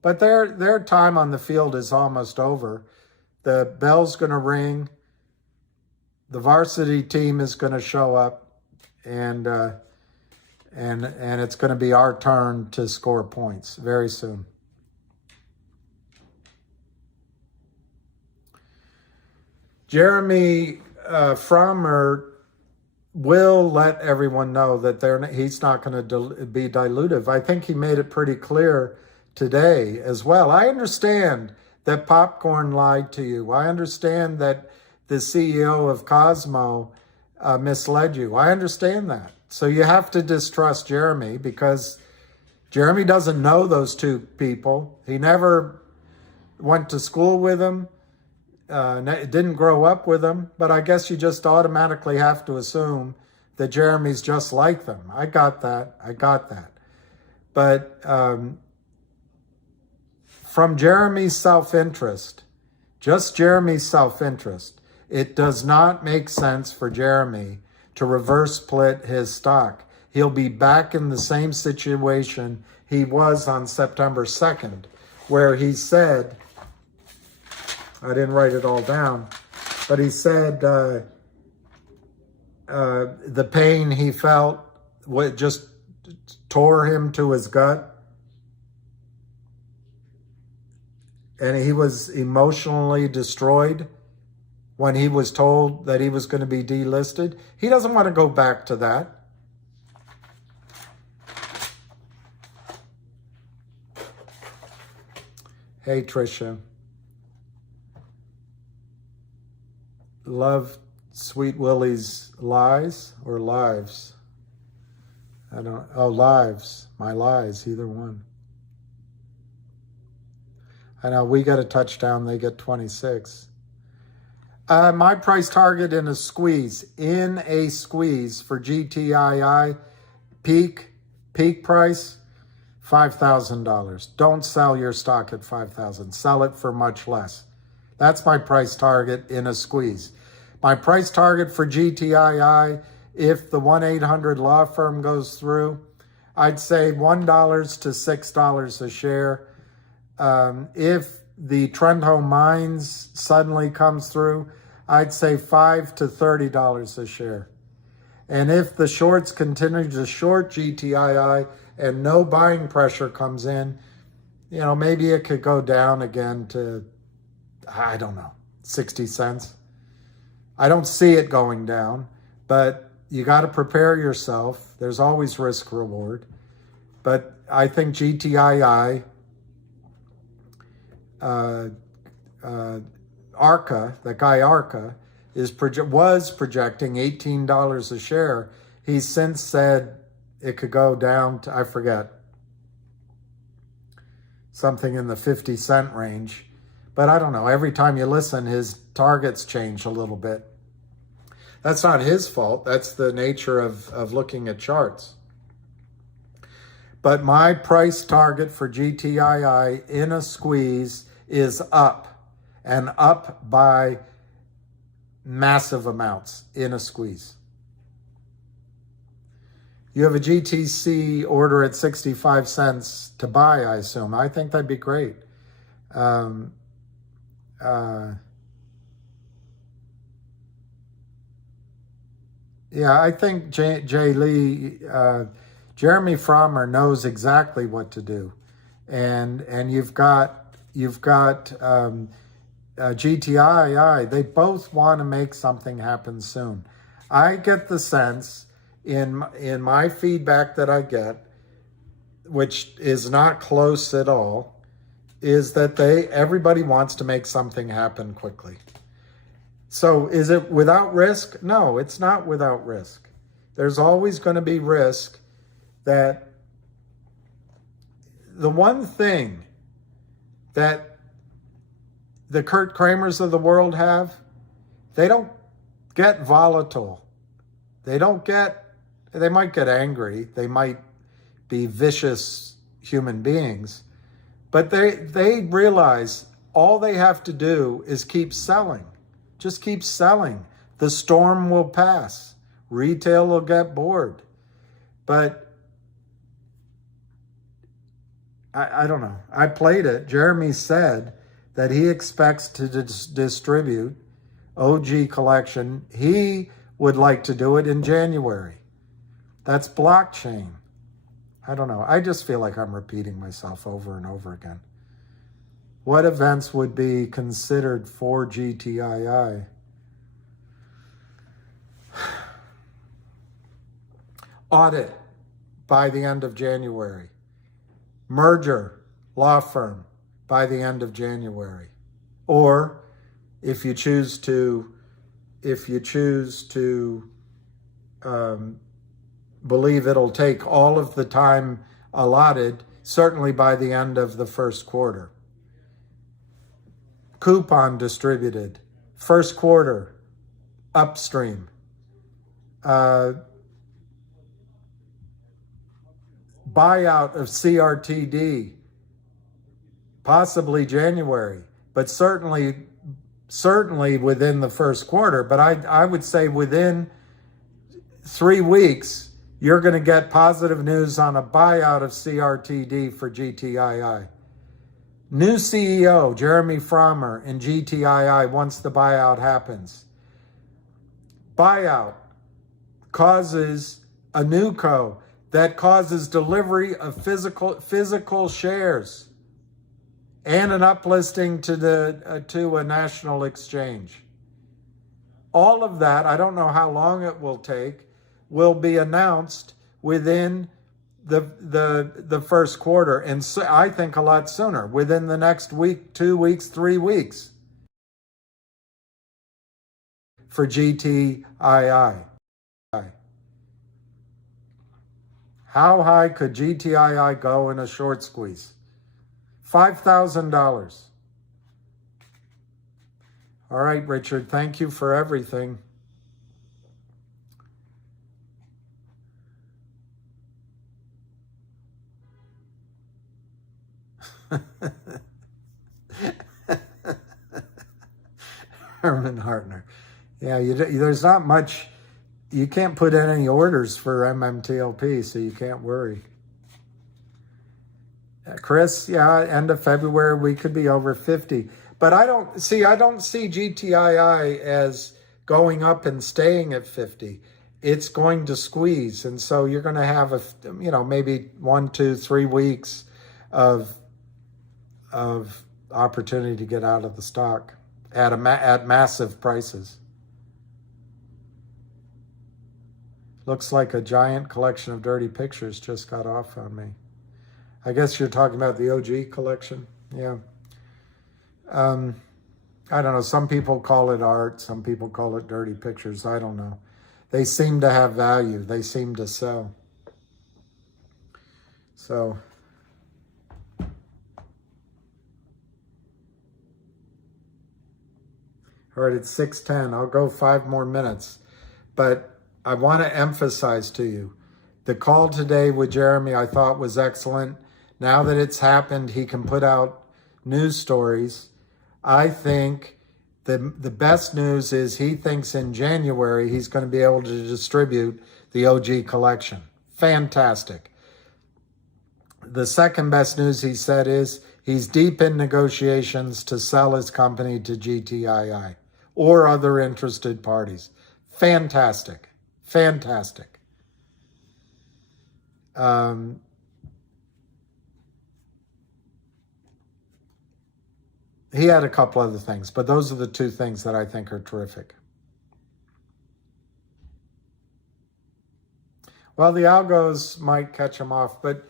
But their time on the field is almost over. The bell's going to ring. The varsity team is going to show up, and it's going to be our turn to score points very soon. Jeremy Frommer will let everyone know that he's not going to be dilutive. I think he made it pretty clear today as well. I understand that Popcorn lied to you. I understand that the CEO of Cosmo misled you. I understand that. So you have to distrust Jeremy because Jeremy doesn't know those two people. He never went to school with them. Didn't grow up with them, but I guess you just automatically have to assume that Jeremy's just like them. I got that. But from Jeremy's self-interest, just Jeremy's self-interest, it does not make sense for Jeremy to reverse split his stock. He'll be back in the same situation he was on September 2nd, where he said, I didn't write it all down, but he said the pain he felt just tore him to his gut. and he was emotionally destroyed when he was told that he was going to be delisted. He doesn't want to go back to that. Hey, Trisha. Love Sweet Willie's lies or lives? I don't, oh, lives, my lies, either one. I know we get a touchdown, they get 26. My price target in a squeeze for GTII, peak price, $5,000. Don't sell your stock at $5,000. Sell it for much less. That's my price target in a squeeze. My price target for GTII, if the 1-800 law firm goes through, I'd say $1 to $6 a share. If the Trendhome Mines suddenly comes through, I'd say $5 to $30 a share. And if the shorts continue to short GTII and no buying pressure comes in, you know, maybe it could go down again to, I don't know, 60 cents. I don't see it going down, but you got to prepare yourself. There's always risk reward. But I think GTII, Arca, that guy Arca, was projecting $18 a share. He's since said it could go down to, I forget, something in the 50-cent range. But I don't know. Every time you listen, his targets change a little bit. That's not his fault. That's the nature of looking at charts. But my price target for GTII in a squeeze is up, and up by massive amounts in a squeeze. You have a GTC order at 65 cents to buy, I assume. I think that'd be great. Yeah, I think Jay Lee, Jeremy Frommer knows exactly what to do, and you've got GTII. They both want to make something happen soon. I get the sense in my feedback that I get, which is not close at all, is that everybody wants to make something happen quickly. So is it without risk? No, it's not without risk. There's always going to be risk. That the one thing that the Kurt Kramers of the world have, they don't get volatile. They might get angry. They might be vicious human beings, but they realize all they have to do is keep selling. Just keep selling. The storm will pass. Retail will get bored. But I don't know. I played it. Jeremy said that he expects to distribute OG collection. He would like to do it in January. That's blockchain. I don't know. I just feel like I'm repeating myself over and over again. What events would be considered for GTII? Audit by the end of January. Merger, law firm, by the end of January. Or if you choose to believe it'll take all of the time allotted, certainly by the end of the first quarter. Coupon distributed, first quarter, upstream. Buyout of CRTD, possibly January, but certainly within the first quarter. But I would say within 3 weeks, you're going to get positive news on a buyout of CRTD for GTII. New CEO, Jeremy Frommer, in GTII once the buyout happens. Buyout causes a new co that causes delivery of physical shares. and an uplisting to a national exchange. All of that, I don't know how long it will take, will be announced within the first quarter, and so I think a lot sooner, within the next week, 2 weeks, 3 weeks for GTII. How high could GTII go in a short squeeze? $5,000. All right, Richard, thank you for everything. Herman Hartner. Yeah, there's not much. You can't put in any orders for MMTLP, so you can't worry. Chris, yeah, end of February, we could be over 50. But I don't see GTII as going up and staying at 50. It's going to squeeze. And so you're going to have maybe 1, 2, 3 weeks of opportunity to get out of the stock at massive prices. Looks like a giant collection of dirty pictures just got off on me. I guess you're talking about the OG collection. Yeah. I don't know. Some people call it art. Some people call it dirty pictures. I don't know. They seem to have value. They seem to sell. So. All right, it's 6:10. I'll go 5 more minutes. But I want to emphasize to you, the call today with Jeremy I thought was excellent. Now that it's happened, he can put out news stories. I think the best news is he thinks in January he's going to be able to distribute the OG collection. Fantastic. The second best news he said is he's deep in negotiations to sell his company to GTII or other interested parties. Fantastic. Fantastic. He had a couple other things, but those are the 2 things that I think are terrific. Well, the algos might catch him off, but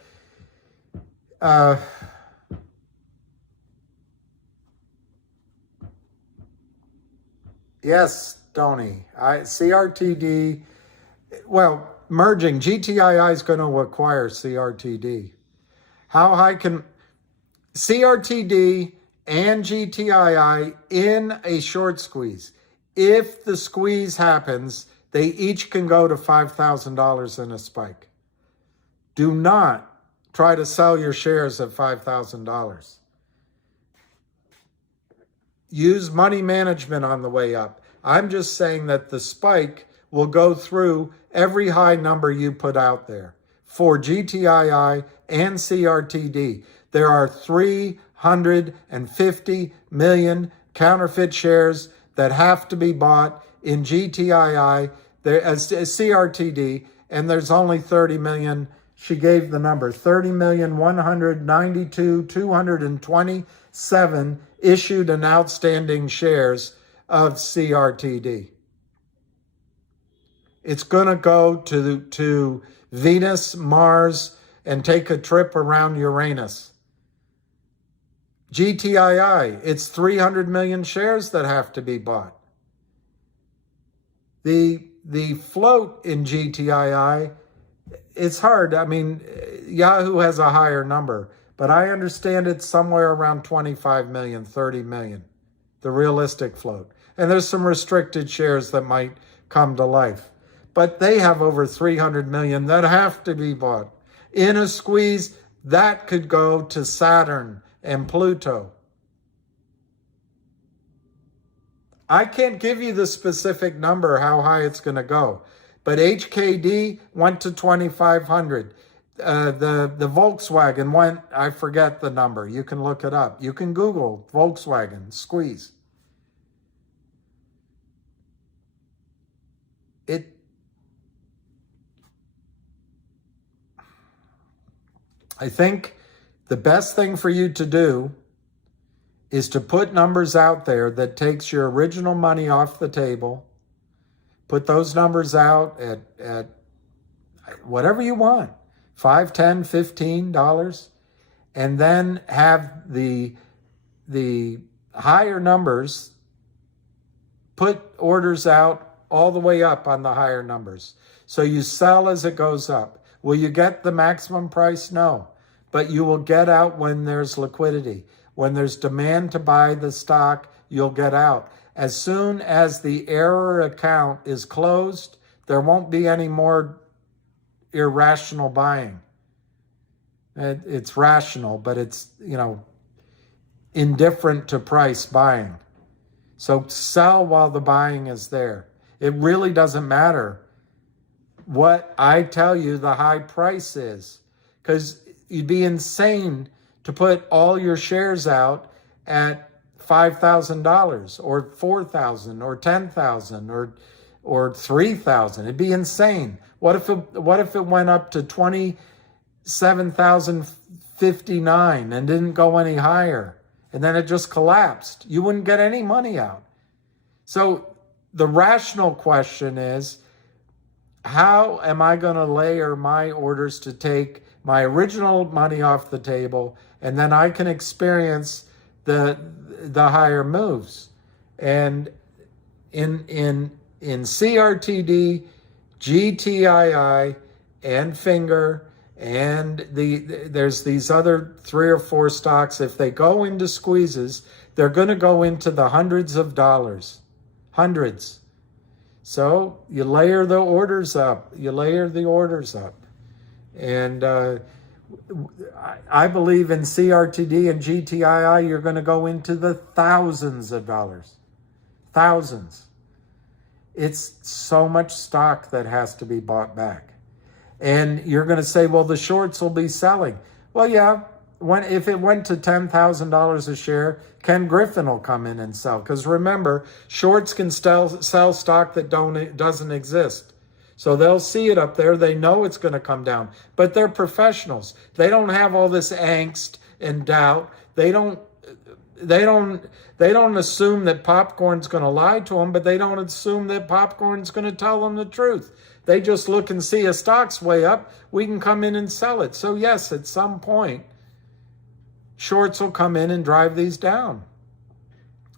yes, Tony, CRTD, well, merging, GTII is going to acquire CRTD. How high can CRTD and GTII in a short squeeze? If the squeeze happens, they each can go to $5,000 in a spike. Do not try to sell your shares at $5,000. Use money management on the way up. I'm just saying that the spike will go through every high number you put out there. For GTII and CRTD, there are 350 million counterfeit shares that have to be bought in GTII, as CRTD, and there's only 30 million. She gave the number, 30,192,227 issued and outstanding shares of CRTD. It's going to go to Venus, Mars, and take a trip around Uranus. GTII, it's 300 million shares that have to be bought. The float in GTII, it's hard. I mean, Yahoo has a higher number, but I understand it's somewhere around 25 million, 30 million, the realistic float. And there's some restricted shares that might come to life. But they have over 300 million that have to be bought. In a squeeze, that could go to Saturn and Pluto. I can't give you the specific number, how high it's going to go. But HKD went to 2,500. The Volkswagen went, I forget the number. You can look it up. You can Google Volkswagen squeeze. I think the best thing for you to do is to put numbers out there that takes your original money off the table. Put those numbers out at whatever you want, $5, $10, $15, and then have the higher numbers, put orders out all the way up on the higher numbers. So you sell as it goes up. Will you get the maximum price? No. But you will get out when there's liquidity. When there's demand to buy the stock, you'll get out. As soon as the error account is closed, there won't be any more irrational buying. It's rational, but it's, indifferent to price buying. So sell while the buying is there. It really doesn't matter what I tell you the high price is, because you'd be insane to put all your shares out at $5,000 or $4,000 or $10,000 or $3,000. It'd be insane. What if it went up to $27,059 and didn't go any higher, and then it just collapsed? You wouldn't get any money out. So the rational question is, how am I going to layer my orders to take my original money off the table, and then I can experience the higher moves? And in CRTD, GTII, and Finger, and there's these other 3 or 4 stocks. If they go into squeezes, they're going to go into the hundreds of dollars. Hundreds. So you layer the orders up. And I believe in CRTD and GTII, you're going to go into the thousands of dollars. Thousands. It's so much stock that has to be bought back. And you're going to say, well, the shorts will be selling. Well, yeah, if it went to $10,000 a share, Ken Griffin will come in and sell. Because remember, shorts can sell stock that doesn't exist. So they'll see it up there. They know it's going to come down. But they're professionals. They don't have all this angst and doubt. They don't assume that popcorn's going to lie to them, but they don't assume that popcorn's going to tell them the truth. They just look and see a stock's way up, we can come in and sell it. So yes, at some point, shorts will come in and drive these down.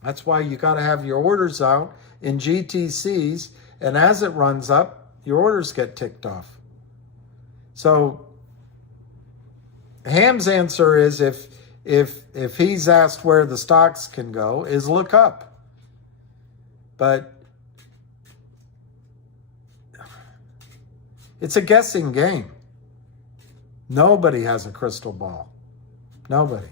That's why you got to have your orders out in GTCs, and as it runs up, your orders get ticked off. So Ham's answer is, if he's asked where the stocks can go, is look up. But it's a guessing game. Nobody has a crystal ball. Nobody.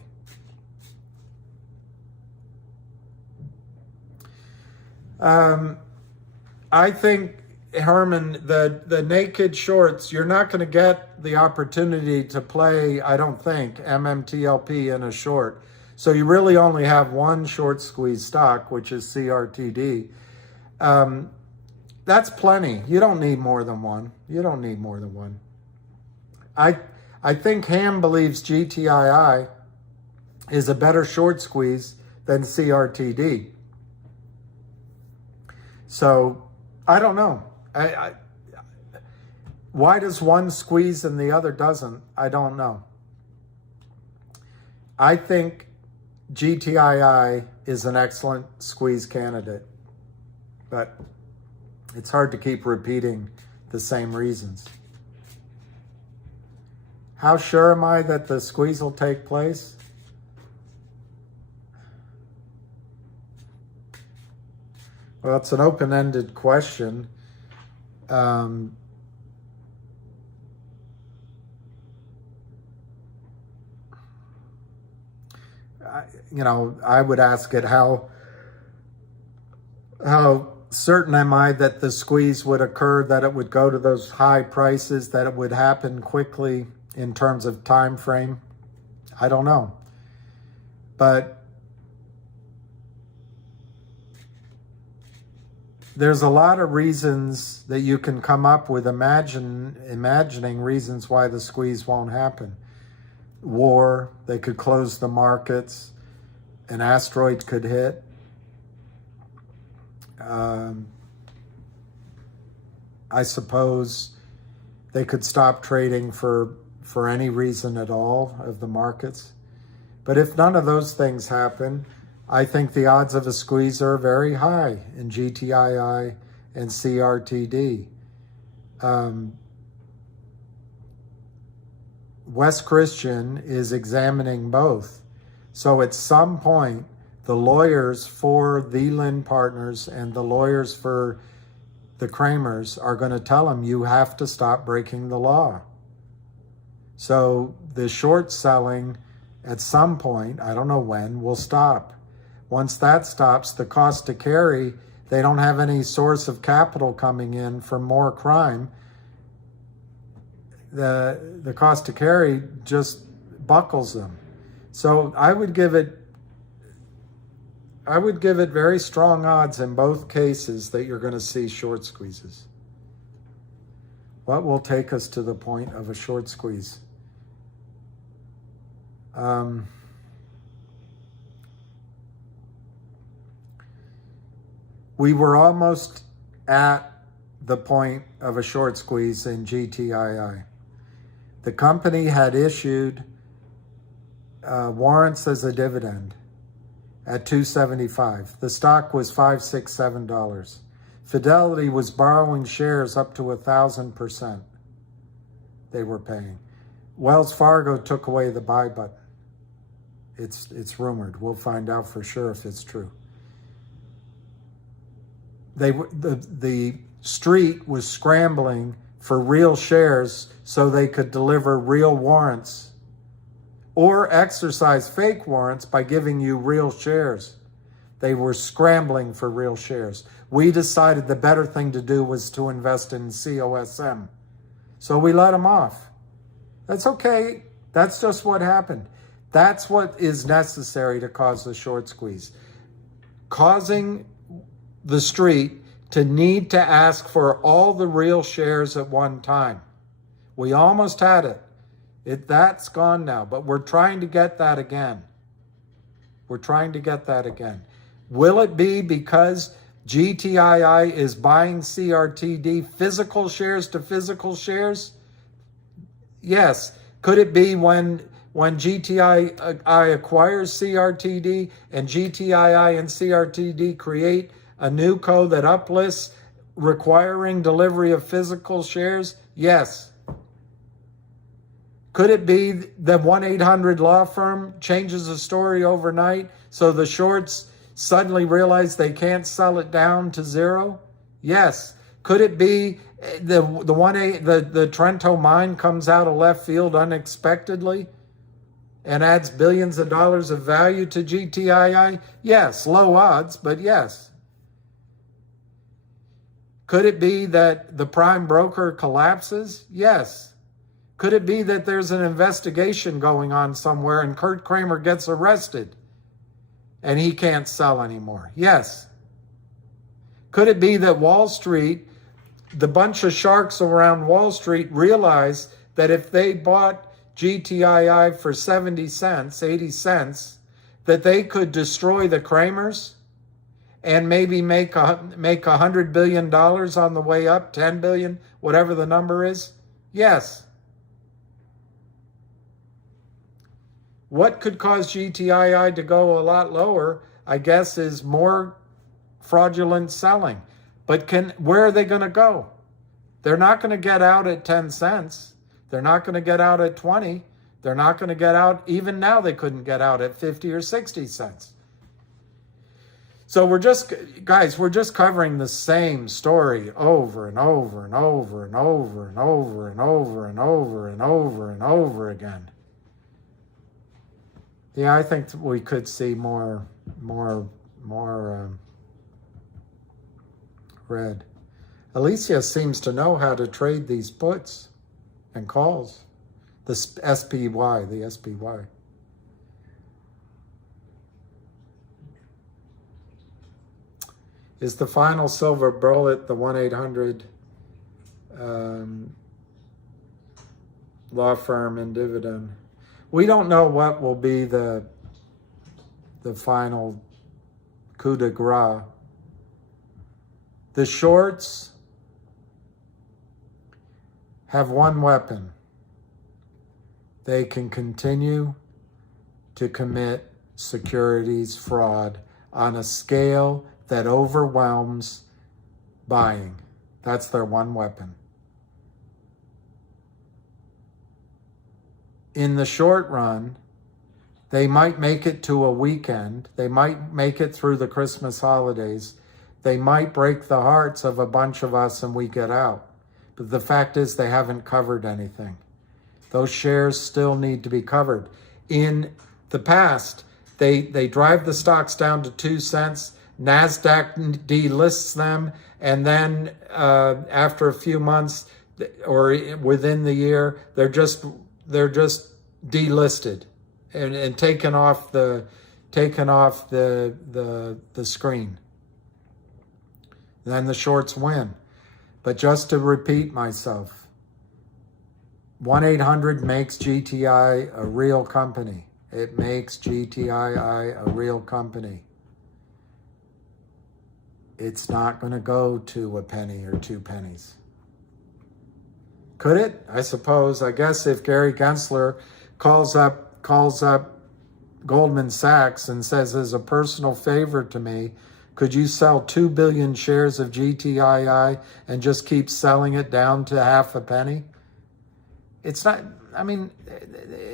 I think, Herman, the naked shorts, you're not going to get the opportunity to play, I don't think, MMTLP in a short. So you really only have one short squeeze stock, which is CRTD. That's plenty. You don't need more than one. I think Ham believes GTII is a better short squeeze than CRTD. So I don't know. Why does one squeeze and the other doesn't? I don't know. I think GTII is an excellent squeeze candidate, but it's hard to keep repeating the same reasons. How sure am I that the squeeze will take place? Well, it's an open-ended question. I would ask it, how certain am I that the squeeze would occur, that it would go to those high prices, that it would happen quickly in terms of time frame? I don't know. But there's a lot of reasons that you can come up with, imagining reasons why the squeeze won't happen. War, they could close the markets. an asteroid could hit. I suppose they could stop trading for any reason at all of the markets. But if none of those things happen, I think the odds of a squeeze are very high in GTII and CRTD. West Christian is examining both. So at some point, the lawyers for the Lynn Partners and the lawyers for the Kramers are going to tell them, you have to stop breaking the law. So the short selling at some point, I don't know when, will stop. Once that stops, the cost to carry, they don't have any source of capital coming in for more crime. The cost to carry just buckles them. So I would give it very strong odds in both cases that you're going to see short squeezes. What will take us to the point of a short squeeze? We were almost at the point of a short squeeze in GTII. The company had issued warrants as a dividend at $2.75. The stock was $5, $6, $7. Fidelity was borrowing shares up to 1,000%. They were paying. Wells Fargo took away the buy button. It's rumored. We'll find out for sure if it's true. The street was scrambling for real shares so they could deliver real warrants or exercise fake warrants by giving you real shares. They were scrambling for real shares. We decided the better thing to do was to invest in COSM. So we let them off. That's okay. That's just what happened. That's what is necessary to cause the short squeeze. Causing the street to need to ask for all the real shares at one time. We almost had it. That's gone now, but we're trying to get that again. We're trying to get that again. Will it be because GTII is buying CRTD physical shares to physical shares? Yes. Could it be when GTII acquires CRTD and GTII and CRTD create a new co that uplists requiring delivery of physical shares? Yes. Could it be the 1-800 law firm changes the story overnight so the shorts suddenly realize they can't sell it down to zero? Yes. Could it be the Trento mine comes out of left field unexpectedly and adds billions of dollars of value to GTII? Yes. Low odds, but yes. Could it be that the prime broker collapses? Yes. Could it be that there's an investigation going on somewhere and Kurt Kramer gets arrested and he can't sell anymore? Yes. Could it be that Wall Street, the bunch of sharks around Wall Street, realize that if they bought GTII for 70 cents, 80 cents, that they could destroy the Kramers and maybe make $100 billion on the way up, 10 billion, whatever the number is? Yes. What could cause GTII to go a lot lower, I guess, is more fraudulent selling. But where are they going to go? They're not going to get out at 10 cents. They're not going to get out at 20. They're not going to get out, even now they couldn't get out at 50 or 60 cents. So we're just covering the same story over and over and over and over and over and over and over and over and over again. Yeah, I think we could see more red. Alicia seems to know how to trade these puts and calls. The SPY. Is the final silver bullet the 1-800 law firm and dividend? We don't know what will be the the final coup de grace. The shorts have one weapon. They can continue to commit securities fraud on a scale that overwhelms buying. That's their one weapon. In the short run, they might make it to a weekend. They might make it through the Christmas holidays. They might break the hearts of a bunch of us and we get out. But the fact is they haven't covered anything. Those shares still need to be covered. In the past, they drive the stocks down to 2 cents. NASDAQ delists them. And then after a few months or within the year, they're just delisted and taken off the screen. Then the shorts win. But just to repeat myself, 1-800 makes GTI a real company. It makes GTII a real company. It's not going to go to a penny or 2 pennies. Could it? I suppose. I guess if Gary Gensler calls up Goldman Sachs and says, as a personal favor to me, could you sell 2 billion shares of GTII and just keep selling it down to half a penny? It's not, I mean,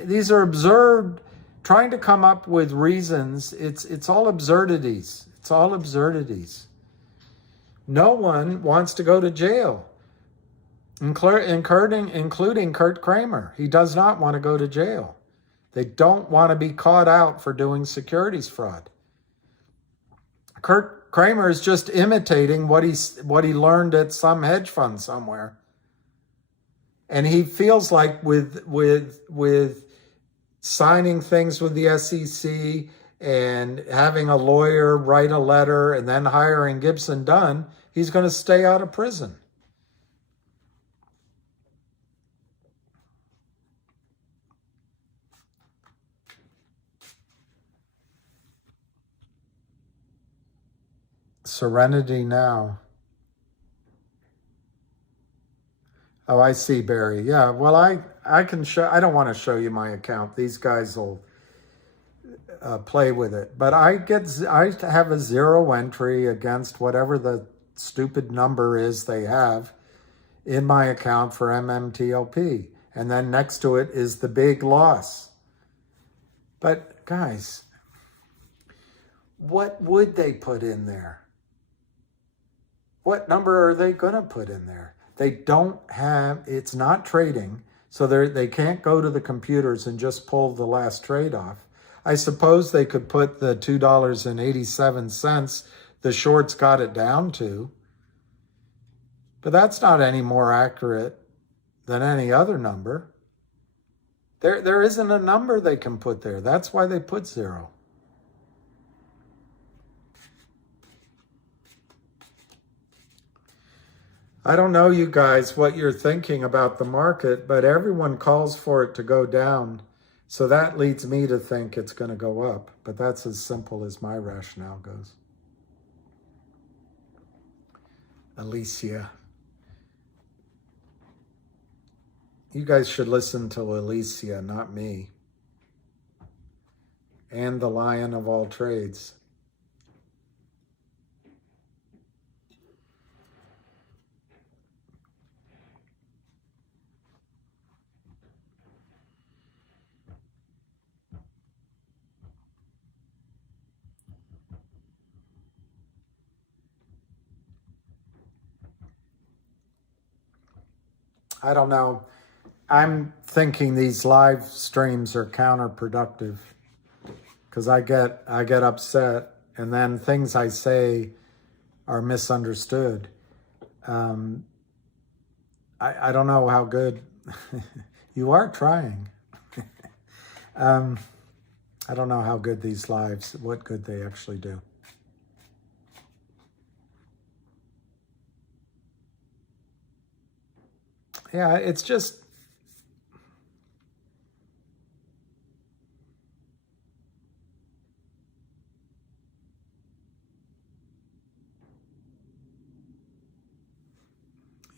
these are absurd, trying to come up with reasons. It's all absurdities. It's all absurdities. No one wants to go to jail, including Kurt Kramer. He does not want to go to jail. They don't want to be caught out for doing securities fraud. Kurt Kramer is just imitating what he learned at some hedge fund somewhere. And he feels like with signing things with the SEC and having a lawyer write a letter and then hiring Gibson Dunn, he's going to stay out of prison. Serenity now. Oh, I see, Barry. Yeah, well, I can show. I don't want to show you my account. These guys will play with it. But I have a 0 entry against whatever the stupid number is they have in my account for MMTLP. And then next to it is the big loss. But guys, what would they put in there? What number are they going to put in there? They don't have, it's not trading, so they can't go to the computers and just pull the last trade off. I suppose they could put the $2.87 the shorts got it down to, but that's not any more accurate than any other number. There isn't a number they can put there. That's why they put 0. I don't know, you guys, what you're thinking about the market, but everyone calls for it to go down. So that leads me to think it's going to go up. But that's as simple as my rationale goes. Alicia. You guys should listen to Alicia, not me. And the lion of all trades. I don't know. I'm thinking these live streams are counterproductive because I get upset and then things I say are misunderstood. I don't know how good you are trying. I don't know how good these lives, what good they actually do. Yeah, it's just,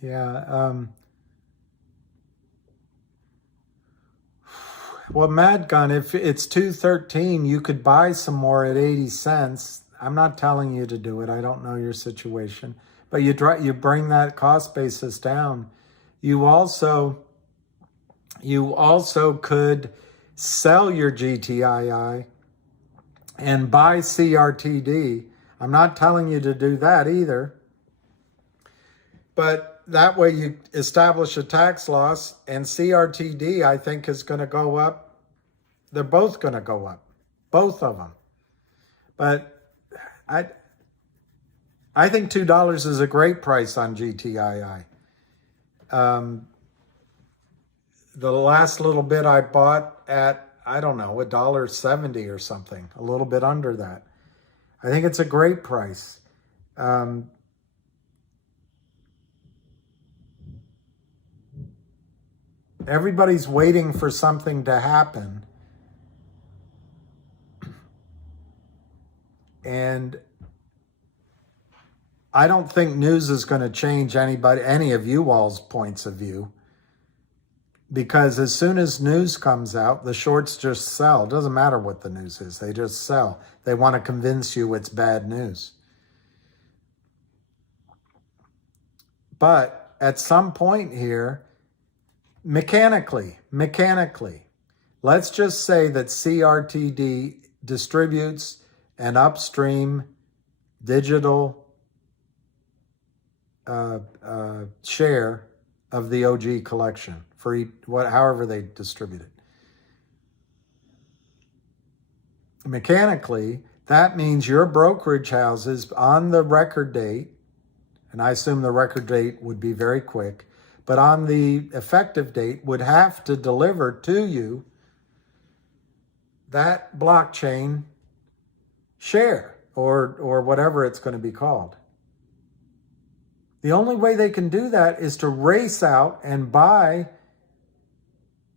Yeah. Well, Mad Gun, if it's 213, you could buy some more at 80 cents. I'm not telling you to do it. I don't know your situation, but you bring that cost basis down. You also could sell your GTII and buy CRTD. I'm not telling you to do that either, but that way you establish a tax loss, and CRTD, I think, is going to go up. They're both going to go up, both of them. But I think $2 is a great price on GTII. The last little bit I bought at, I don't know, $1.70 or something, a little bit under that. I think it's a great price. Everybody's waiting for something to happen. And I don't think news is going to change any of you all's points of view. Because as soon as news comes out, the shorts just sell. It doesn't matter what the news is. They just sell. They want to convince you it's bad news. But at some point here, mechanically, let's just say that CRTD distributes an upstream digital share of the OG collection for however they distribute it. Mechanically, that means your brokerage houses on the record date, and I assume the record date would be very quick, but on the effective date would have to deliver to you that blockchain share or whatever it's going to be called. The only way they can do that is to race out and buy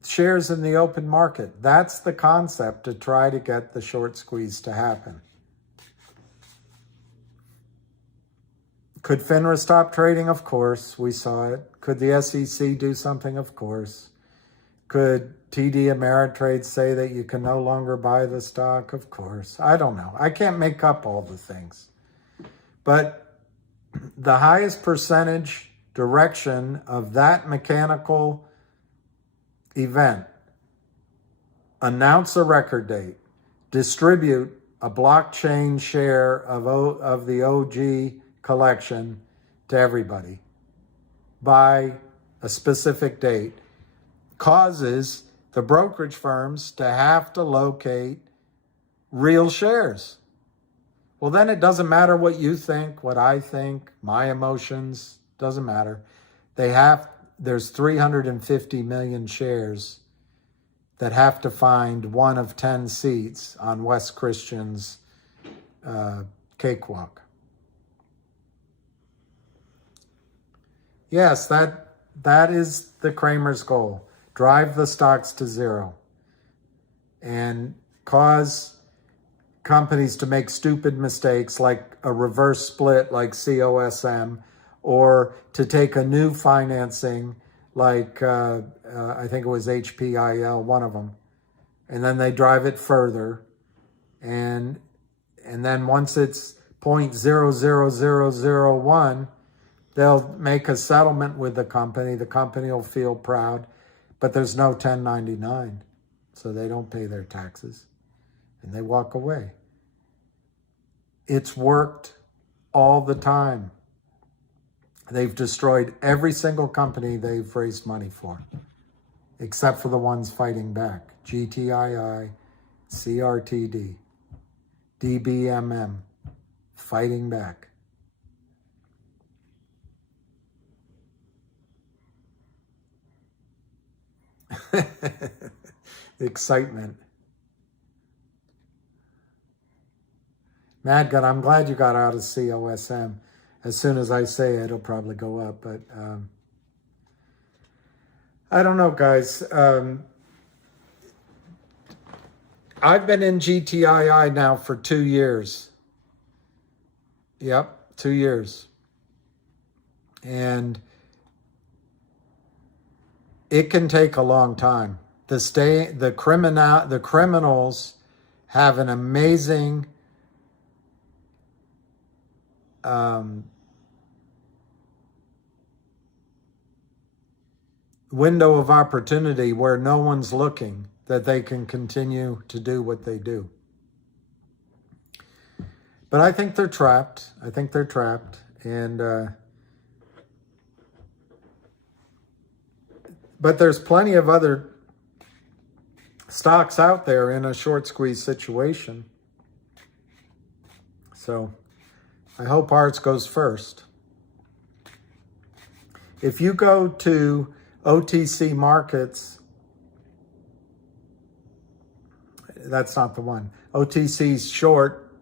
shares in the open market. That's the concept, to try to get the short squeeze to happen. Could FINRA stop trading? Of course, we saw it. Could the SEC do something? Of course. Could TD Ameritrade say that you can no longer buy the stock? Of course. I don't know. I can't make up all the things. But the highest percentage direction of that mechanical event: announce a record date, distribute a blockchain share of the OG collection to everybody by a specific date, causes the brokerage firms to have to locate real shares. Well, then it doesn't matter what you think, what I think, my emotions, doesn't matter. There's 350 million shares that have to find one of 10 seats on Wes Christian's cakewalk. Yes, that is the Kramer's goal. Drive the stocks to zero and cause companies to make stupid mistakes like a reverse split like COSM, or to take a new financing like I think it was HPIL, one of them, and then they drive it further, and then once it's 0.00001, they'll make a settlement with the company. The company will feel proud, but there's no 1099, so they don't pay their taxes, and they walk away. It's worked all the time. They've destroyed every single company they've raised money for, except for the ones fighting back. GTII, CRTD, DBMM, fighting back. The excitement. Mad Gun, I'm glad you got out of COSM. As soon as I say it, it'll probably go up. But I don't know, guys. I've been in GTII now for 2 years. Yep, 2 years. And it can take a long time. The criminals have an amazing window of opportunity where no one's looking, that they can continue to do what they do. But I think they're trapped. I think they're trapped. And but there's plenty of other stocks out there in a short squeeze situation. So I hope ours goes first. If you go to OTC markets, that's not the one. OTC short,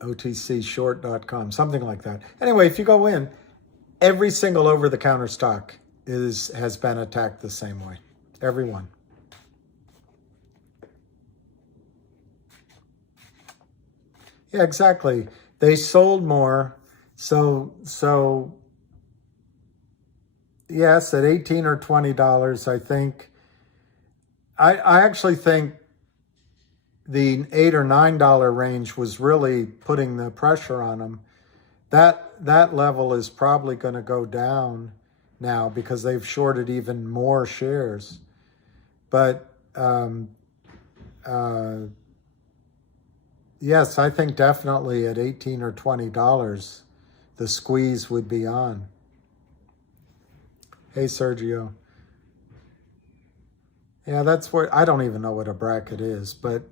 OTCshort.com, something like that. Anyway, if you go in, every single over-the-counter stock has been attacked the same way. Every one. Yeah, exactly. They sold more. So yes, at $18 or $20, I think, I actually think the $8 or $9 range was really putting the pressure on them. That level is probably going to go down now because they've shorted even more shares. But yes, I think definitely at $18 or $20, the squeeze would be on. Hey, Sergio. Yeah, that's where, I don't even know what a bracket is, but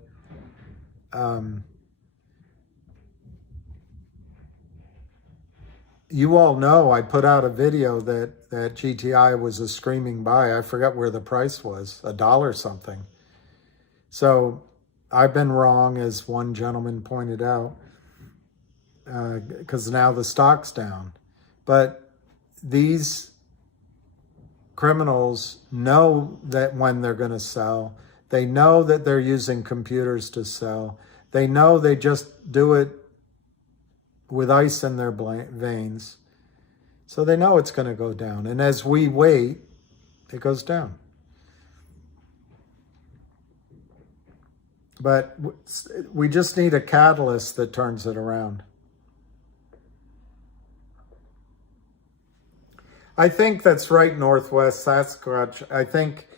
you all know I put out a video that GTI was a screaming buy. I forgot where the price was, $1 something. So I've been wrong, as one gentleman pointed out, because now the stock's down. But these criminals know that when they're going to sell. They know that they're using computers to sell. They know they just do it with ice in their veins. So they know it's going to go down. And as we wait, it goes down. But we just need a catalyst that turns it around. I think that's right, Northwest Sasquatch. I think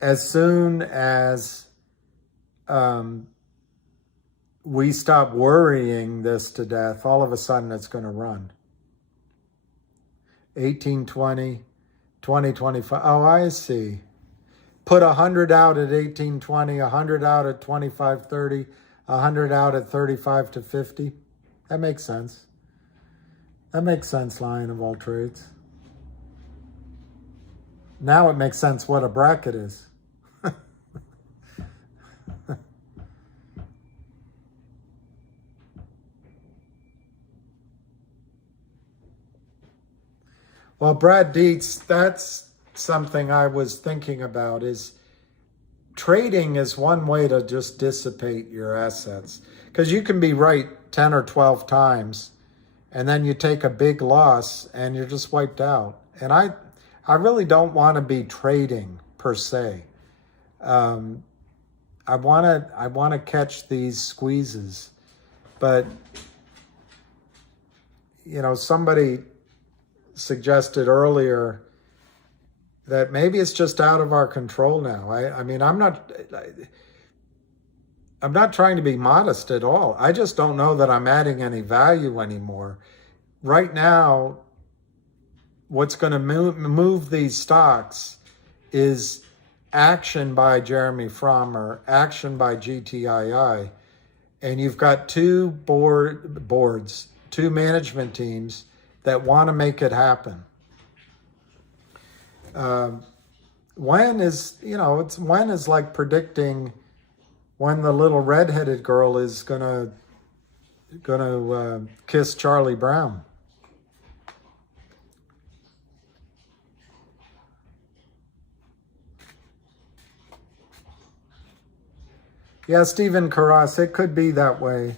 as soon as we stop worrying this to death, all of a sudden it's going to run. 1820, 2025. Oh, I see. Put 100 out at 1820, 100 out at 2530, 100 out at 35 to 50. That makes sense. That makes sense, Lion of all trades. Now it makes sense what a bracket is. Well, Brad Dietz, that's something I was thinking about, is trading is one way to just dissipate your assets. Because you can be right 10 or 12 times, and then you take a big loss, and you're just wiped out. And I really don't want to be trading per se. I want to catch these squeezes, but you know, somebody suggested earlier that maybe it's just out of our control now. I mean, I'm not trying to be modest at all. I just don't know that I'm adding any value anymore. Right now, what's going to move these stocks is action by Jeremy Frommer, action by GTII, and you've got two boards, two management teams that want to make it happen. When is like predicting when the little redheaded girl is gonna kiss Charlie Brown. Yeah, Stephen Karras, it could be that way.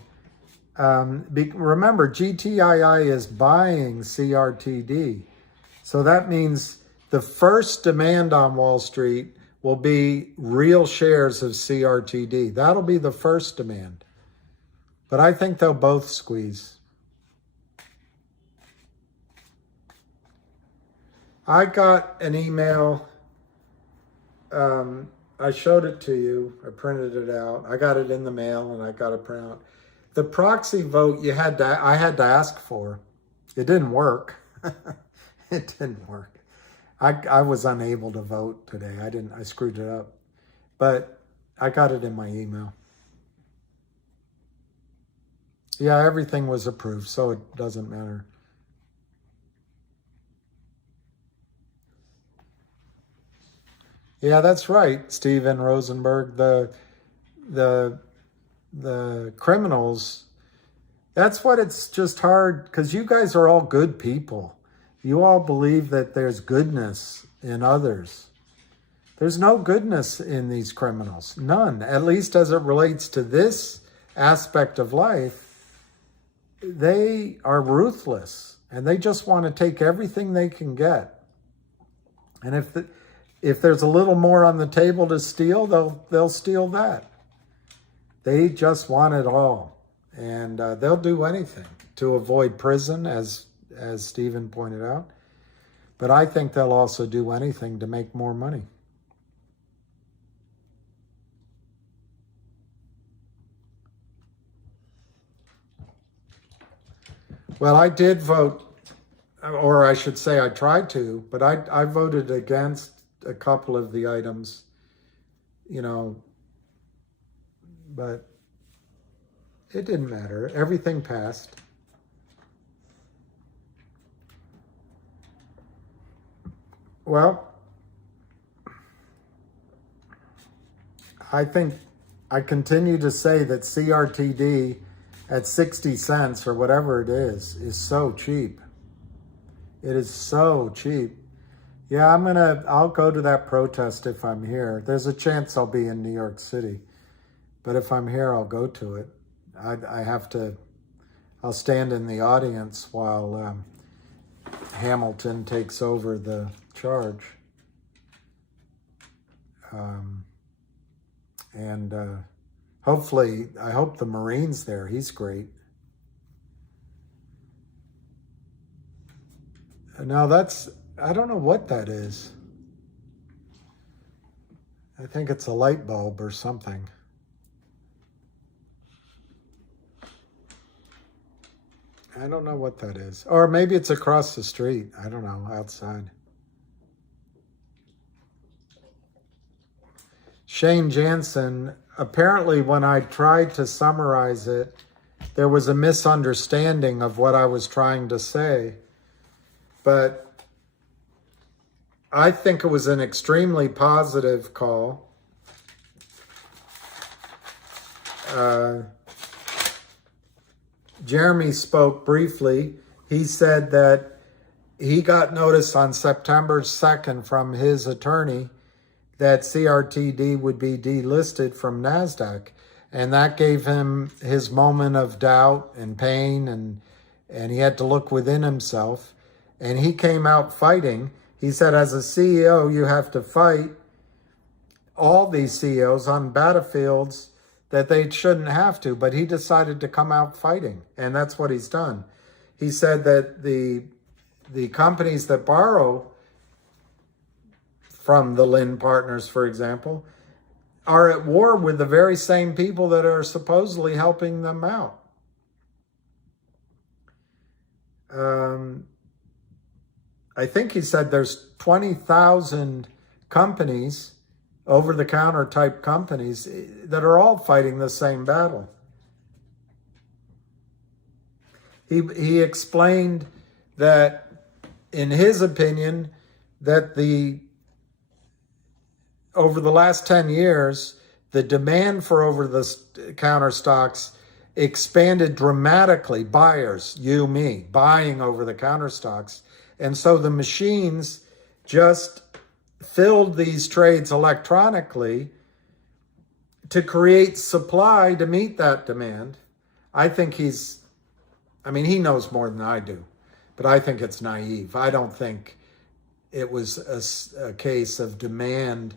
Remember, GTII is buying CRTD. So that means the first demand on Wall Street will be real shares of CRTD. That'll be the first demand. But I think they'll both squeeze. I got an email. I showed it to you. I printed it out. I got it in the mail and I got it printed out. The proxy vote I had to ask for. It didn't work. It didn't work. I was unable to vote today. I screwed it up. But I got it in my email. Yeah, everything was approved, so it doesn't matter. Yeah, that's right, Steven Rosenberg. The criminals, that's what it's just hard, because you guys are all good people. You all believe that there's goodness in others. There's no goodness in these criminals. None, at least as it relates to this aspect of life. They are ruthless, and they just want to take everything they can get. And if there's a little more on the table to steal, they'll steal that. They just want it all, and they'll do anything to avoid prison, as Stephen pointed out. But I think they'll also do anything to make more money. Well, I did vote, or I should say I tried to, but I voted against a couple of the items, but it didn't matter. Everything passed. Well, I think I continue to say that CRTD at 60 cents or whatever it is so cheap. It is so cheap. Yeah, I'll go to that protest if I'm here. There's a chance I'll be in New York City, but if I'm here, I'll go to it. I'll stand in the audience while Hamilton takes over the charge. Hopefully, I hope the Marine's there. He's great. Now I don't know what that is. I think it's a light bulb or something. I don't know what that is. Or maybe it's across the street. I don't know, outside. Shane Jansen, apparently when I tried to summarize it, there was a misunderstanding of what I was trying to say. But I think it was an extremely positive call. Jeremy spoke briefly. He said that he got notice on September 2nd from his attorney that CRTD would be delisted from NASDAQ. And that gave him his moment of doubt and pain, and he had to look within himself. And he came out fighting. He said, as a CEO, you have to fight all these CEOs on battlefields that they shouldn't have to. But he decided to come out fighting, and that's what he's done. He said that the companies that borrow from the Lynn Partners, for example, are at war with the very same people that are supposedly helping them out. I think he said there's 20,000 companies, over-the-counter type companies, that are all fighting the same battle. He explained that, in his opinion, that over the last 10 years, the demand for over-the-counter stocks expanded dramatically. Buyers, you, me, buying over-the-counter stocks. And so the machines just filled these trades electronically to create supply to meet that demand. I think he knows more than I do, but I think it's naive. I don't think it was a case of demand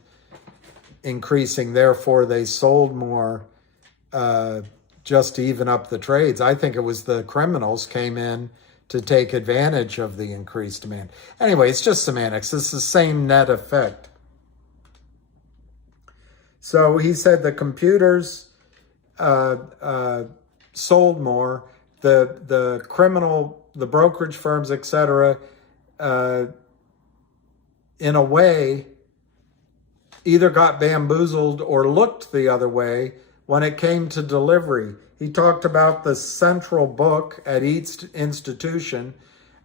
increasing, therefore they sold more just to even up the trades. I think it was the criminals came in to take advantage of the increased demand. Anyway, it's just semantics. It's the same net effect. So he said the computers sold more, the criminal, the brokerage firms, etc., in a way, either got bamboozled or looked the other way when it came to delivery. He talked about the central book at each institution.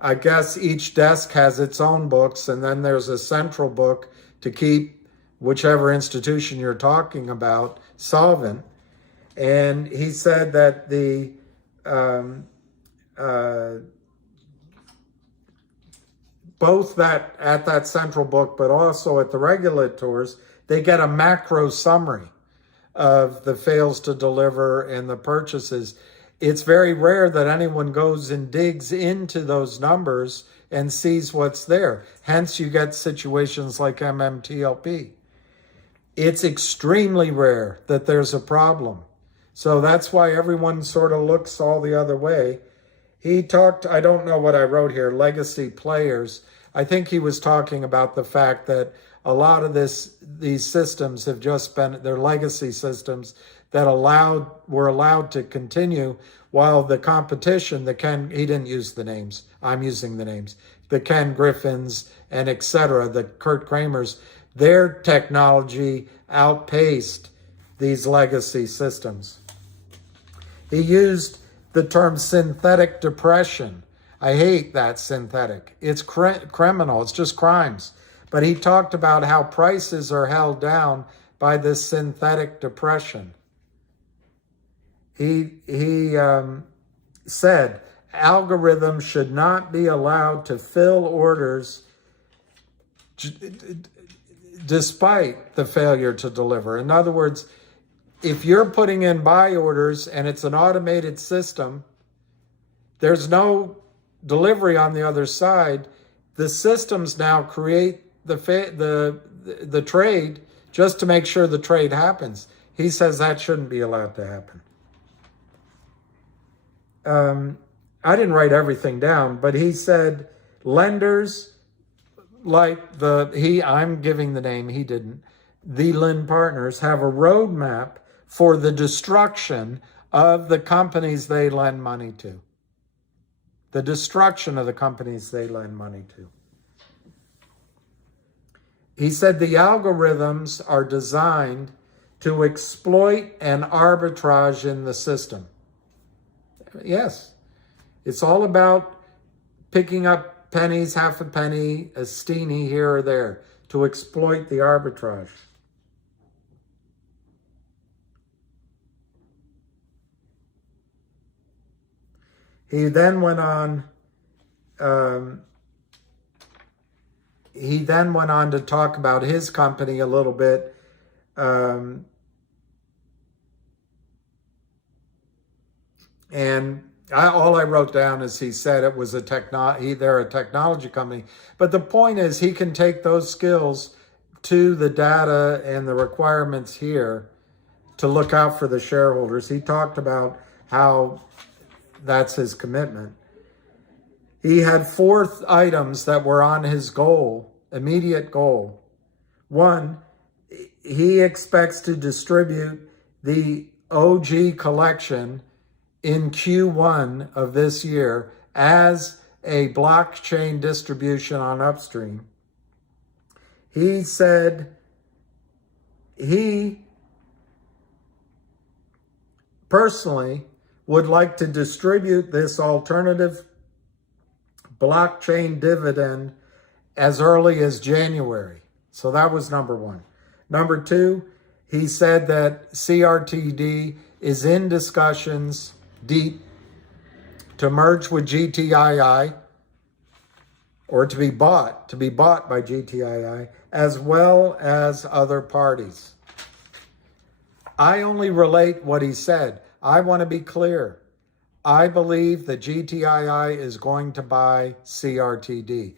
I guess each desk has its own books, and then there's a central book to keep whichever institution you're talking about solvent. And he said that the both that at that central book, but also at the regulators, they get a macro summary of the fails to deliver and the purchases. It's very rare that anyone goes and digs into those numbers and sees what's there. Hence, you get situations like MMTLP. It's extremely rare that there's a problem. So that's why everyone sort of looks all the other way. He talked, I don't know what I wrote here, legacy players. I think he was talking about the fact that a lot of these systems have just been, they're legacy systems that were allowed to continue while the competition, he didn't use the names, I'm using the names, the Ken Griffins and etc., the Kurt Kramers, their technology outpaced these legacy systems. He used the term synthetic depression. I hate that synthetic. It's criminal. It's just crimes. But he talked about how prices are held down by this synthetic depression. He said algorithms should not be allowed to fill orders despite the failure to deliver. In other words, if you're putting in buy orders and it's an automated system, there's no delivery on the other side. The systems now create the trade just to make sure the trade happens. He says that shouldn't be allowed to happen. I didn't write everything down, but he said lenders like I'm giving the name, he didn't, the Lynn Partners have a roadmap for the destruction of the companies they lend money to. The destruction of the companies they lend money to. He said the algorithms are designed to exploit an arbitrage in the system. Yes, it's all about picking up pennies, half a penny, a steenie here or there, to exploit the arbitrage. He then went on. He then went on to talk about his company a little bit. And all I wrote down is he said it was they're a technology company. But the point is he can take those skills to the data and the requirements here to look out for the shareholders. He talked about how that's his commitment. He had 4 items that were on his goal, immediate goal. 1, he expects to distribute the OG collection in Q1 of this year as a blockchain distribution on Upstream. He said he personally would like to distribute this alternative blockchain dividend as early as January. So that was number 1. Number 2, he said that CRTD is in discussions deep to merge with GTII or to be bought by GTII, as well as other parties. I only relate what he said. I want to be clear. I believe that GTII is going to buy CRTD.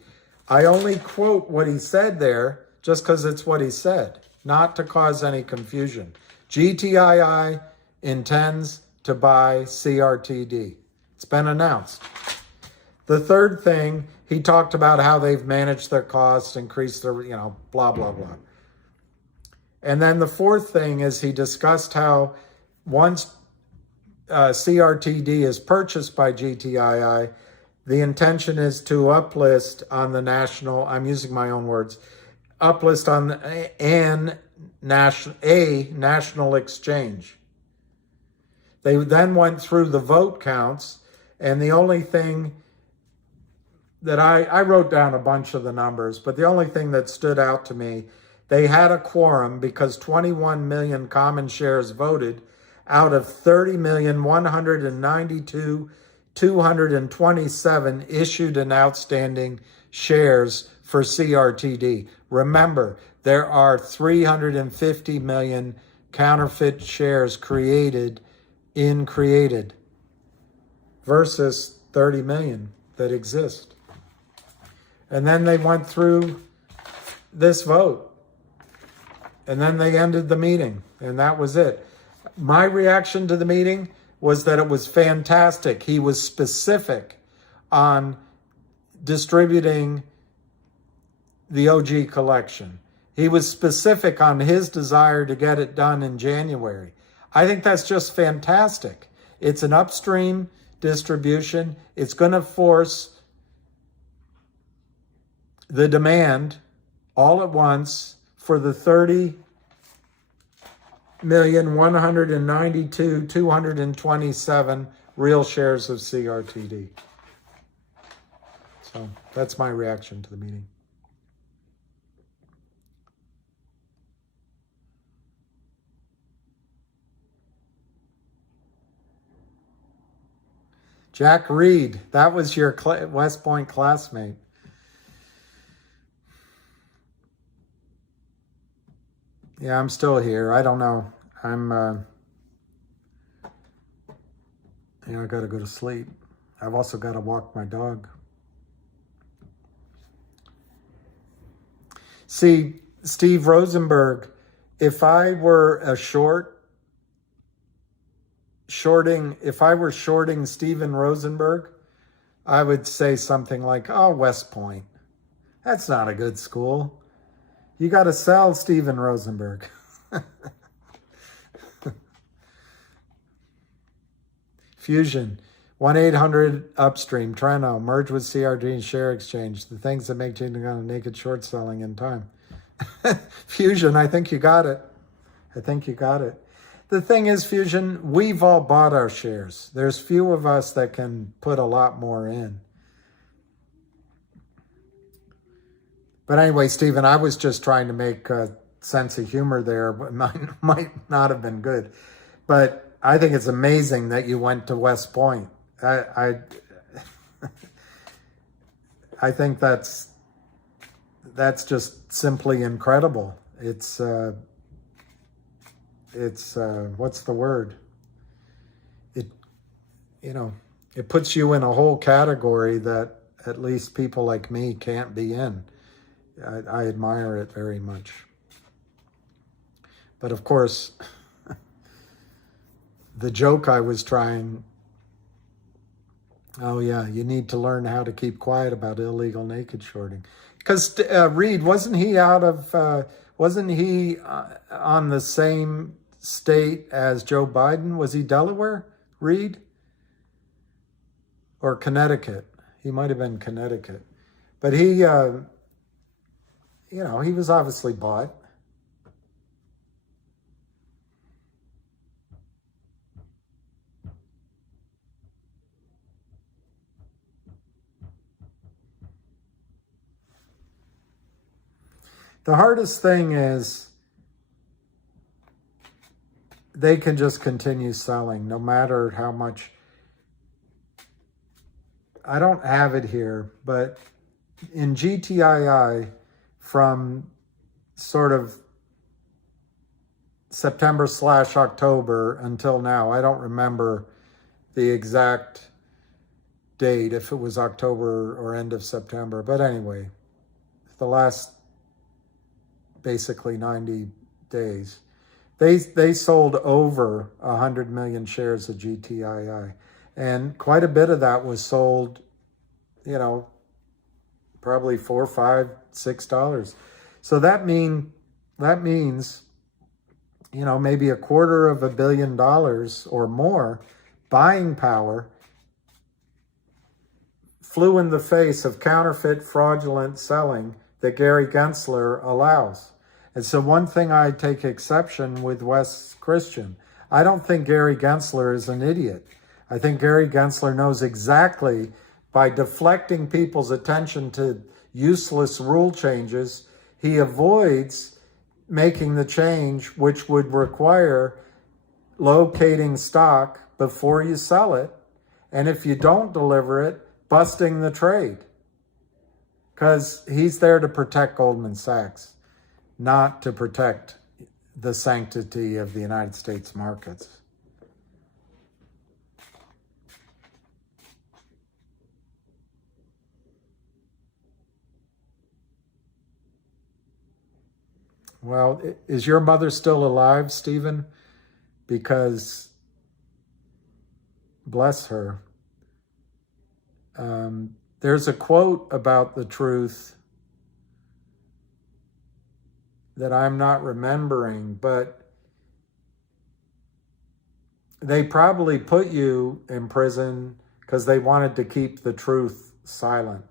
I only quote what he said there just because it's what he said, not to cause any confusion. GTII intends to buy CRTD. It's been announced. The third thing, he talked about how they've managed their costs, increased their, blah, blah, blah. And then the fourth thing is he discussed how once CRTD is purchased by GTII, the intention is to uplist on the national, I'm using my own words, uplist on a national exchange. They then went through the vote counts, and the only thing that I wrote down a bunch of the numbers, but the only thing that stood out to me, they had a quorum because 21 million common shares voted out of 30,192,227 issued and outstanding shares for CRTD. Remember, there are 350 million counterfeit shares created versus 30 million that exist. And then they went through this vote. And then they ended the meeting. And that was it. My reaction to the meeting was that it was fantastic. He was specific on distributing the OG collection. He was specific on his desire to get it done in January. I think that's just fantastic. It's an upstream distribution. It's going to force the demand all at once for the 30,192,227 real shares of CRTD. So that's my reaction to the meeting. Jack Reed, that was your West Point classmate. Yeah, I'm still here. I don't know. I got to go to sleep. I've also got to walk my dog. See, Steve Rosenberg, if I were shorting Steven Rosenberg, I would say something like, oh, West Point. That's not a good school. You got to sell Steven Rosenberg. Fusion, 1-800-UPSTREAM, Treno, merge with CRD and share exchange, the things that make changing on a naked short selling in time. Fusion, I think you got it. The thing is, Fusion, we've all bought our shares. There's few of us that can put a lot more in. But anyway, Stephen, I was just trying to make a sense of humor there, but might not have been good. But I think it's amazing that you went to West Point. I think that's just simply incredible. It's what's the word? It puts you in a whole category that at least people like me can't be in. I admire it very much. But of course, the joke I was trying, oh yeah, you need to learn how to keep quiet about illegal naked shorting. Because Reed, wasn't he on the same state as Joe Biden? Was he Delaware, Reed? Or Connecticut? He might have been Connecticut. But he, he was obviously bought. The hardest thing is they can just continue selling no matter how much. I don't have it here, but in GTII from sort of September/October until now, I don't remember the exact date, if it was October or end of September, but anyway, the last basically 90 days, they sold over 100 million shares of GTII. And quite a bit of that was sold, you know, probably $4, $5, $6. So that means, you know, maybe $250 million or more buying power flew in the face of counterfeit, fraudulent selling that Gary Gensler allows. And so one thing I take exception with Wes Christian, I don't think Gary Gensler is an idiot. I think Gary Gensler knows exactly, by deflecting people's attention to useless rule changes, he avoids making the change which would require locating stock before you sell it. And if you don't deliver it, busting the trade. Because he's there to protect Goldman Sachs, not to protect the sanctity of the United States markets. Well, is your mother still alive, Stephen? Because, bless her. There's a quote about the truth that I'm not remembering, but they probably put you in prison because they wanted to keep the truth silent.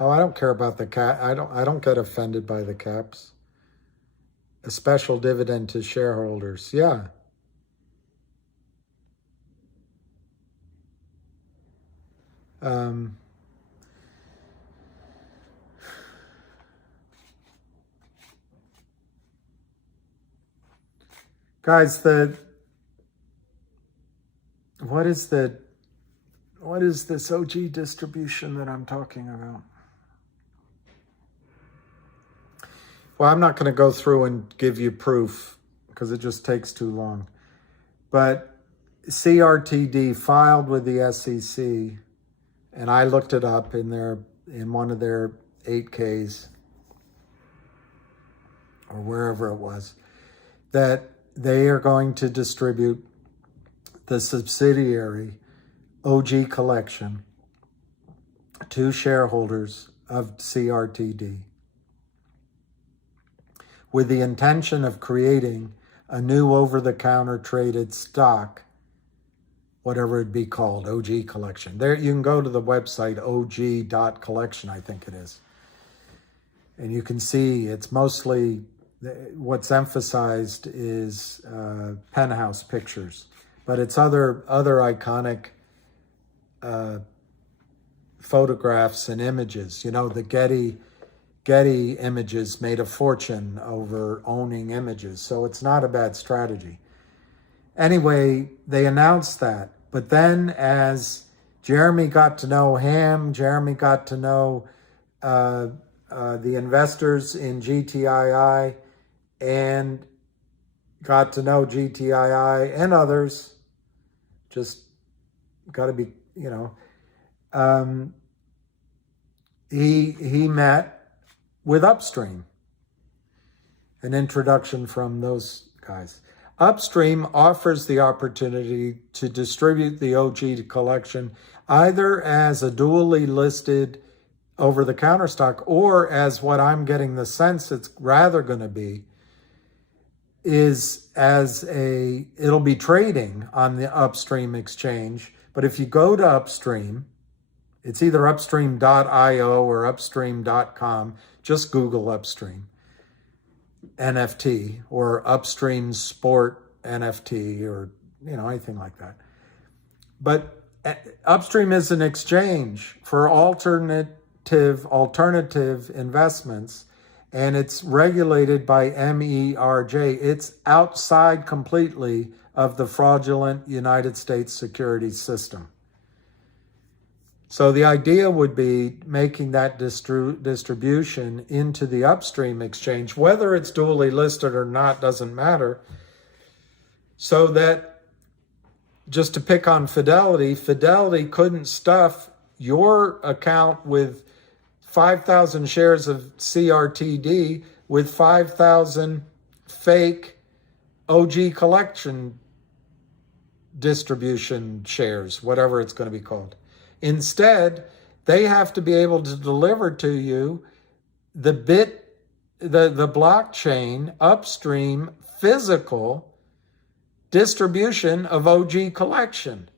Oh, I don't care about the cap. I don't get offended by the caps. A special dividend to shareholders. Yeah. Guys, what is this OG distribution that I'm talking about? Well, I'm not going to go through and give you proof because it just takes too long. But CRTD filed with the SEC, and I looked it up in one of their 8Ks or wherever it was, that they are going to distribute the subsidiary OG Collection to shareholders of CRTD, with the intention of creating a new over-the-counter traded stock, whatever it'd be called, OG Collection. There, you can go to the website, og.collection, I think it is. And you can see it's mostly, what's emphasized is penthouse pictures, but it's other iconic photographs and images. You know, the Getty Images made a fortune over owning images, so it's not a bad strategy. Anyway, they announced that. But then as Jeremy got to know Ham, Jeremy got to know the investors in GTII, and got to know GTII and others, just got to be, you know, he met with Upstream, an introduction from those guys. Upstream offers the opportunity to distribute the OG Collection either as a dually listed over-the-counter stock, or as what I'm getting the sense it's rather going to be, is it'll be trading on the Upstream exchange. But if you go to Upstream, it's either upstream.io or upstream.com. Just Google Upstream NFT or Upstream Sport NFT, or, you know, anything like that. But Upstream is an exchange for alternative investments, and it's regulated by MERJ. It's outside completely of the fraudulent United States securities system. So the idea would be making that distribution into the upstream exchange, whether it's duly listed or not, doesn't matter. So that, just to pick on Fidelity, Fidelity couldn't stuff your account with 5,000 shares of CRTD with 5,000 fake OG collection distribution shares, whatever it's going to be called. Instead, they have to be able to deliver to you the blockchain upstream physical distribution of OG collection.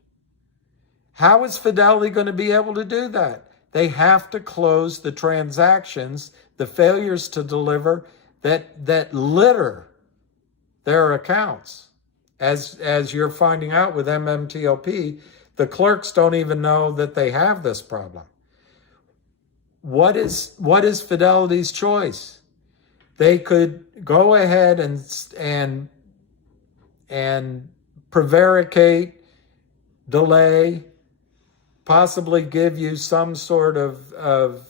How is Fidelity going to be able to do that? They have to close the transactions, the failures to deliver that litter their accounts. As you're finding out with MMTLP, the clerks don't even know that they have this problem. What is Fidelity's choice? They could go ahead and prevaricate, delay, possibly give you some sort of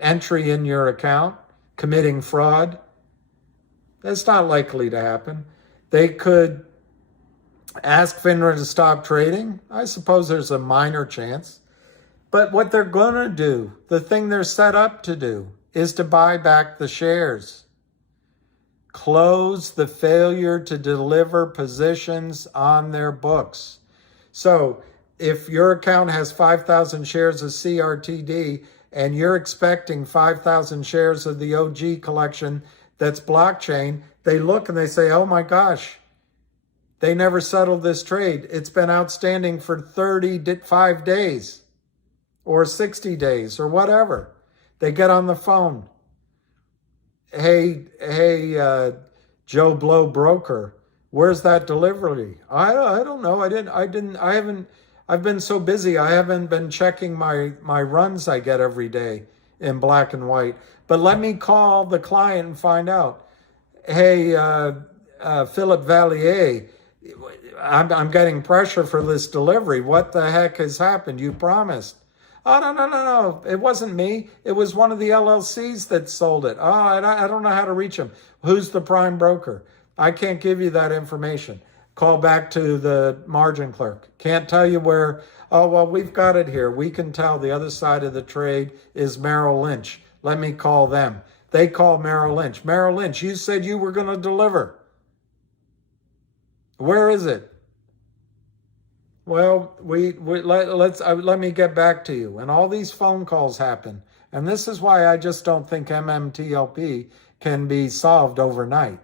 entry in your account, committing fraud. That's not likely to happen. They could ask FINRA to stop trading. I suppose there's a minor chance. But what they're going to do, the thing they're set up to do, is to buy back the shares. Close the failure to deliver positions on their books. So if your account has 5,000 shares of CRTD and you're expecting 5,000 shares of the OG collection that's blockchain, they look and they say, oh my gosh, they never settled this trade. It's been outstanding for 35 days or 60 days or whatever. They get on the phone. Hey, Joe Blow broker, where's that delivery? I don't know. I've been so busy. I haven't been checking my runs I get every day in black and white. But let me call the client and find out. Hey, Philip Vallier, I'm getting pressure for this delivery. What the heck has happened? You promised. Oh, no. It wasn't me. It was one of the LLCs that sold it. Oh, I don't know how to reach him. Who's the prime broker? I can't give you that information. Call back to the margin clerk. Can't tell you where. Oh, well, we've got it here. We can tell the other side of the trade is Merrill Lynch. Let me call them. They call Merrill Lynch. Merrill Lynch, you said you were going to deliver. Where is it? Well, let me get back to you. And all these phone calls happen. And this is why I just don't think MMTLP can be solved overnight.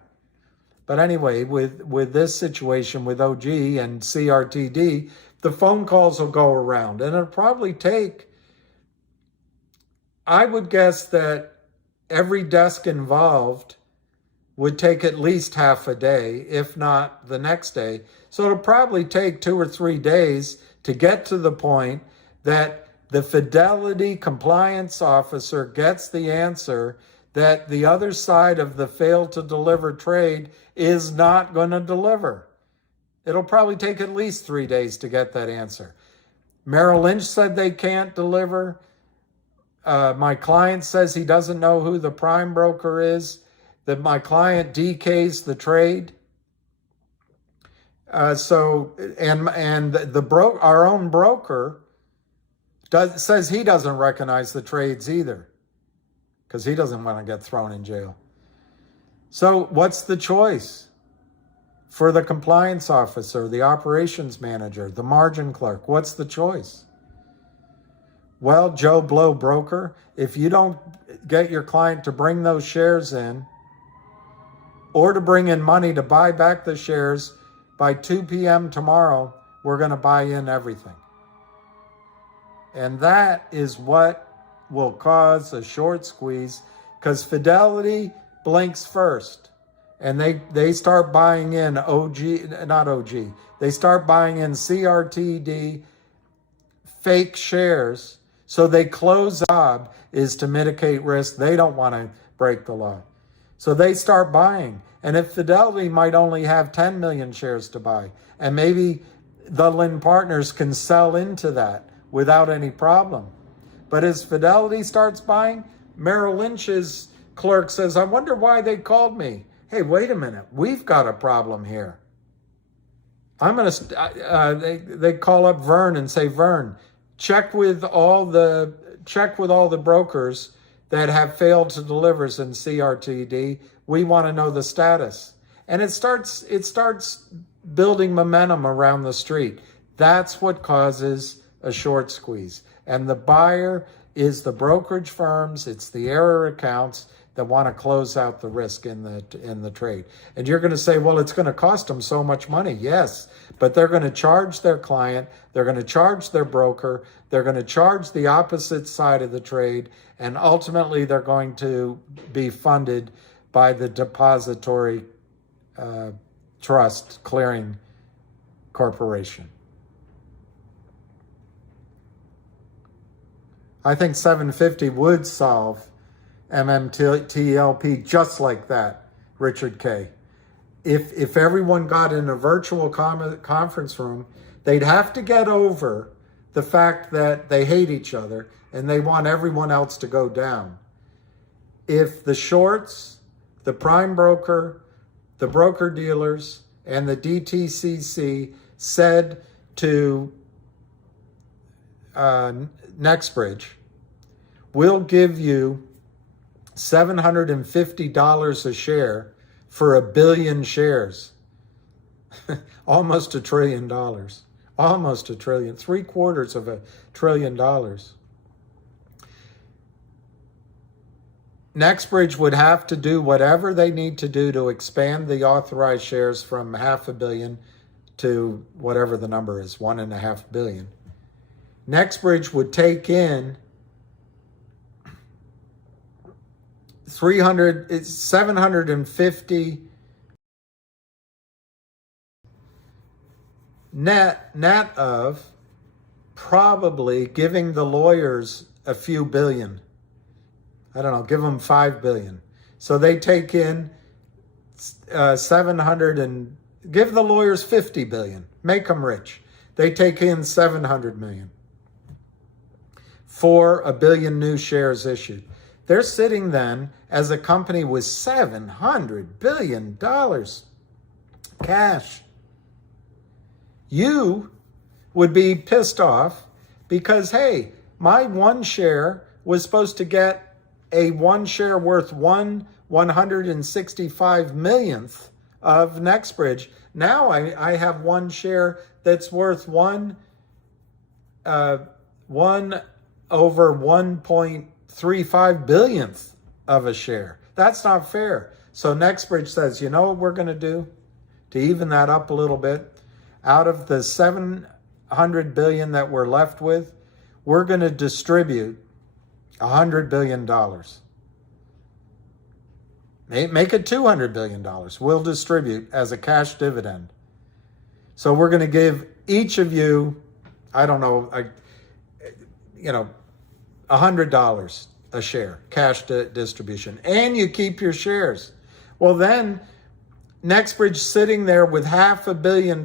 But anyway, with this situation with OG and CRTD, the phone calls will go around. And it'll probably take, I would guess that every desk involved would take at least half a day, if not the next day. So it'll probably take 2 or 3 days to get to the point that the Fidelity compliance officer gets the answer that the other side of the failed to deliver trade is not going to deliver. It'll probably take at least 3 days to get that answer. Merrill Lynch said they can't deliver. My client says he doesn't know who the prime broker is, that my client DKs the trade. Our own broker says he doesn't recognize the trades either because he doesn't want to get thrown in jail. So what's the choice for the compliance officer, the operations manager, the margin clerk? What's the choice? Well, Joe Blow broker, if you don't get your client to bring those shares in or to bring in money to buy back the shares by 2 p.m. tomorrow, we're going to buy in everything. And that is what will cause a short squeeze because Fidelity blinks first. And they start buying in they start buying in CRTD fake shares. So they close job is to mitigate risk. They don't want to break the law. So they start buying. And if Fidelity might only have 10 million shares to buy, and maybe the Lynn partners can sell into that without any problem. But as Fidelity starts buying, Merrill Lynch's clerk says, I wonder why they called me. Hey, wait a minute. We've got a problem here. I'm going to, they call up Vern and say, Vern, check with all the brokers that have failed to deliver in CRTD. We want to know the status. And it starts building momentum around the street. That's what causes a short squeeze. And the buyer is the brokerage firms, it's the error accounts that want to close out the risk in the trade. And you're going to say, well, it's going to cost them so much money. Yes, but they're going to charge their client, they're going to charge their broker, they're going to charge the opposite side of the trade, and ultimately they're going to be funded by the depository trust clearing corporation. I think 750 would solve MMTLP just like that, Richard K. If everyone got in a virtual conference room, they'd have to get over the fact that they hate each other and they want everyone else to go down. If the shorts, the prime broker, the broker dealers, and the DTCC said to Nextbridge, we'll give you $750 a share for 1 billion shares. Almost $1 trillion. Almost $1 trillion. $750 billion. Nextbridge would have to do whatever they need to do to expand the authorized shares from 500 million to whatever the number is, 1.5 billion. Nextbridge would take in 750 net of probably giving the lawyers a few billion. I don't know, give them 5 billion. So they take in 700 and give the lawyers 50 billion. Make them rich. They take in 700 million for 1 billion new shares issued. They're sitting then as a company with $700 billion cash. You would be pissed off because, hey, my one share was supposed to get a one share worth 1/165 millionth of Nextbridge. Now I have one share that's worth 1 over 1.35 billionth of a share. That's not fair. So Nextbridge says, you know what we're going to do to even that up a little bit? Out of the 700 billion that we're left with, we're going to distribute $100 billion. Make it $200 billion. We'll distribute as a cash dividend. So we're going to give each of you, I don't know, $100 a share, cash distribution. And you keep your shares. Well, then Nextbridge sitting there with $500 million,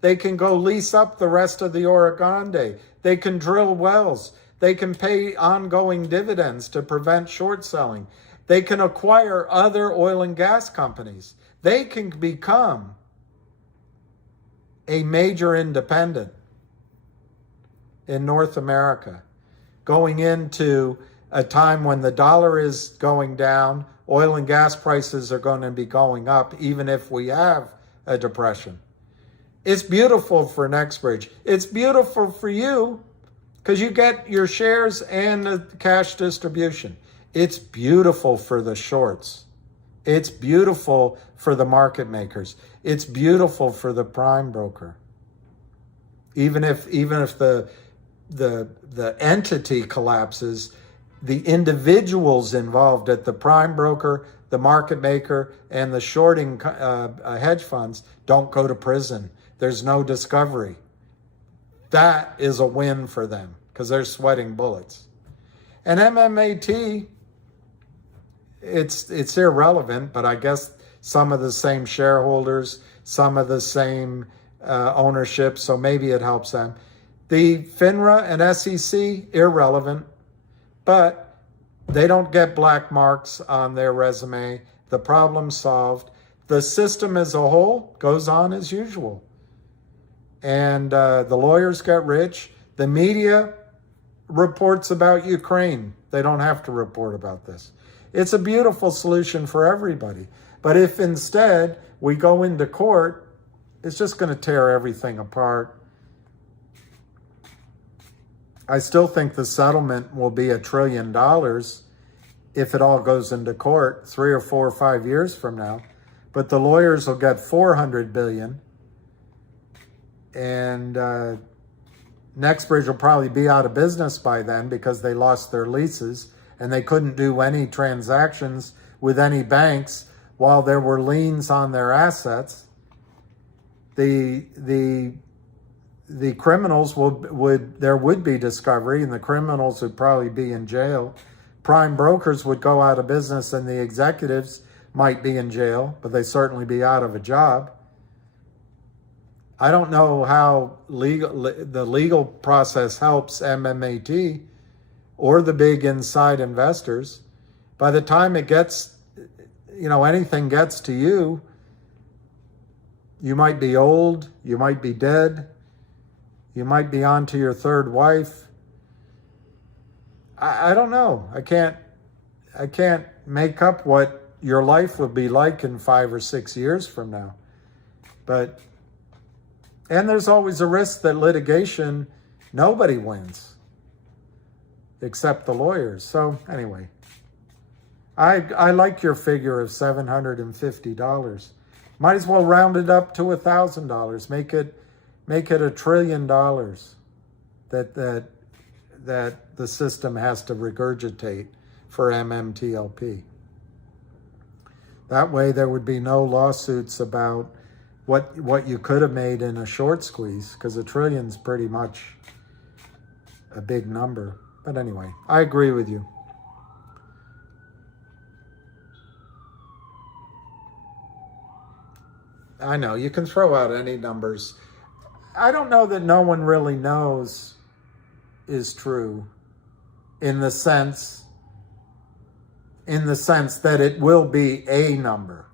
they can go lease up the rest of the Oro Grande. They can drill wells. They can pay ongoing dividends to prevent short selling. They can acquire other oil and gas companies. They can become a major independent in North America, going into a time when the dollar is going down, oil and gas prices are going to be going up, even if we have a depression. It's beautiful for Nextbridge. It's beautiful for you because you get your shares and the cash distribution. It's beautiful for the shorts. It's beautiful for the market makers. It's beautiful for the prime broker. Even if the entity collapses, the individuals involved at the prime broker, the market maker, and the shorting hedge funds don't go to prison. There's no discovery. That is a win for them because they're sweating bullets. And MMAT, it's irrelevant, but I guess some of the same shareholders, some of the same ownership, so maybe it helps them. The FINRA and SEC, irrelevant, but they don't get black marks on their resume. The problem solved. The system as a whole goes on as usual. And the lawyers get rich. The media reports about Ukraine. They don't have to report about this. It's a beautiful solution for everybody. But if instead we go into court, it's just going to tear everything apart. I still think the settlement will be $1 trillion if it all goes into court 3 or 4 or 5 years from now. But the lawyers will get $400 billion. And Nextbridge will probably be out of business by then because they lost their leases and they couldn't do any transactions with any banks while there were liens on their assets. The criminals there would be discovery, and the criminals would probably be in jail. Prime brokers would go out of business, and the executives might be in jail, but they certainly be out of a job. I don't know how the legal process helps MMAT or the big inside investors. By the time it gets, anything gets to you, you might be old, you might be dead, you might be on to your third wife. I don't know. I can't make up what your life will be like in 5 or 6 years from now. And there's always a risk that litigation, nobody wins except the lawyers. So anyway, I like your figure of $750. Might as well round it up to $1,000. Make it $1 trillion that the system has to regurgitate for MMTLP. That way there would be no lawsuits about what you could have made in a short squeeze, because $1 trillion's pretty much a big number. But anyway, I agree with you. I know, you can throw out any numbers. I don't know that no one really knows is true in the sense that it will be a number,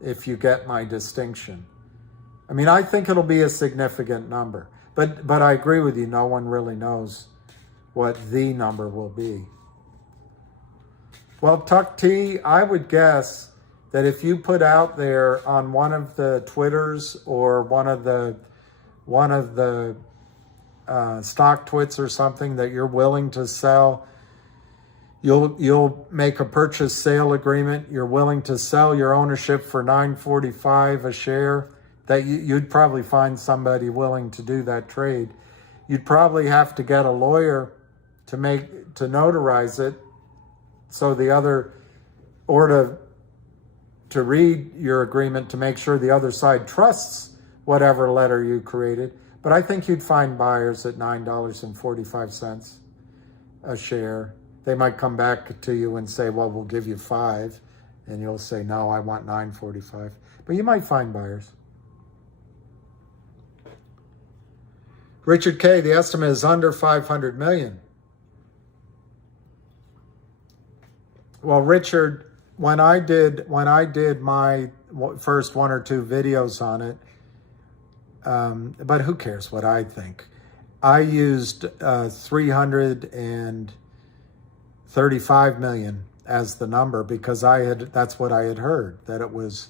if you get my distinction. I mean, I think it'll be a significant number, but I agree with you, no one really knows what the number will be. Well, Tuck T, I would guess that if you put out there on one of the Twitters or one of the stock twits or something that you're willing to sell, you'll make a purchase sale agreement. You're willing to sell your ownership for $9.45 a share. That you'd probably find somebody willing to do that trade. You'd probably have to get a lawyer to notarize it, so the other, or to read your agreement to make sure the other side trusts whatever letter you created. But I think you'd find buyers at $9.45 a share. They might come back to you and say, well, we'll give you $5. And you'll say, no, I want $9.45. But you might find buyers. Richard K., the estimate is under 500 million. Well, Richard, when I did my first 1 or 2 videos on it, but who cares what I think? I used 335 million as the number because that's what I had heard, that it was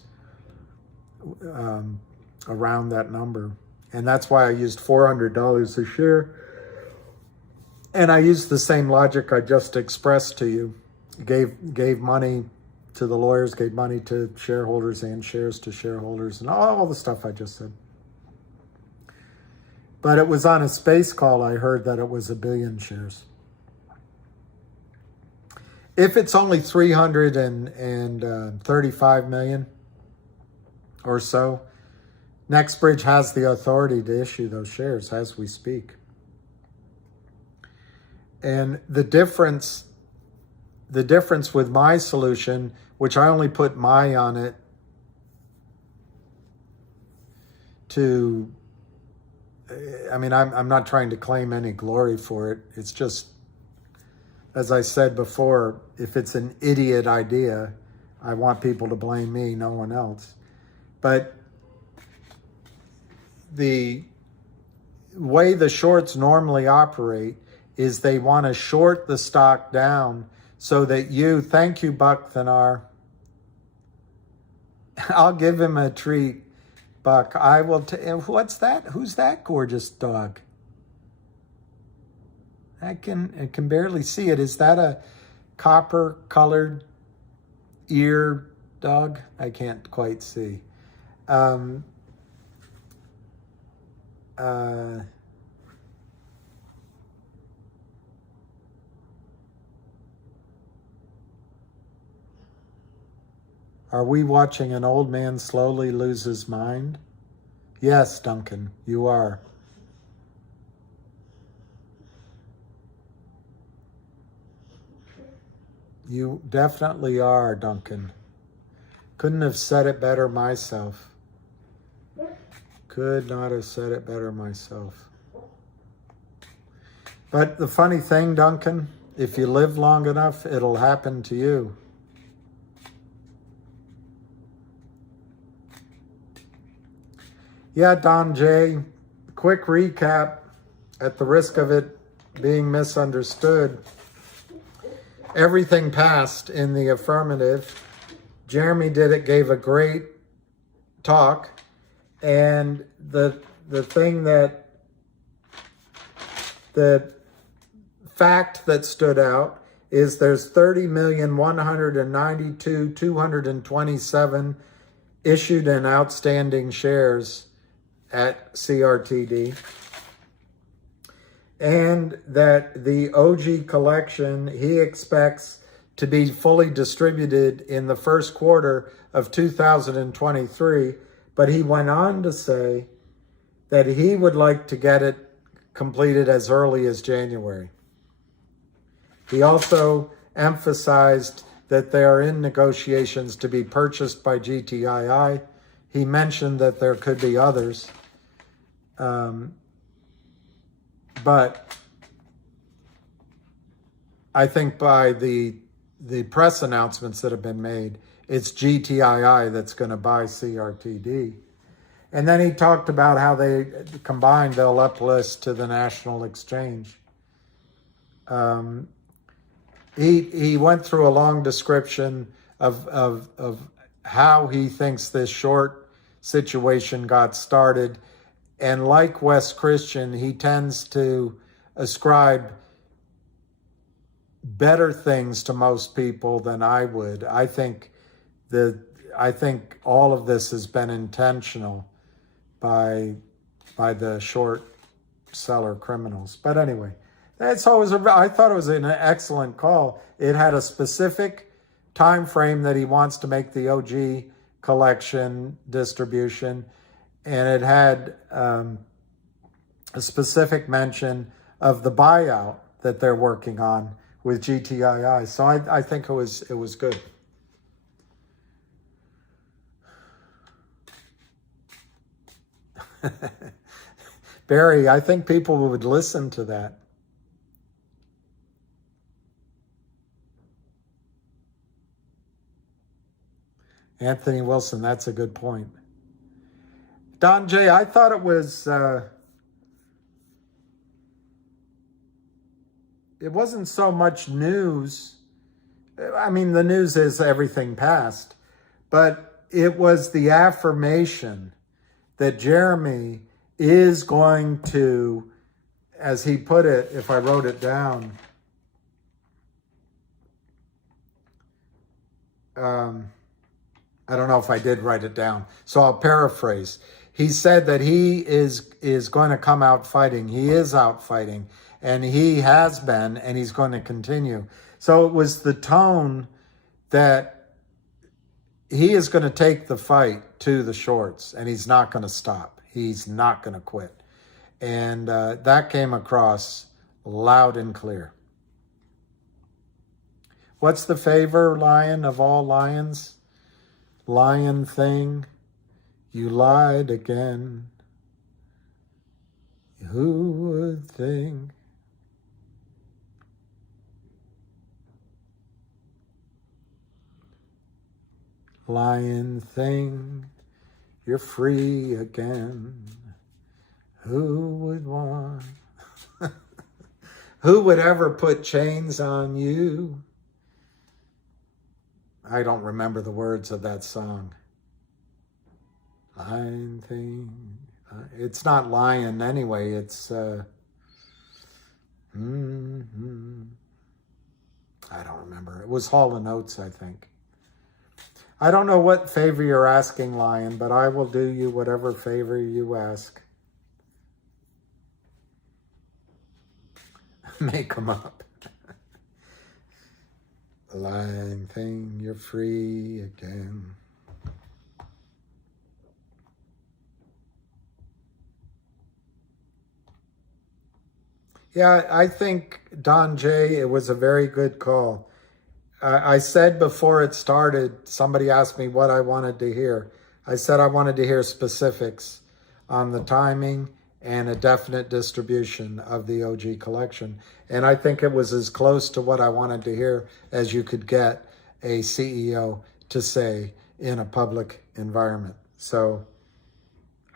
around that number. And that's why I used $400 a share. And I used the same logic I just expressed to you. Gave money to the lawyers, gave money to shareholders and shares to shareholders, and all the stuff I just said. But it was on a space call I heard that it was 1 billion shares. If it's only 335 million or so, Nextbridge has the authority to issue those shares as we speak. And the difference with my solution, which I only put my on it I mean, I'm not trying to claim any glory for it. It's just, as I said before, if it's an idiot idea, I want people to blame me, no one else. But the way the shorts normally operate is they want to short the stock down so that thank you, Buck Thanar. I'll give him a treat, Buck. I will. What's that? Who's that gorgeous dog? I can barely see it. Is that a copper-colored ear dog? I can't quite see. Are we watching an old man slowly lose his mind? Yes, Duncan, you are. You definitely are, Duncan. Couldn't have said it better myself. Could not have said it better myself. But the funny thing, Duncan, if you live long enough, it'll happen to you. Yeah, Don J, quick recap at the risk of it being misunderstood. Everything passed in the affirmative. Jeremy gave a great talk. And the fact that stood out is there's 30,192,227 issued and outstanding shares at CRTD. And that the OG collection, he expects to be fully distributed in the first quarter of 2023. But he went on to say that he would like to get it completed as early as January. He also emphasized that they are in negotiations to be purchased by GTII. He mentioned that there could be others. But I think by the press announcements that have been made, it's GTII that's going to buy CRTD. And then he talked about how they combined, they'll uplist to the national exchange. He went through a long description of how he thinks this short situation got started. And like Wes Christian, he tends to ascribe better things to most people than I would. I think all of this has been intentional by the short seller criminals. But anyway, I thought it was an excellent call. It had a specific time frame that he wants to make the OG collection distribution, and it had a specific mention of the buyout that they're working on with GTII. So I think it was good. Barry, I think people would listen to that. Anthony Wilson, that's a good point. Don J, I thought it was, it wasn't so much news. I mean, the news is everything passed, but it was the affirmation that Jeremy is going to, as he put it, if I wrote it down, I don't know if I did write it down, so I'll paraphrase. He said that he is going to come out fighting. He is out fighting, and he has been, and he's going to continue. So it was the tone that he is going to take the fight to the shorts, and he's not going to stop. He's not going to quit. And that came across loud and clear. What's the favor lion of all lions? Lion thing, you lied again. Who would think? Lion thing, you're free again. Who would want? Who would ever put chains on you? I don't remember the words of that song. Lion thing. It's not lion anyway. It's I don't remember. It was Hall & Oates, I think. I don't know what favor you're asking, Lion, but I will do you whatever favor you ask. Make them up. Lion thing, you're free again. Yeah, I think, Don J., it was a very good call. I said before it started, somebody asked me what I wanted to hear. I said I wanted to hear specifics on the timing and a definite distribution of the OG collection. And I think it was as close to what I wanted to hear as you could get a CEO to say in a public environment. So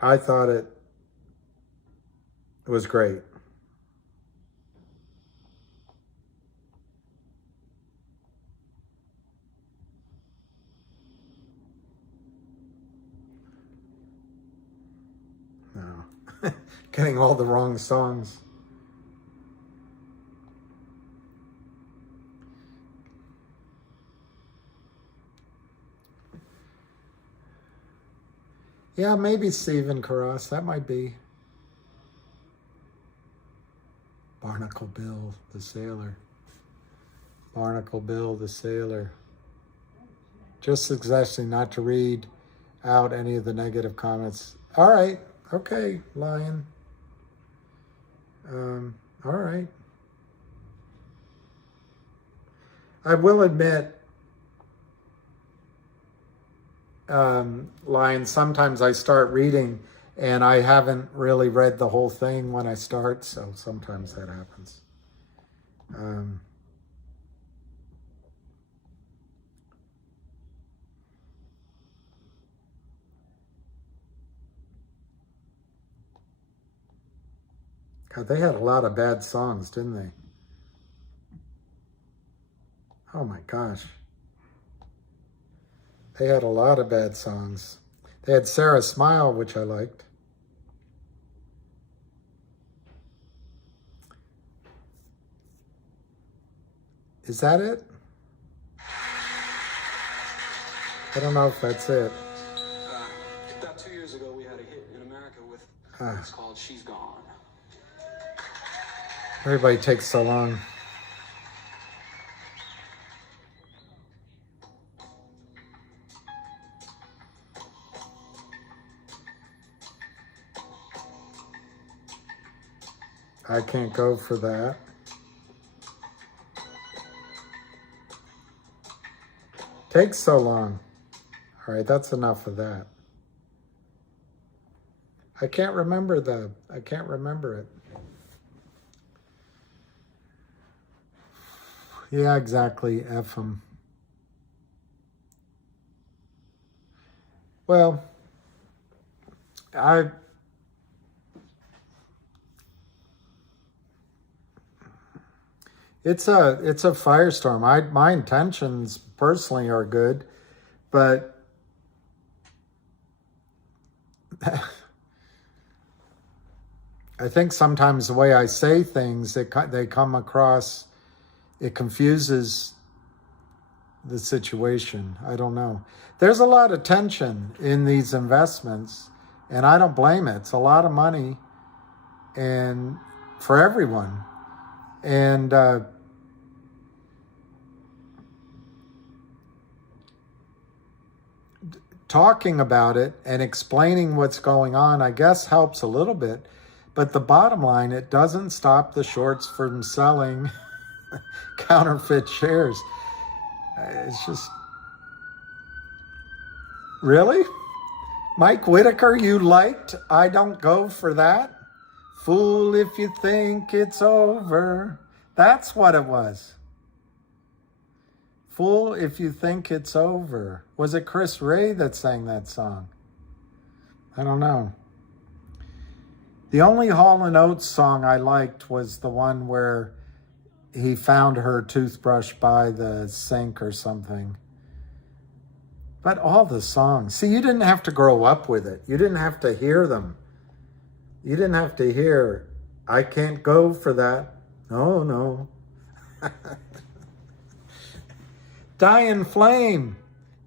I thought it was great. No. Getting all the wrong songs. Yeah, maybe Stephen Carras. That might be. Barnacle Bill, the sailor. Barnacle Bill, the sailor. Just suggesting not to read out any of the negative comments. All right. Okay, Lion. All right. I will admit, Lion, sometimes I start reading and I haven't really read the whole thing when I start, so sometimes that happens. God, they had a lot of bad songs, didn't they? Oh my gosh. They had a lot of bad songs. They had Sarah Smile, which I liked. Is that it? I don't know if that's it. About 2 years ago, we had a hit in America with it's called She's Gone. Everybody takes so long. I can't go for that. Takes so long. All right, that's enough of that. I can't remember I can't remember it. Yeah, exactly. F them. Well, it's a firestorm. My intentions personally are good, but I think sometimes the way I say things, they come across, it confuses the situation. I don't know. There's a lot of tension in these investments, and I don't blame it. It's a lot of money, and for everyone. And talking about it and explaining what's going on, I guess, helps a little bit. But the bottom line, it doesn't stop the shorts from selling counterfeit shares. It's just... Really? Mike Whitaker, you liked I Don't Go for That? Fool if you think it's over. That's what it was. Fool if you think it's over. Was it Chris Ray that sang that song? I don't know. The only Hall & Oates song I liked was the one where he found her toothbrush by the sink or something. But all the songs, see, you didn't have to grow up with it. You didn't have to hear them. You didn't have to hear, I can't go for that. Oh, no. Dying flame.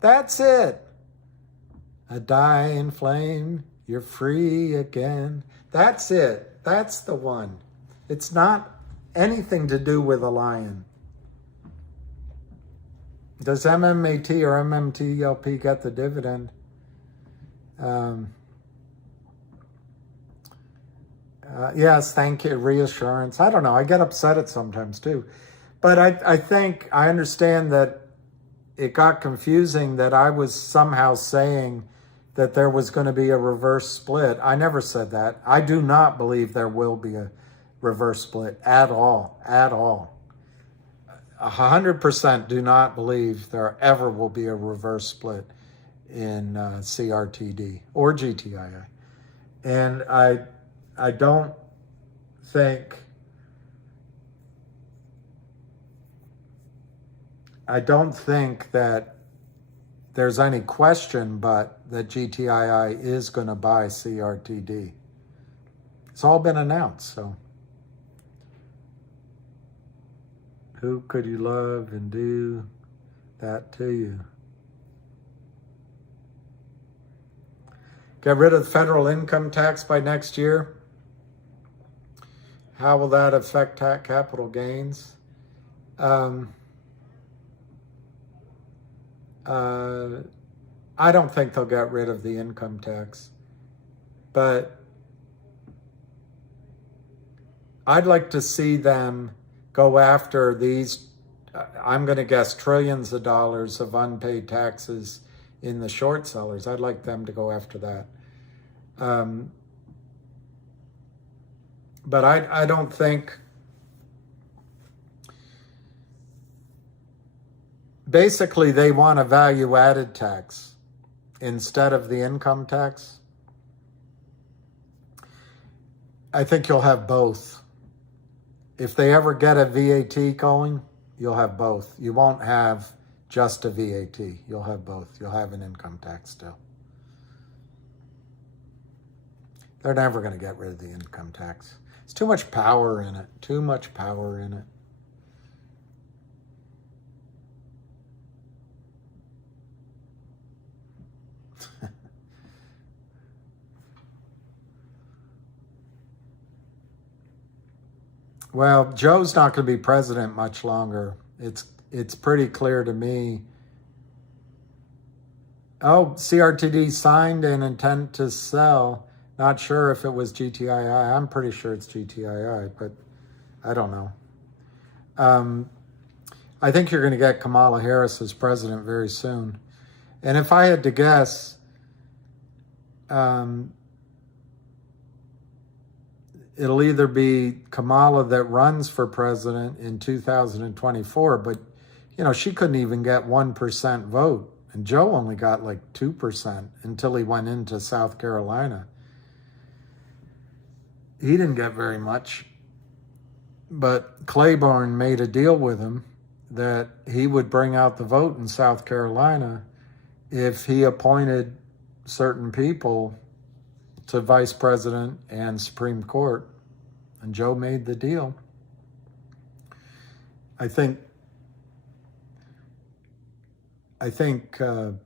That's it. A dying flame, you're free again. That's it. That's the one. It's not anything to do with a lion. Does MMAT or MMTLP get the dividend? Yes, thank you. Reassurance. I don't know. I get upset at sometimes too. But I think I understand that it got confusing that I was somehow saying that there was going to be a reverse split. I never said that. I do not believe there will be a reverse split at all. At all. 100% do not believe there ever will be a reverse split in CRTD or GTII. And I don't think that there's any question but that GTII is going to buy CRTD. It's all been announced, so. Who could you love and do that to you? Get rid of the federal income tax by next year. How will that affect capital gains? I don't think they'll get rid of the income tax, but I'd like to see them go after these, I'm going to guess, trillions of dollars of unpaid taxes in the short sellers. I'd like them to go after that. But I don't think, basically they want a value-added tax instead of the income tax. I think you'll have both. If they ever get a VAT going, you'll have both. You won't have just a VAT. You'll have both. You'll have an income tax still. They're never going to get rid of the income tax. It's too much power in it. Too much power in it. Well, Joe's not going to be president much longer. It's pretty clear to me. Oh, CRTD signed an intent to sell. Not sure if it was GTII. I'm pretty sure it's GTII, but I don't know. I think you're going to get Kamala Harris as president very soon. And if I had to guess, it'll either be Kamala that runs for president in 2024, but, you know, she couldn't even get 1% vote. And Joe only got like 2% until he went into South Carolina. He didn't get very much. But Claiborne made a deal with him that he would bring out the vote in South Carolina if he appointed certain people to vice president and Supreme Court, and Joe made the deal. I think well,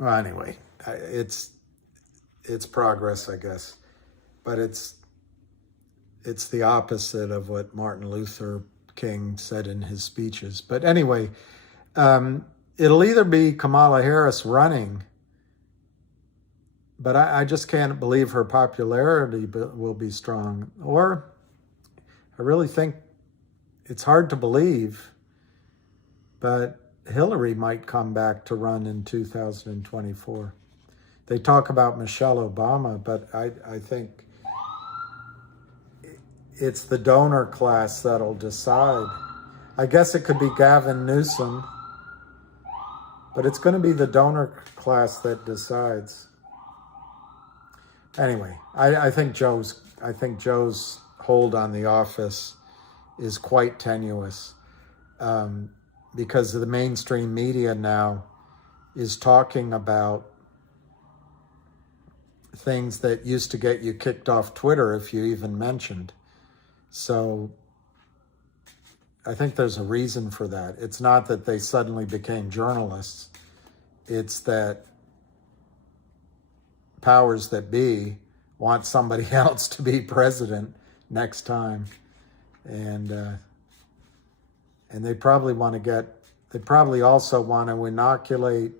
anyway, it's progress, I guess, but it's the opposite of what Martin Luther King said in his speeches. But anyway, it'll either be Kamala Harris running, but I just can't believe her popularity will be strong. Or I really think it's hard to believe, but Hillary might come back to run in 2024. They talk about Michelle Obama, but I think it's the donor class that'll decide. I guess it could be Gavin Newsom, but it's going to be the donor class that decides. Anyway, I think Joe's hold on the office is quite tenuous, because the mainstream media now is talking about things that used to get you kicked off Twitter if you even mentioned. So I think there's a reason for that. It's not that they suddenly became journalists. It's that powers that be want somebody else to be president next time. And they probably also want to inoculate,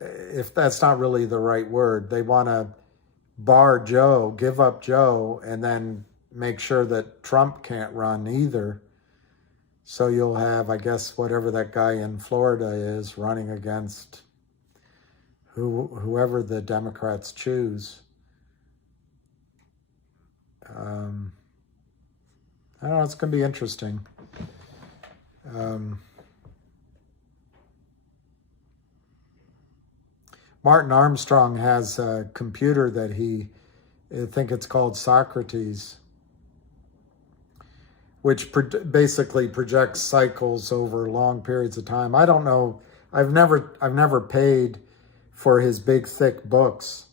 if that's not really the right word, they want to bar Joe, give up Joe, and then make sure that Trump can't run either. So you'll have, I guess, whatever that guy in Florida is running against whoever the Democrats choose. I don't know, it's going to be interesting. Martin Armstrong has a computer that I think it's called Socrates, which basically projects cycles over long periods of time. I don't know. I've never paid for his big, thick books,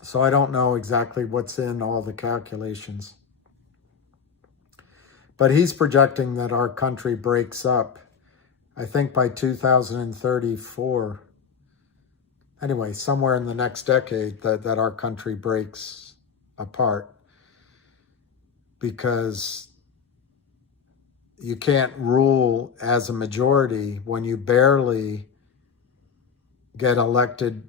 so I don't know exactly what's in all the calculations. But he's projecting that our country breaks up, I think by 2034. Anyway, somewhere in the next decade that our country breaks apart, because you can't rule as a majority when you barely get elected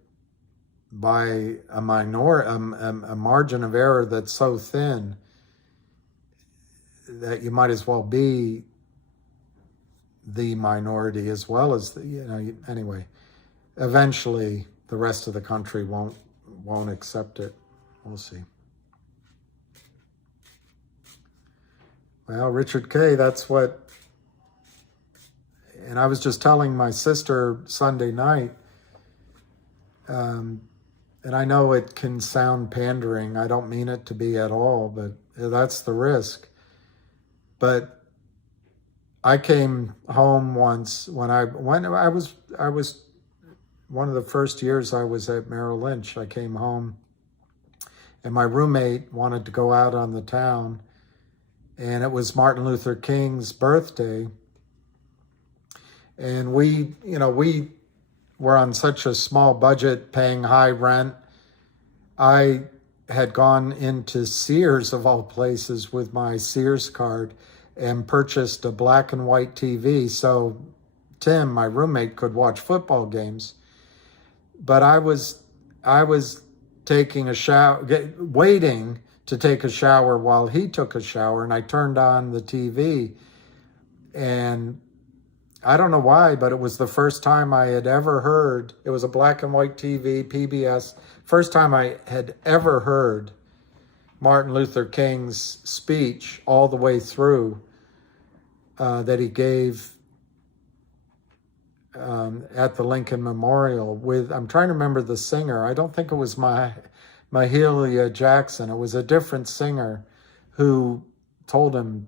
by a margin of error that's so thin that you might as well be the minority as well as anyway, eventually the rest of the country won't accept it. We'll see. Well, Richard K., that's what, and I was just telling my sister Sunday night, and I know it can sound pandering. I don't mean it to be at all, but that's the risk. But I came home once when I was one of the first years I was at Merrill Lynch. I came home and my roommate wanted to go out on the town, and it was Martin Luther King's birthday. And we were on such a small budget, paying high rent. I had gone into Sears, of all places, with my Sears card and purchased a black and white TV so Tim, my roommate, could watch football games. But I was taking a shower, waiting to take a shower while he took a shower, and I turned on the TV, and I don't know why, but it was the first time I had ever heard, it was a black and white TV, PBS, first time I had ever heard Martin Luther King's speech all the way through that he gave at the Lincoln Memorial with, I'm trying to remember the singer. I don't think it was Mahalia Jackson. It was a different singer who told him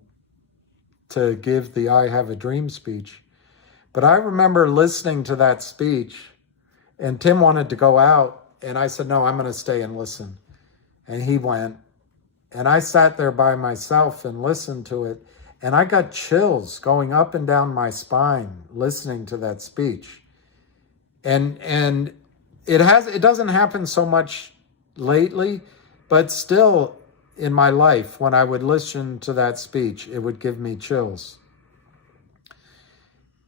to give the I Have a Dream speech. But I remember listening to that speech, and Tim wanted to go out, and I said, no, I'm going to stay and listen. And he went, and I sat there by myself and listened to it, and I got chills going up and down my spine listening to that speech. And it doesn't happen so much lately, but still in my life, when I would listen to that speech, it would give me chills.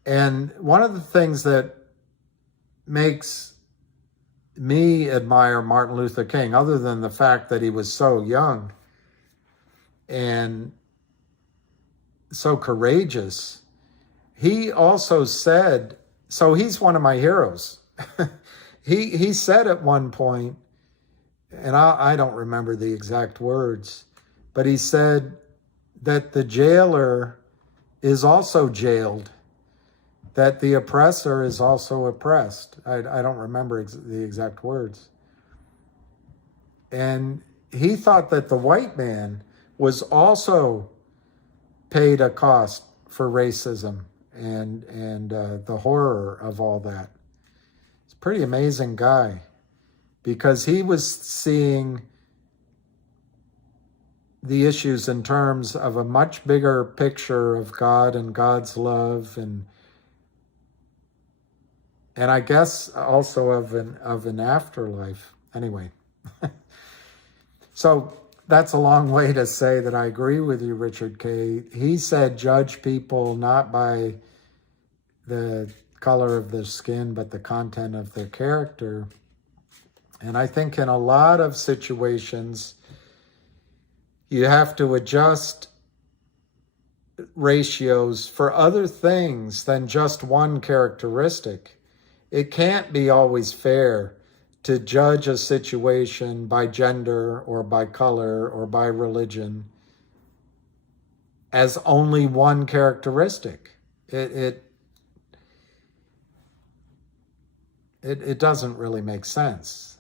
And one of the things that makes me admire Martin Luther King, other than the fact that he was so young and so courageous, he also said, so he's one of my heroes. he said at one point, and I don't remember the exact words, but he said that the jailer is also jailed, that the oppressor is also oppressed. I don't remember the exact words. And he thought that the white man was also paid a cost for racism and the horror of all that. It's a pretty amazing guy, because he was seeing the issues in terms of a much bigger picture of God and God's love, and I guess also of an afterlife. Anyway, so that's a long way to say that I agree with you, Richard K. He said, judge people not by the color of their skin, but the content of their character. And I think in a lot of situations, you have to adjust ratios for other things than just one characteristic. It can't be always fair to judge a situation by gender or by color or by religion as only one characteristic. It doesn't really make sense,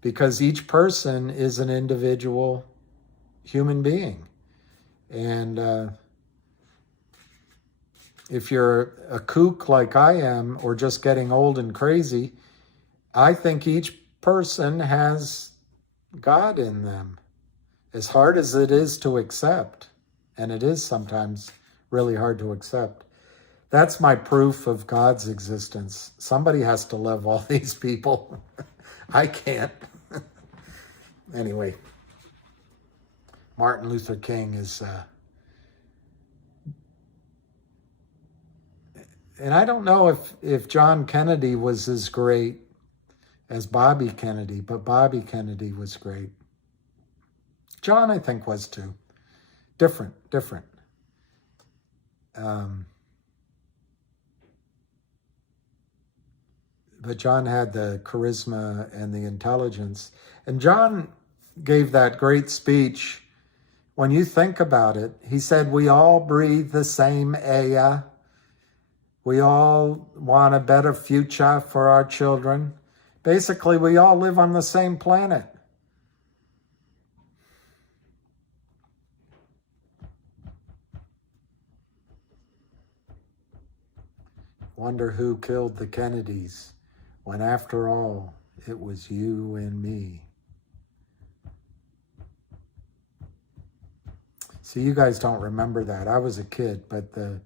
because each person is an individual human being. And if you're a kook like I am, or just getting old and crazy, I think each person has God in them, as hard as it is to accept. And it is sometimes really hard to accept. That's my proof of God's existence. Somebody has to love all these people. I can't. Anyway, Martin Luther King is... and I don't know if John Kennedy was as great as Bobby Kennedy, but Bobby Kennedy was great. John, I think, was too. Different. But John had the charisma and the intelligence. And John gave that great speech. When you think about it, he said, we all breathe the same air. We all want a better future for our children. Basically, we all live on the same planet. Wonder who killed the Kennedys, when after all, it was you and me. See, you guys don't remember that. I was a kid, but that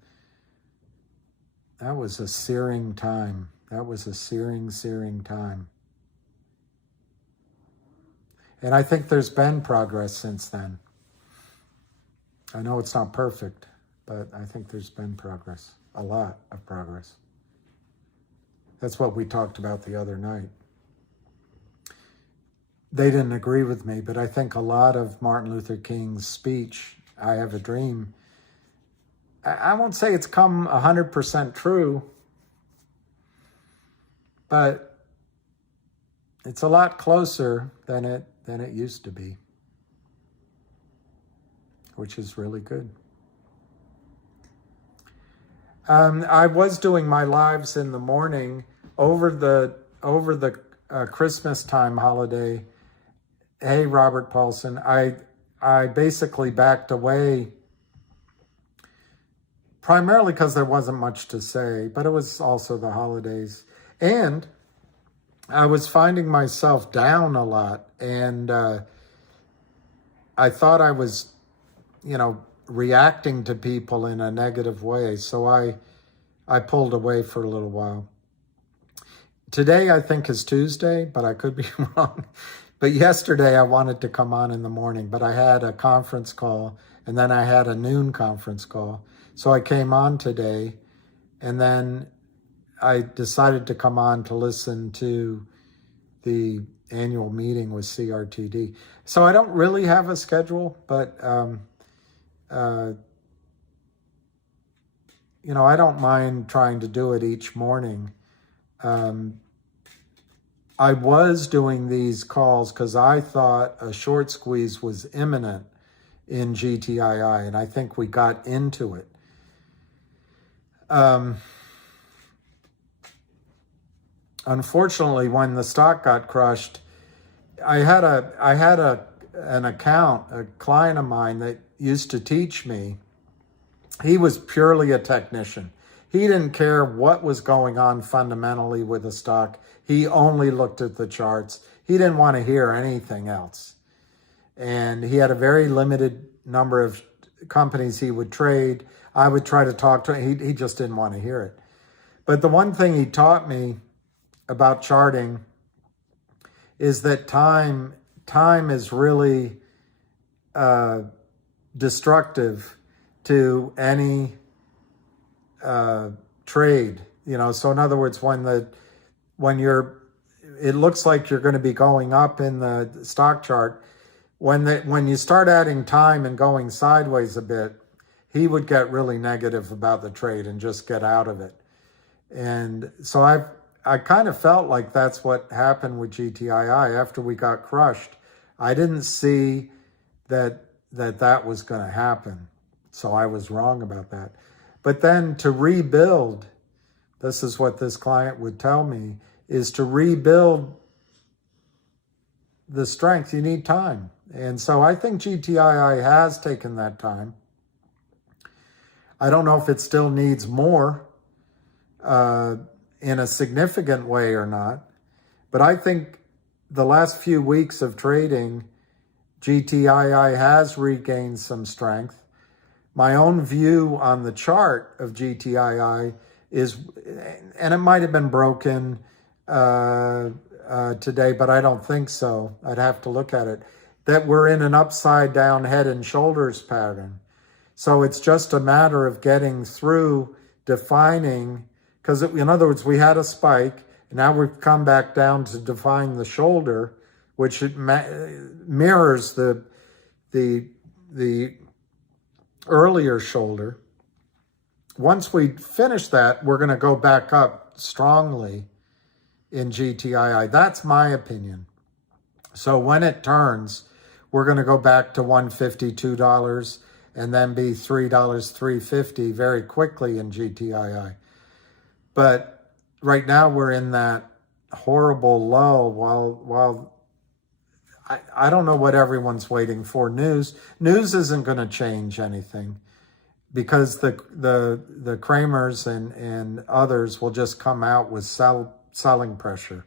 was a searing time. That was a searing time. And I think there's been progress since then. I know it's not perfect, but I think there's been progress, a lot of progress. That's what we talked about the other night. They didn't agree with me, but I think a lot of Martin Luther King's speech, I Have a Dream, I won't say it's come 100% true, but it's a lot closer than it used to be, which is really good. I was doing my lives in the morning over the Christmas time holiday. Hey, Robert Paulson, I basically backed away, primarily because there wasn't much to say, but it was also the holidays. And I was finding myself down a lot, and I thought I was, reacting to people in a negative way. So I pulled away for a little while. Today, I think, is Tuesday, but I could be wrong. But yesterday, I wanted to come on in the morning, but I had a conference call, and then I had a noon conference call. So I came on today, and then I decided to come on to listen to the annual meeting with CRTD. So I don't really have a schedule, but I don't mind trying to do it each morning. I was doing these calls because I thought a short squeeze was imminent in GTII, and I think we got into it. Unfortunately, when the stock got crushed, I had an account, a client of mine that used to teach me. He was purely a technician. He didn't care what was going on fundamentally with the stock. He only looked at the charts. He didn't want to hear anything else. And he had a very limited number of companies he would trade. I would try to talk to him. He just didn't want to hear it. But the one thing he taught me about charting is that time is really destructive to any trade. You know, so in other words, it looks like you're going to be going up in the stock chart, when you start adding time and going sideways a bit, he would get really negative about the trade and just get out of it. And so I kind of felt like that's what happened with GTII after we got crushed. I didn't see that was going to happen. So I was wrong about that. But then to rebuild, this is what this client would tell me, is to rebuild the strength, you need time. And so I think GTII has taken that time. I don't know if it still needs more in a significant way or not, but I think the last few weeks of trading, GTII has regained some strength. My own view on the chart of GTII is, and it might have been broken today, but I don't think so. I'd have to look at it, that we're in an upside down head and shoulders pattern. So it's just a matter of getting through defining, because in other words, we had a spike, and now we've come back down to define the shoulder, which mirrors the earlier shoulder. Once we finish that, we're going to go back up strongly in GTII. That's my opinion. So when it turns, we're going to go back to $152 and then be $3, $3.50 very quickly in GTII. But right now we're in that horrible lull while I don't know what everyone's waiting for. News isn't going to change anything, because the Kramers and others will just come out with selling pressure.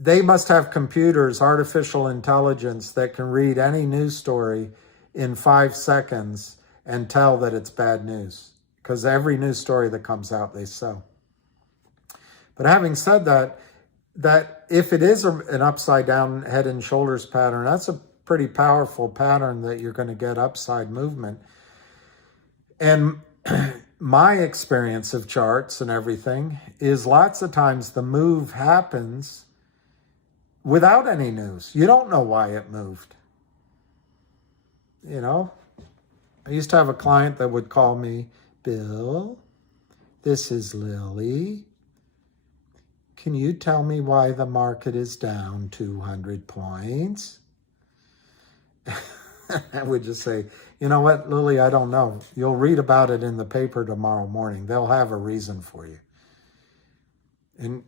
They must have computers, artificial intelligence, that can read any news story in 5 seconds and tell that it's bad news, because every news story that comes out, they sell. But having said that if it is an upside down head and shoulders pattern, that's a pretty powerful pattern that you're going to get upside movement. And my experience of charts and everything is lots of times the move happens without any news. You don't know why it moved. You know, I used to have a client that would call me, Bill, this is Lily. Can you tell me why the market is down 200 points? I would just say, you know what, Lily, I don't know. You'll read about it in the paper tomorrow morning. They'll have a reason for you. And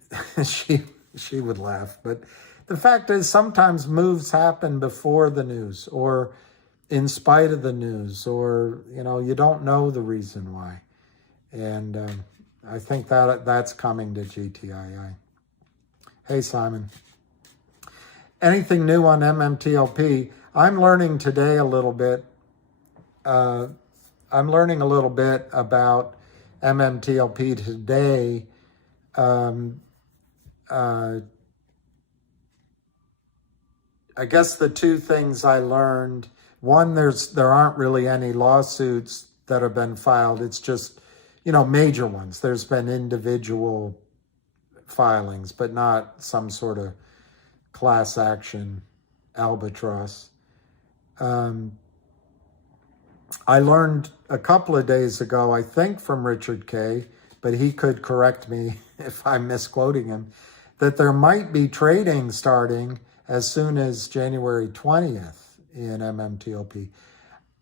she would laugh. But the fact is, sometimes moves happen before the news or in spite of the news, or, you know, you don't know the reason why. And I think that's coming to GTII. Hey, Simon. Anything new on MMTLP? I'm learning today a little bit. I'm learning a little bit about MMTLP today. I guess the two things I learned, one, there aren't really any lawsuits that have been filed. It's just, you know, major ones. There's been individual filings, but not some sort of class action albatross. I learned a couple of days ago, I think from Richard Kay, but he could correct me if I'm misquoting him, that there might be trading starting as soon as January 20th in MMTLP.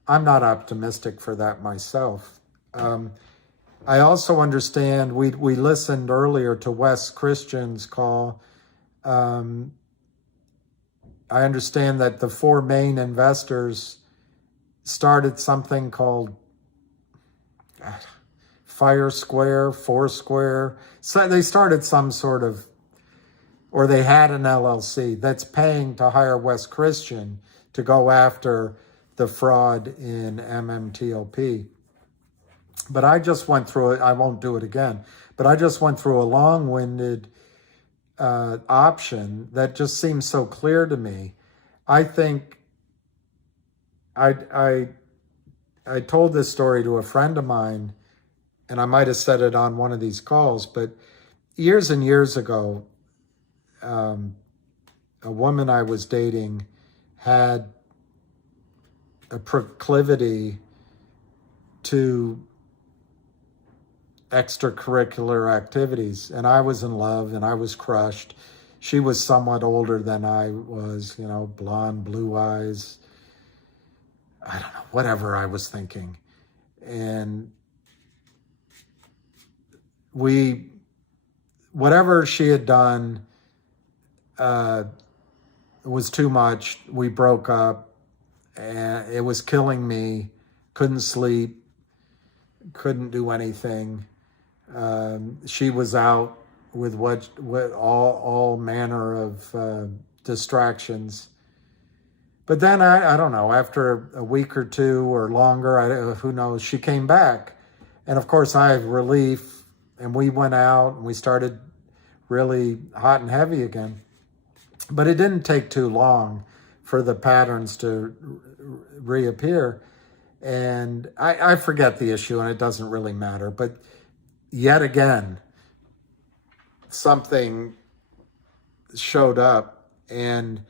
I'm not optimistic for that myself. I also understand, we listened earlier to Wes Christian's call. I understand that the four main investors started something called Foursquare. So they started some sort of, or they had an LLC that's paying to hire Wes Christian to go after the fraud in MMTLP. But I just went through it. I won't do it again. But I just went through a long-winded option that just seems so clear to me. I think I told this story to a friend of mine, and I might have said it on one of these calls, but years and years ago, a woman I was dating had a proclivity to extracurricular activities, and I was in love and I was crushed. She was somewhat older than I was, you know, blonde, blue eyes. I don't know, whatever I was thinking. And whatever she had done was too much. We broke up, and it was killing me. Couldn't sleep, couldn't do anything. She was out with all manner of distractions. But then I don't know, after a week or two or longer, who knows, she came back. And of course I had relief, and we went out and we started really hot and heavy again. But it didn't take too long for the patterns to reappear. And I forget the issue, and it doesn't really matter. But yet again, something showed up, and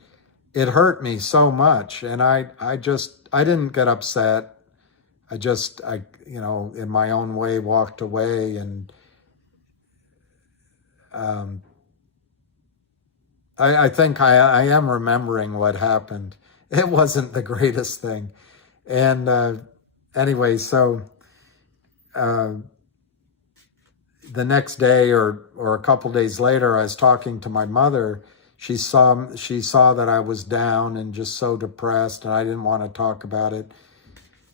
it hurt me so much. And I didn't get upset. I in my own way, walked away. And I think I am remembering what happened. It wasn't the greatest thing. And anyway, so the next day or a couple days later, I was talking to my mother. She saw that I was down and just so depressed, and I didn't want to talk about it.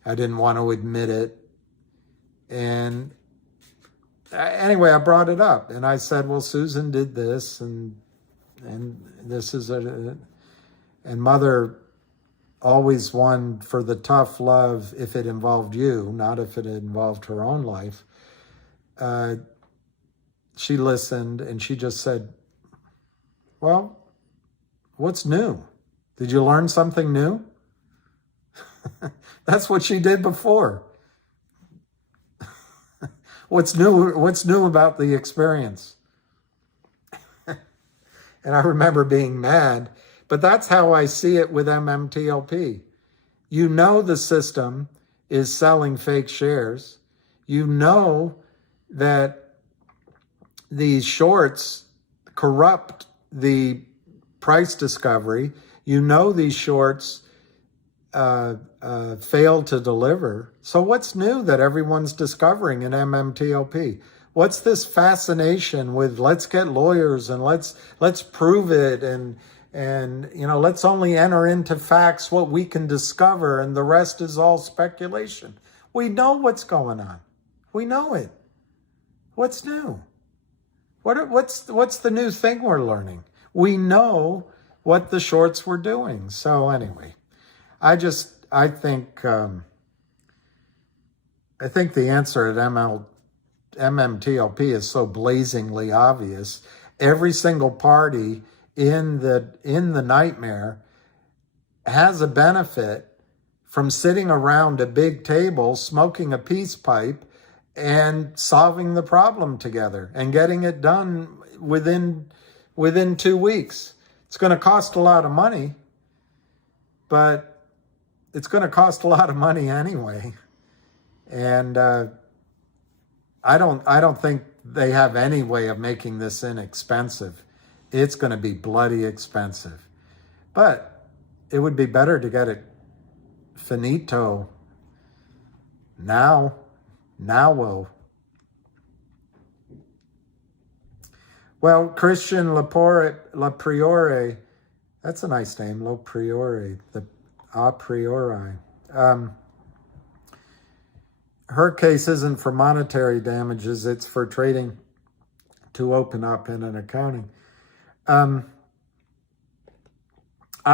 I didn't want to admit it. And anyway, I brought it up, and I said, well, Susan did this, and this is and Mother always won for the tough love if it involved you, not if it involved her own life. She listened, and she just said, well, what's new? Did you learn something new? That's what she did before. What's new about the experience? And I remember being mad, but that's how I see it with MMTLP. You know the system is selling fake shares. You know that these shorts corrupt the price discovery. You know these shorts fail to deliver. So what's new that everyone's discovering in MMTLP? What's this fascination with let's get lawyers and let's prove it and let's only enter into facts what we can discover and the rest is all speculation. We know what's going on. We know it. What's new? What's the new thing we're learning? We know what the shorts were doing. So anyway, I think the answer at MMTLP is so blazingly obvious. Every single party in the nightmare has a benefit from sitting around a big table, smoking a peace pipe, and solving the problem together and getting it done within 2 weeks. It's going to cost a lot of money, but it's going to cost a lot of money anyway. And I don't think they have any way of making this inexpensive. It's going to be bloody expensive. But it would be better to get it finito now. Well, Christian Lapriore, that's a nice name, Lapriore, the a priori. Her case isn't for monetary damages, it's for trading to open up in an accounting. I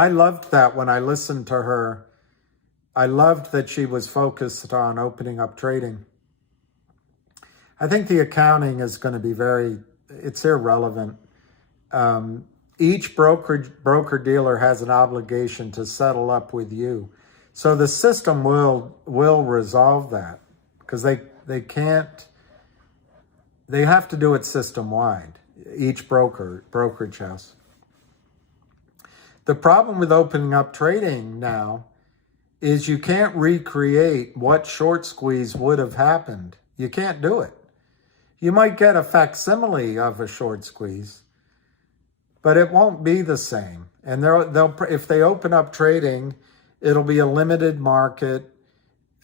loved that when I listened to her. I loved that she was focused on opening up trading. I think the accounting is going to be it's irrelevant. Each broker-dealer has an obligation to settle up with you. So the system will resolve that, because they have to do it system-wide, each brokerage house. The problem with opening up trading now is you can't recreate what short squeeze would have happened. You can't do it. You might get a facsimile of a short squeeze, but it won't be the same. And if they open up trading, it'll be a limited market.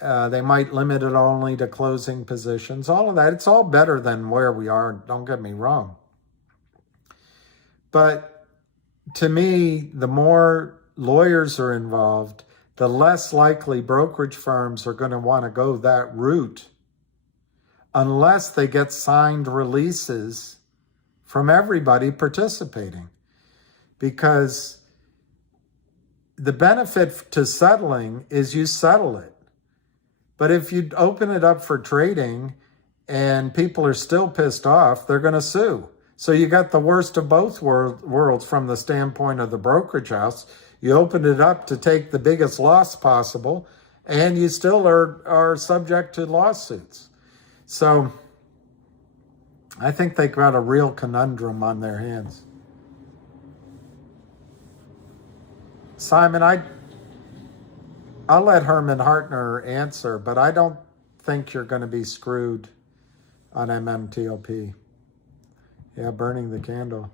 They might limit it only to closing positions. All of that, it's all better than where we are, don't get me wrong. But to me, the more lawyers are involved, the less likely brokerage firms are going to want to go that route unless they get signed releases from everybody participating. Because the benefit to settling is you settle it. But if you open it up for trading and people are still pissed off, they're going to sue. So you got the worst of both worlds from the standpoint of the brokerage house. You opened it up to take the biggest loss possible, and you still are subject to lawsuits. So I think they got a real conundrum on their hands. Simon, I'll let Herman Hartner answer, but I don't think you're going to be screwed on MMTLP. Yeah, burning the candle.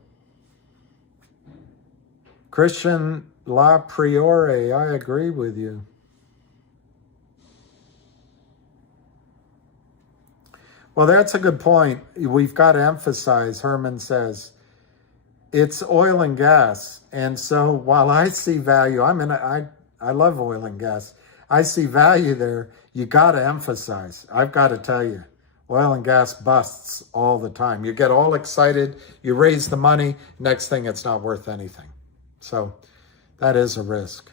Christian La Priore, I agree with you. Well, that's a good point. We've got to emphasize, Herman says, it's oil and gas. And so while I see value, I love oil and gas. I see value there. You got to emphasize. I've got to tell you, oil and gas busts all the time. You get all excited, you raise the money, next thing it's not worth anything. So that is a risk.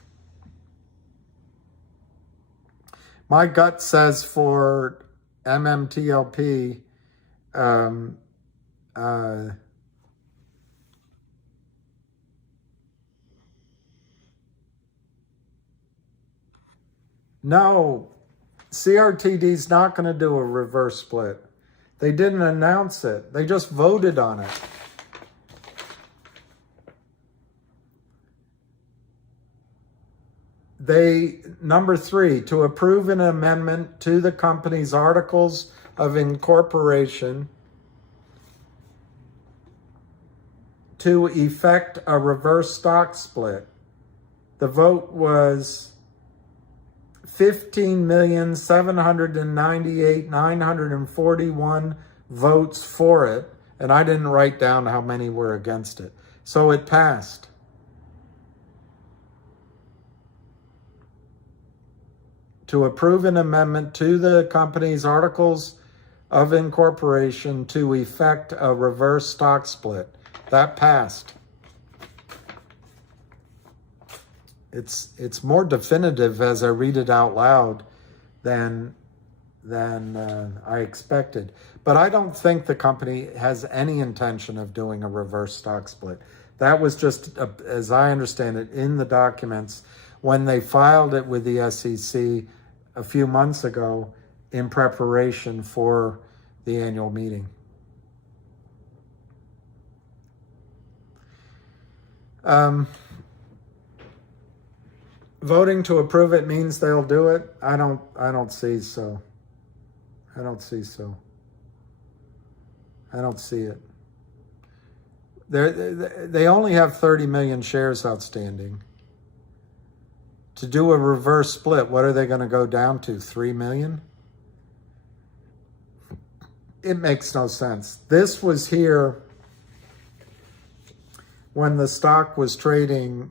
My gut says for MMTLP, no, CRTD's not going to do a reverse split. They didn't announce it. They just voted on it. Number 3, to approve an amendment to the company's articles of incorporation to effect a reverse stock split. The vote was 15,798,941 votes for it, and I didn't write down how many were against it. So it passed. To approve an amendment to the company's articles of incorporation to effect a reverse stock split. That passed. It's more definitive as I read it out loud than I expected. But I don't think the company has any intention of doing a reverse stock split. That was just, as I understand it, in the documents when they filed it with the SEC a few months ago in preparation for the annual meeting. Voting to approve it means they'll do it. I don't see so. I don't see it. they only have 30 million shares outstanding. To do a reverse split, what are they going to go down to? 3 million? It makes no sense. This was here when the stock was trading,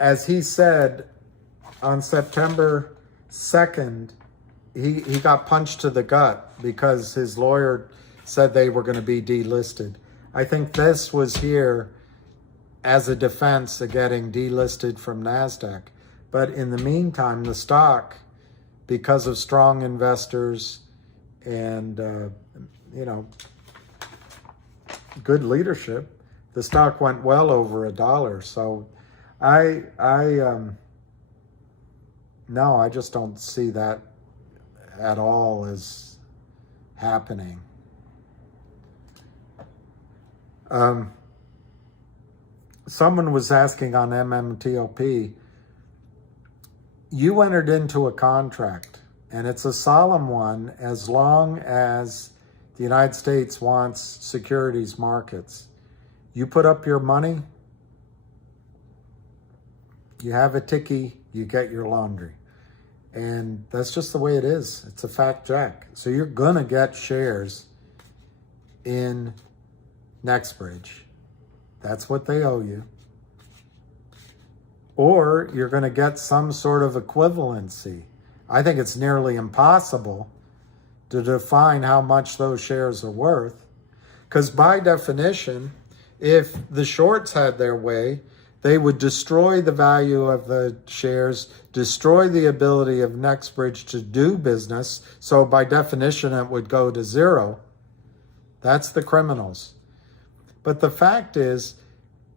as he said, on September 2nd, he got punched to the gut because his lawyer said they were going to be delisted. I think this was here as a defense of getting delisted from NASDAQ. But in the meantime, the stock, because of strong investors and, good leadership, the stock went well over $1. So no, I just don't see that at all as happening. Someone was asking on MMTOP, you entered into a contract, and it's a solemn one as long as the United States wants securities markets. You put up your money, you have a ticky, you get your laundry. And that's just the way it is. It's a fact check. So you're going to get shares in NextBridge. That's what they owe you. Or you're going to get some sort of equivalency. I think it's nearly impossible to define how much those shares are worth. Because by definition, if the shorts had their way, they would destroy the value of the shares, destroy the ability of NextBridge to do business. So by definition, it would go to zero. That's the criminals. But the fact is,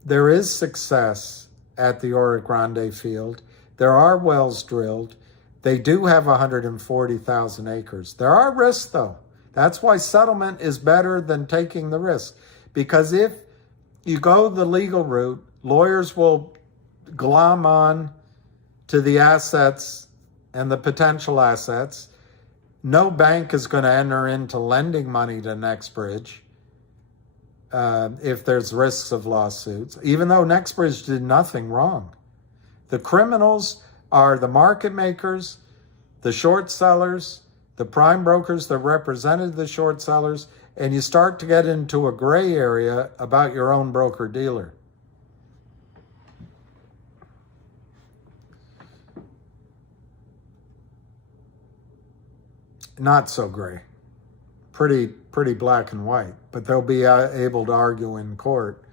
there is success at the Oro Grande field. There are wells drilled. They do have 140,000 acres. There are risks, though. That's why settlement is better than taking the risk. Because if you go the legal route, lawyers will glom on to the assets and the potential assets. No bank is going to enter into lending money to NextBridge if there's risks of lawsuits, even though NextBridge did nothing wrong. The criminals are the market makers, the short sellers, the prime brokers that represented the short sellers, and you start to get into a gray area about your own broker-dealer. Not so gray. Pretty black and white. But they'll be able to argue in court.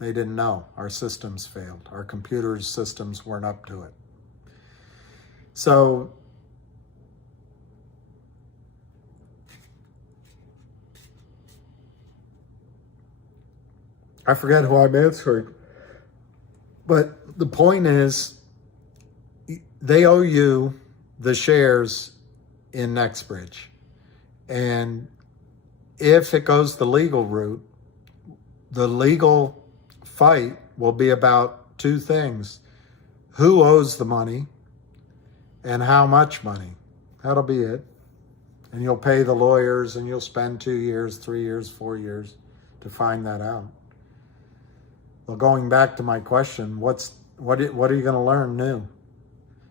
They didn't know. Our systems failed. Our computer systems weren't up to it. So I forget who I'm answering. But the point is, they owe you the shares in NextBridge. And if it goes the legal route, the legal fight will be about two things. Who owes the money and how much money? That'll be it. And you'll pay the lawyers and you'll spend 2 years, 3 years, 4 years to find that out. Well, going back to my question, what are you going to learn new?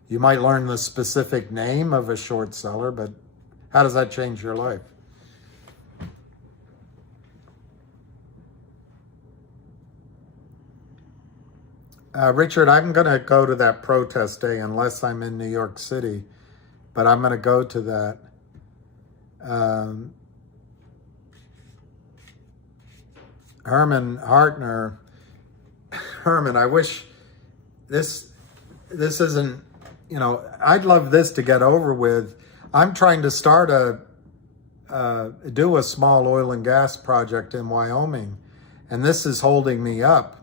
You might learn the specific name of a short seller, but how does that change your life? Richard, I'm going to go to that protest day unless I'm in New York City, but I'm going to go to that. Herman Hartner, Herman, I wish this isn't, I'd love this to get over with. I'm trying to start do a small oil and gas project in Wyoming, and this is holding me up.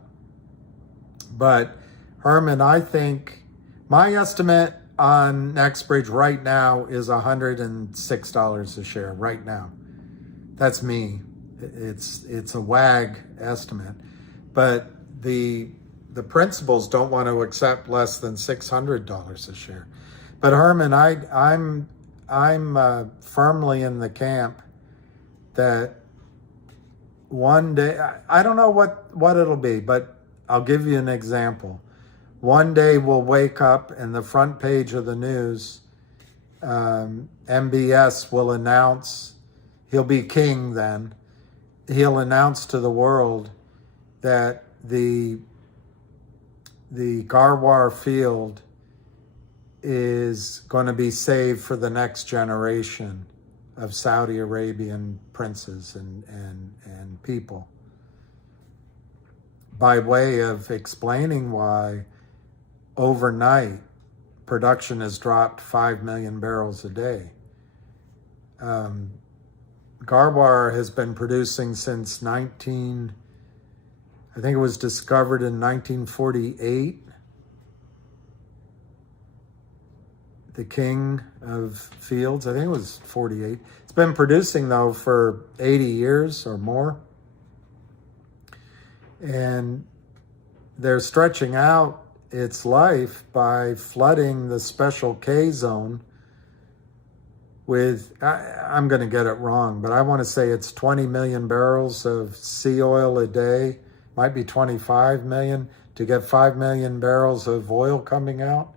But Herman, I think my estimate on NextBridge right now is $106 a share right now. That's me. It's a WAG estimate, but the principals don't want to accept less than $600 a share. But Herman, I'm firmly in the camp that one day, I don't know what it'll be, but I'll give you an example. One day we'll wake up and the front page of the news, MBS will announce, he'll be king then, he'll announce to the world that the Garwar field is going to be saved for the next generation of Saudi Arabian princes and people, by way of explaining why overnight production has dropped 5 million barrels a day. Garwar has been producing since I think it was discovered in 1948. The king of fields, I think it was 48. It's been producing though for 80 years or more. And they're stretching out its life by flooding the special K zone with, I'm going to get it wrong, but I want to say it's 20 million barrels of sea oil a day, might be 25 million, to get 5 million barrels of oil coming out.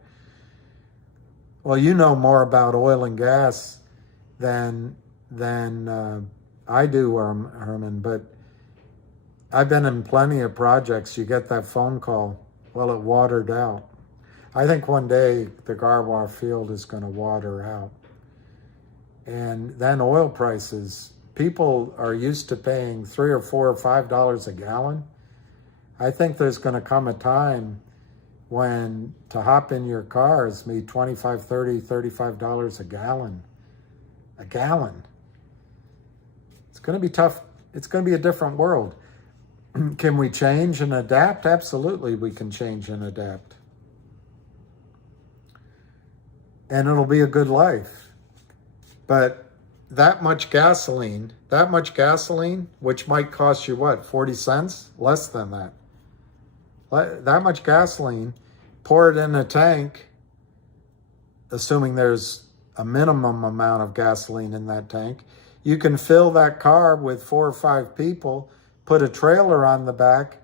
Well, you know more about oil and gas than I do, Herman, but I've been in plenty of projects. You get that phone call, well, it watered out. I think one day the Garwar field is going to water out. And then oil prices, people are used to paying $3 or $4 or $5 a gallon. I think there's going to come a time when to hop in your cars be $25, $30, $35 a gallon. A gallon. It's going to be tough. It's going to be a different world. Can we change and adapt? Absolutely, we can change and adapt. And it'll be a good life. But that much gasoline, which might cost you what, 40 cents? Less than that. That much gasoline, pour it in a tank, assuming there's a minimum amount of gasoline in that tank. You can fill that car with 4 or 5 people, put a trailer on the back,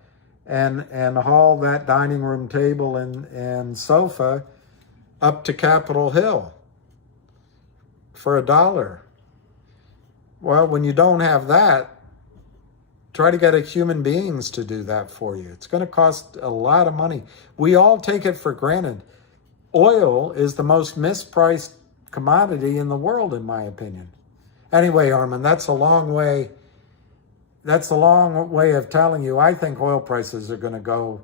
and haul that dining room table and sofa up to Capitol Hill for $1. Well, when you don't have that, try to get human beings to do that for you. It's going to cost a lot of money. We all take it for granted. Oil is the most mispriced commodity in the world, in my opinion. Anyway, Armin, that's a long way of telling you I think oil prices are going to go,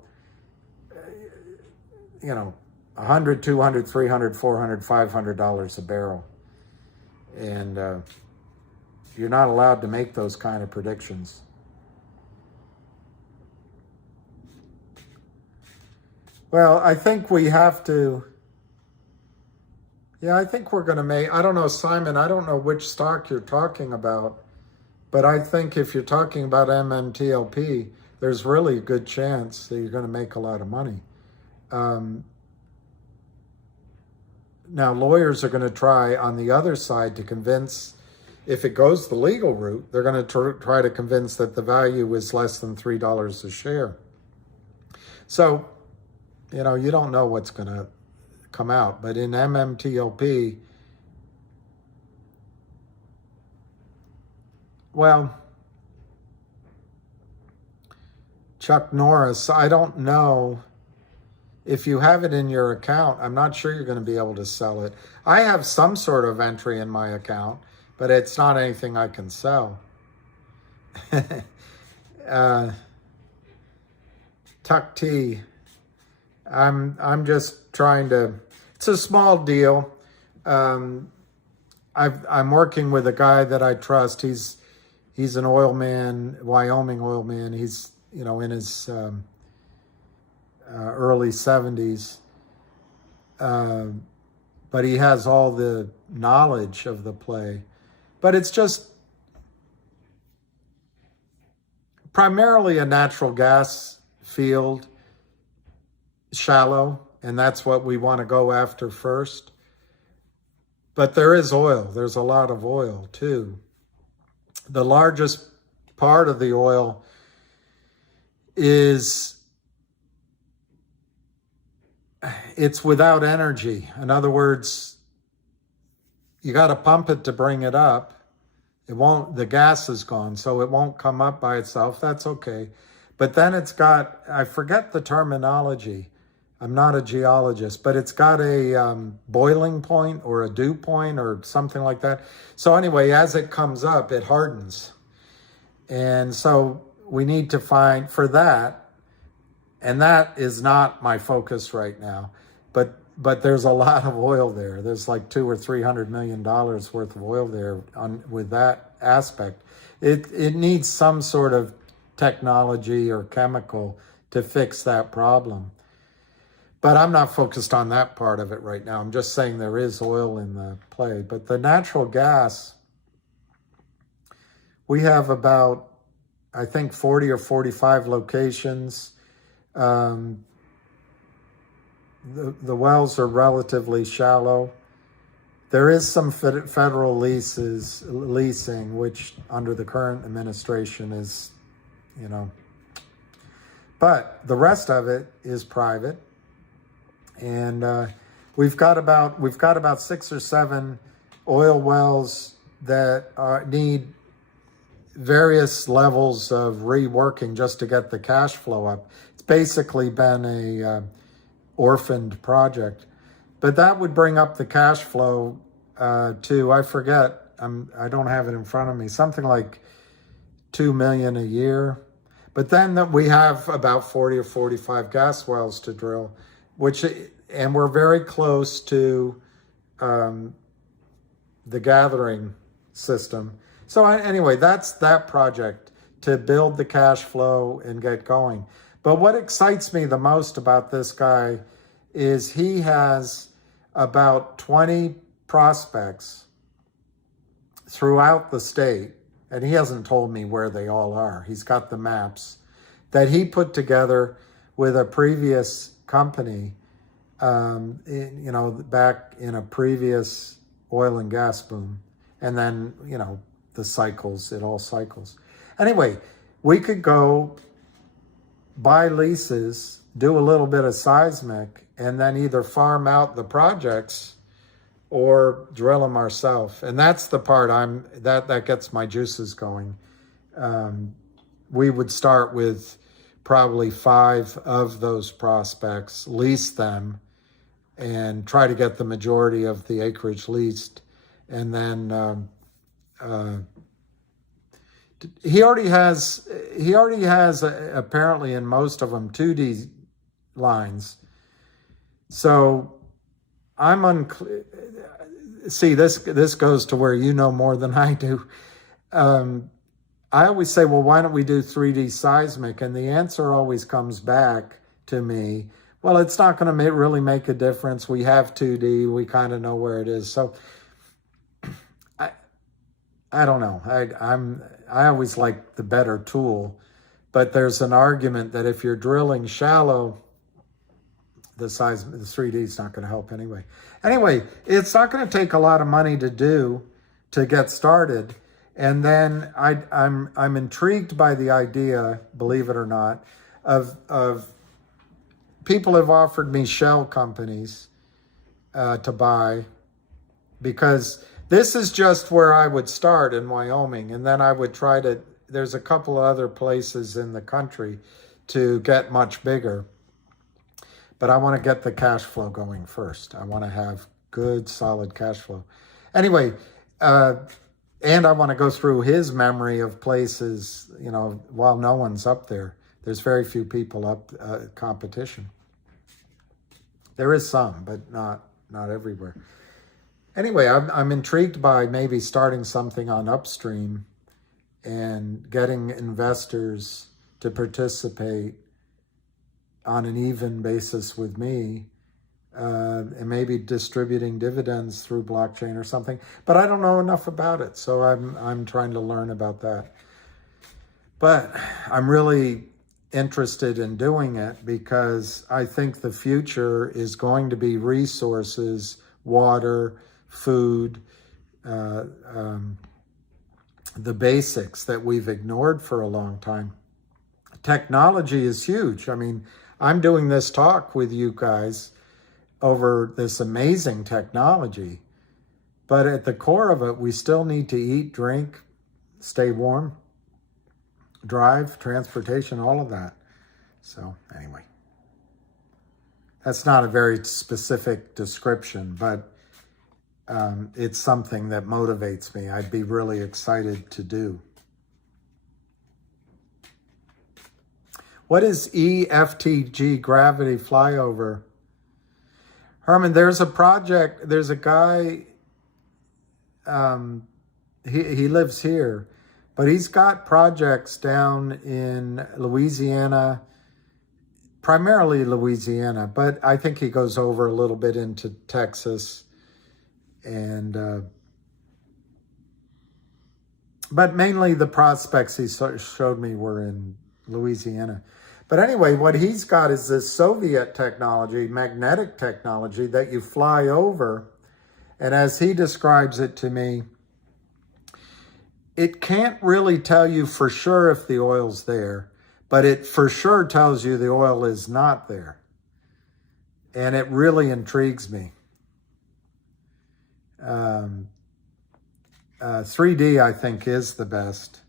$100, $200, $300, $400, $500 a barrel. And you're not allowed to make those kind of predictions. Well, I think we have to, I think we're going to make, I don't know, Simon, I don't know which stock you're talking about, but I think if you're talking about MMTLP, there's really a good chance that you're going to make a lot of money. Now, lawyers are going to try on the other side to convince, if it goes the legal route, they're going to try to convince that the value is less than $3 a share. So, you don't know what's going to come out. But in MMTLP, well, Chuck Norris, I don't know. If you have it in your account, I'm not sure you're going to be able to sell it. I have some sort of entry in my account, but it's not anything I can sell. Tuck T. I'm just trying to, it's a small deal. I'm working with a guy that I trust. He's an oil man, Wyoming oil man. He's, in his early 70s. But he has all the knowledge of the play. But it's just primarily a natural gas field, shallow, and that's what we want to go after first. But there is oil. There's a lot of oil too. The largest part of the oil is it's without energy. In other words, you got to pump it to bring it up. It won't, the gas is gone, so it won't come up by itself. That's okay. But then it's got, I forget the terminology. I'm not a geologist, but it's got a boiling point or a dew point or something like that. So anyway, as it comes up, it hardens. And so we need to find for that, and that is not my focus right now, but there's a lot of oil there. There's like $200 or $300 million worth of oil there with that aspect. It needs some sort of technology or chemical to fix that problem. But I'm not focused on that part of it right now. I'm just saying there is oil in the play. But the natural gas, we have about, I think, 40 or 45 locations. The wells are relatively shallow. There is some federal leasing, which under the current administration is, you know, but the rest of it is private. And we've got about 6 or 7 oil wells that need various levels of reworking just to get the cash flow up. It's basically been a orphaned project, but that would bring up the cash flow to, I forget, I don't have it in front of me, something like $2 million a year. But then we have about 40 or 45 gas wells to drill, and we're very close to the gathering system. So anyway, that's that project, to build the cash flow and get going. But what excites me the most about this guy is he has about 20 prospects throughout the state, and he hasn't told me where they all are. He's got the maps that he put together with a previous company, you know, back in a previous oil and gas boom. And then, you know, the cycles, it all cycles. Anyway, we could go buy leases, do a little bit of seismic, and then either farm out the projects or drill them ourselves. And that's the part that gets my juices going. We would start with probably 5 of those prospects, lease them, and try to get the majority of the acreage leased. And then he already has apparently in most of them 2D lines. So I'm unclear. See, this goes to where you know more than I do. I always say, well, why don't we do 3D seismic? And the answer always comes back to me, well, it's not going to really make a difference. We have 2D. We kind of know where it is. So I don't know. I always like the better tool, but there's an argument that if you're drilling shallow, the 3D is not going to help anyway. Anyway, it's not going to take a lot of money to get started. And then I'm intrigued by the idea, believe it or not, of people have offered me shell companies to buy, because this is just where I would start in Wyoming, and then I would try to, there's a couple of other places in the country to get much bigger. But I want to get the cash flow going first. I want to have good, solid cash flow. Anyway, and I want to go through his memory of places, you know, while no one's up there. There's very few people up, competition. There is some, but not everywhere. Anyway, I'm intrigued by maybe starting something on upstream and getting investors to participate on an even basis with me, and maybe distributing dividends through blockchain or something. But I don't know enough about it, so I'm trying to learn about that. But I'm really interested in doing it because I think the future is going to be resources, water, food, the basics that we've ignored for a long time. Technology is huge. I mean, I'm doing this talk with you guys over this amazing technology, but at the core of it, we still need to eat, drink, stay warm, drive, transportation, all of that. So anyway, that's not a very specific description, but it's something that motivates me. I'd be really excited to do. What is EFTG, gravity flyover? Herman, there's a project, there's a guy, he lives here, but he's got projects down in Louisiana, primarily Louisiana, but I think he goes over a little bit into Texas. And but mainly the prospects he showed me were in Louisiana. But anyway, what he's got is this Soviet technology, magnetic technology that you fly over. And as he describes it to me, it can't really tell you for sure if the oil's there, but it for sure tells you the oil is not there. And it really intrigues me. 3D, I think, is the best.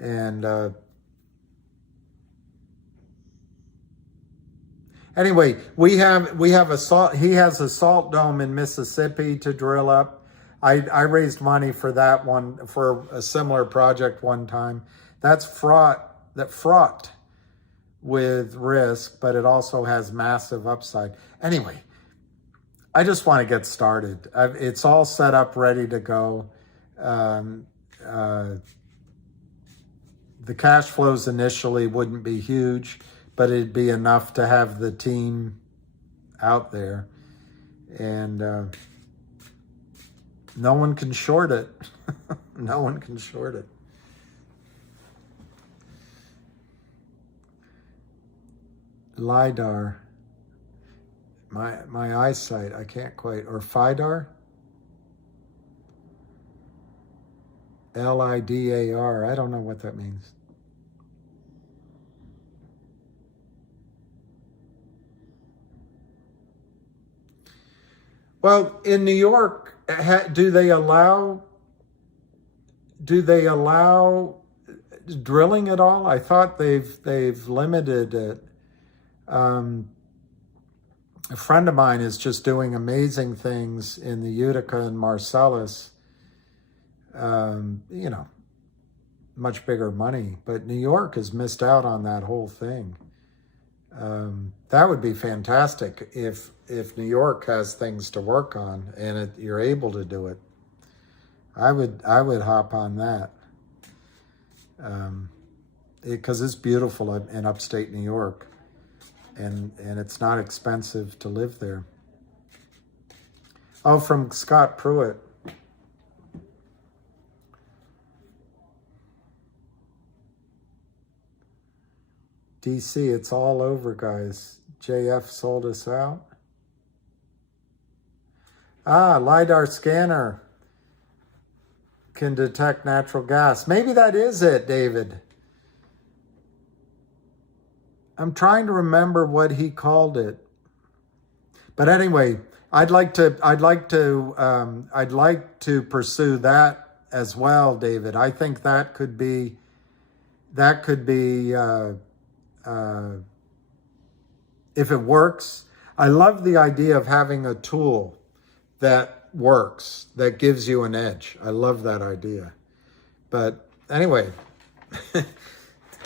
And anyway, we have a salt. He has a salt dome in Mississippi to drill up. I raised money for that one, for a similar project one time. That's fraught with risk, but it also has massive upside. Anyway, I just want to get started. It's all set up, ready to go. The cash flows initially wouldn't be huge, but it'd be enough to have the team out there. And no one can short it. No one can short it. LiDAR. My eyesight, I can't quite, or FIDAR? LIDAR, I don't know what that means. Well, in New York, do they allow drilling at all? I thought they've limited it. A friend of mine is just doing amazing things in the Utica and Marcellus. You know, much bigger money, but New York has missed out on that whole thing. That would be fantastic if New York has things to work on and you're able to do it. I would hop on that. Because it's beautiful in upstate New York. And it's not expensive to live there. Oh, from Scott Pruitt. DC, it's all over, guys. JF sold us out. LiDAR scanner can detect natural gas. Maybe that is it, David. I'm trying to remember what he called it. But anyway, I'd like to pursue that as well, David. I think that could be if it works. I love the idea of having a tool that works, that gives you an edge. I love that idea. But anyway,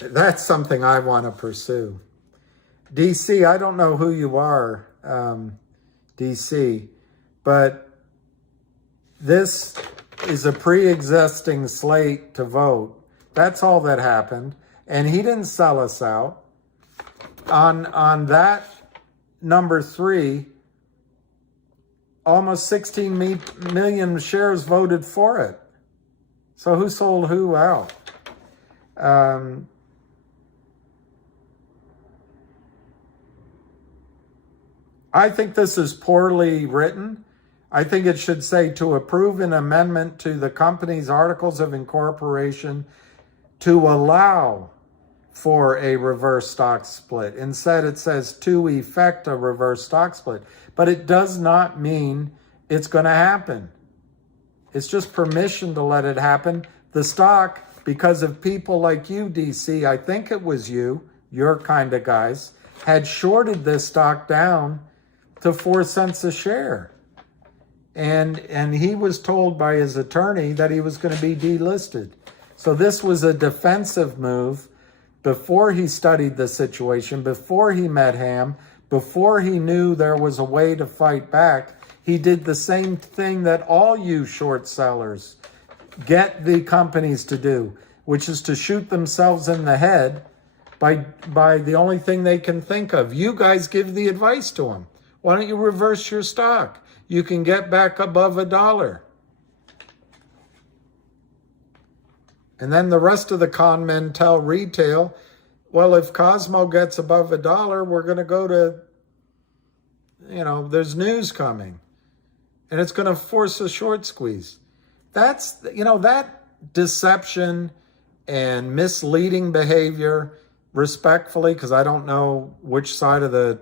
that's something I want to pursue. DC, I don't know who you are, DC, but this is a pre-existing slate to vote. That's all that happened. And he didn't sell us out. On that number 3, almost 16 million shares voted for it. So who sold who out? I think this is poorly written. I think it should say to approve an amendment to the company's articles of incorporation to allow for a reverse stock split. Instead, it says to effect a reverse stock split. But it does not mean it's going to happen. It's just permission to let it happen. The stock, because of people like you, DC, I think it was you, your kind of guys, had shorted this stock down to 4 cents a share. And he was told by his attorney that he was going to be delisted. So this was a defensive move before he studied the situation, before he met Ham, before he knew there was a way to fight back. He did the same thing that all you short sellers get the companies to do, which is to shoot themselves in the head by the only thing they can think of. You guys give the advice to them. Why don't you reverse your stock? You can get back above $1. And then the rest of the con men tell retail, well, if Cosmo gets above $1, we're going to go to, there's news coming. And it's going to force a short squeeze. That's, that deception and misleading behavior, respectfully, because I don't know which side of the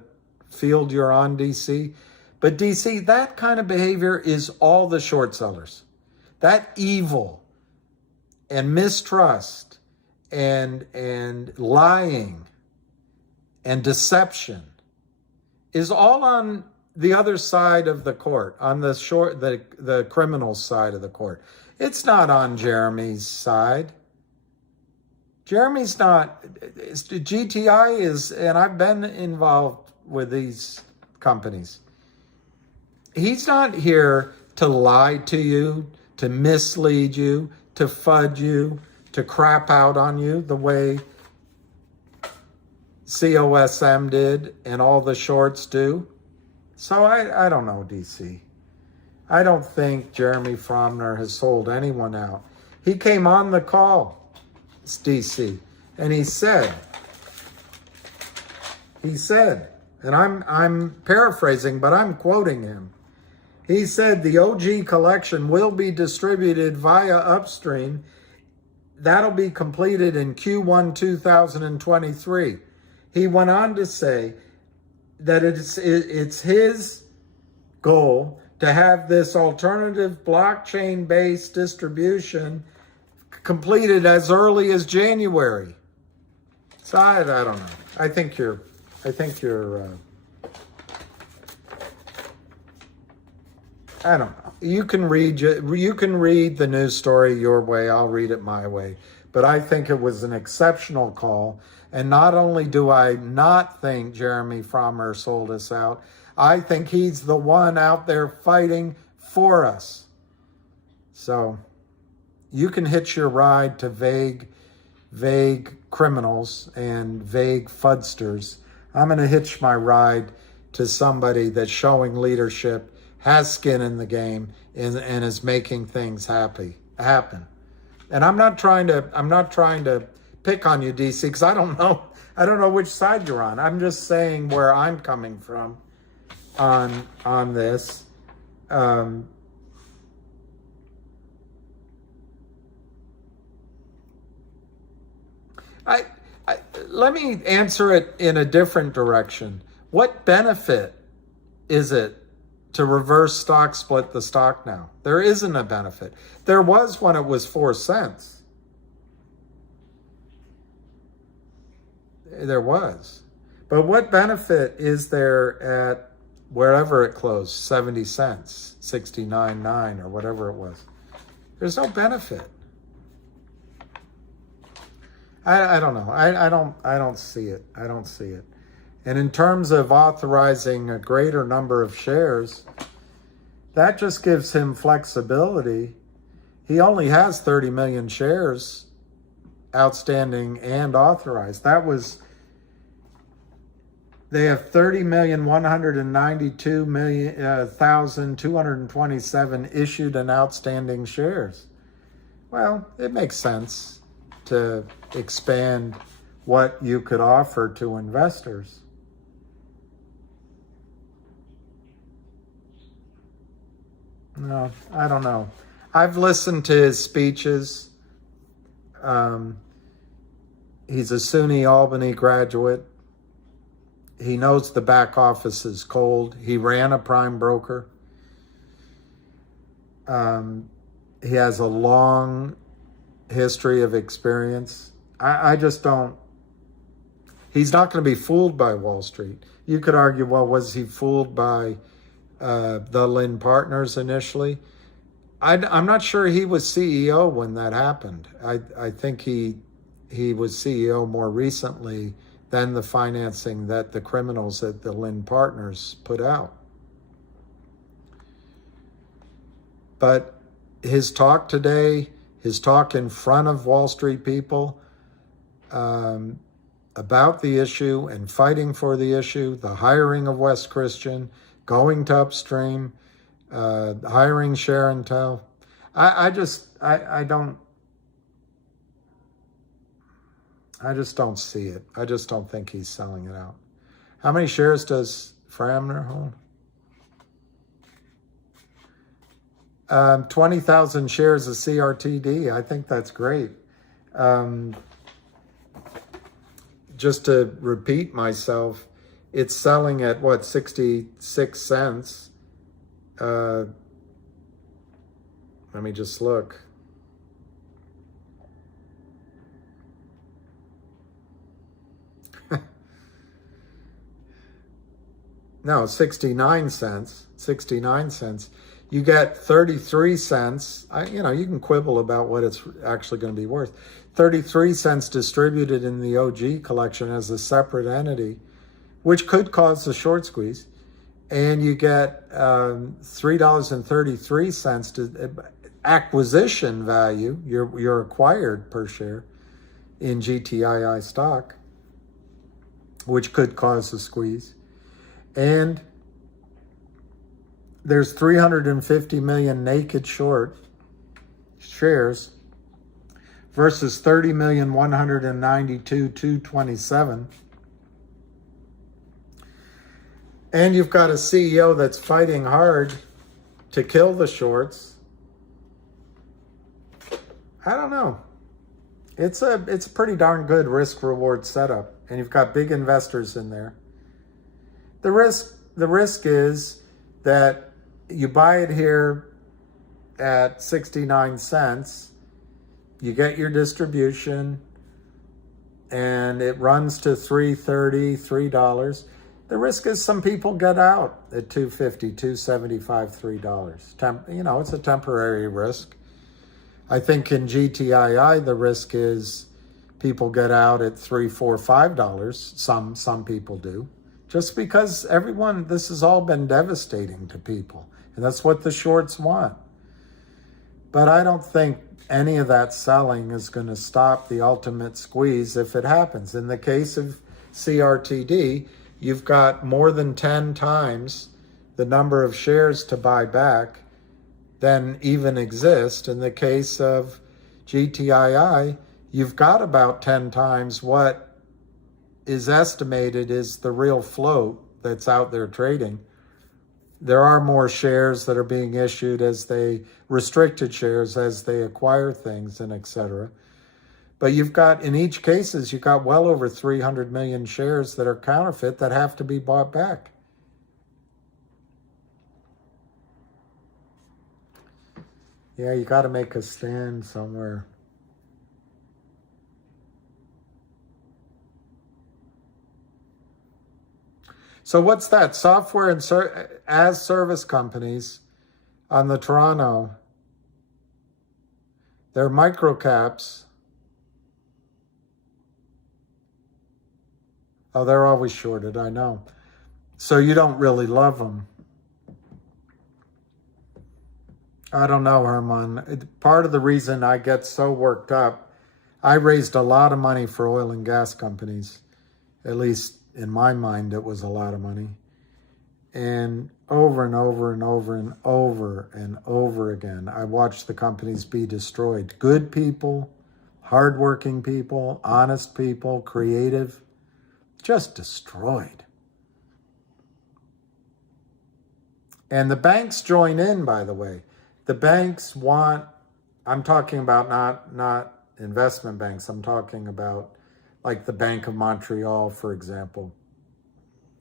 field you're on, DC. But DC, that kind of behavior is all the short sellers. That evil and mistrust and lying and deception is all on the other side of the court, on the criminal side of the court. It's not on Jeremy's side. Jeremy's not. GTI is, and I've been involved with these companies. He's not here to lie to you, to mislead you, to fudge you, to crap out on you the way COSM did and all the shorts do. So I don't know, DC. I don't think Jeremy Fromner has sold anyone out. He came on the call, DC, and he said, and I'm paraphrasing, but I'm quoting him. He said the OG collection will be distributed via Upstream. That'll be completed in Q1 2023. He went on to say that it's his goal to have this alternative blockchain-based distribution completed as early as January. So I don't know. I think you're I don't know. You can read the news story your way. I'll read it my way. But I think it was an exceptional call. And not only do I not think Jeremy Frommer sold us out, I think he's the one out there fighting for us. So you can hitch your ride to vague criminals and vague fudsters. I'm going to hitch my ride to somebody that's showing leadership, has skin in the game, and is making things happen. And I'm not trying to pick on you, DC, because I don't know which side you're on. I'm just saying where I'm coming from on this. Let me answer it in a different direction. What benefit is it to reverse stock split the stock now? There isn't a benefit. There was when it was 4 cents. There was. But what benefit is there at wherever it closed, 70 cents, 69.9 or whatever it was? There's no benefit. I don't know. I don't see it. I don't see it. And in terms of authorizing a greater number of shares, that just gives him flexibility. He only has 30 million shares outstanding and authorized. They have 30,192,227 issued and outstanding shares. Well, it makes sense to expand what you could offer to investors. No, I don't know. I've listened to his speeches. He's a SUNY Albany graduate. He knows the back office is cold. He ran a prime broker. He has a long history of experience. I just don't. He's not going to be fooled by Wall Street. You could argue, well, was he fooled by the Lynn Partners initially? I'm not sure he was CEO when that happened. I think he was CEO more recently than the financing that the criminals at the Lynn Partners put out. But his talk today, his talk in front of Wall Street people about the issue and fighting for the issue, the hiring of West Christian, going to upstream, hiring Sharon Tell. I just don't see it. I just don't think he's selling it out. How many shares does Framner hold? 20,000 shares of CRTD. I think that's great. Just to repeat myself, it's selling at what, 66 cents? Let me just look. No, 69 cents. 69 cents. You get 33 cents. You can quibble about what it's actually going to be worth. 33 cents distributed in the OG collection as a separate entity, which could cause a short squeeze. And you get $3.33 to acquisition value, your acquired per share in GTII stock, which could cause a squeeze. And there's 350 million naked short shares versus 30,192,227. And you've got a CEO that's fighting hard to kill the shorts. I don't know. It's a pretty darn good risk-reward setup. And you've got big investors in there. The risk is that you buy it here at 69 cents, you get your distribution, and it runs to $3.30, $3. The risk is some people get out at $2.50, $2.75, $3. It's a temporary risk. I think in GTII, the risk is people get out at $3, $4, $5. Some people do. Just because this has all been devastating to people. And that's what the shorts want. But I don't think any of that selling is going to stop the ultimate squeeze if it happens. In the case of CRTD, you've got more than 10 times the number of shares to buy back than even exist. In the case of GTII, you've got about 10 times what is estimated is the real float that's out there trading. There are more shares that are being issued restricted shares as they acquire things and et cetera. But in each cases, you've got well over 300 million shares that are counterfeit that have to be bought back. Yeah, you got to make a stand somewhere. So what's that? Software and as service companies on the Toronto, they're micro caps. Oh, they're always shorted, I know. So you don't really love them. I don't know, Herman. Part of the reason I get so worked up, I raised a lot of money for oil and gas companies. At least in my mind, it was a lot of money. And over and over and over and over and over again, I watched the companies be destroyed. Good people, hardworking people, honest people, creative, just destroyed. And the banks join in, by the way. The banks want, I'm talking about not investment banks. I'm talking about like the Bank of Montreal, for example.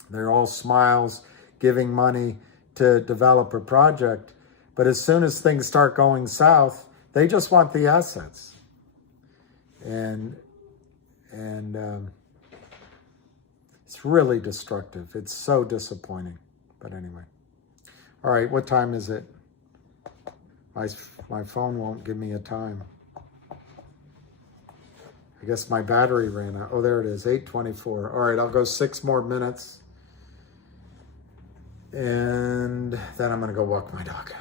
They're all smiles, giving money to develop a project. But as soon as things start going south, they just want the assets. And it's really destructive. It's so disappointing. But anyway. All right, what time is it? My phone won't give me a time. I guess my battery ran out. Oh, there it is, 8:24. All right, I'll go 6 more minutes. And then I'm going to go walk my dog.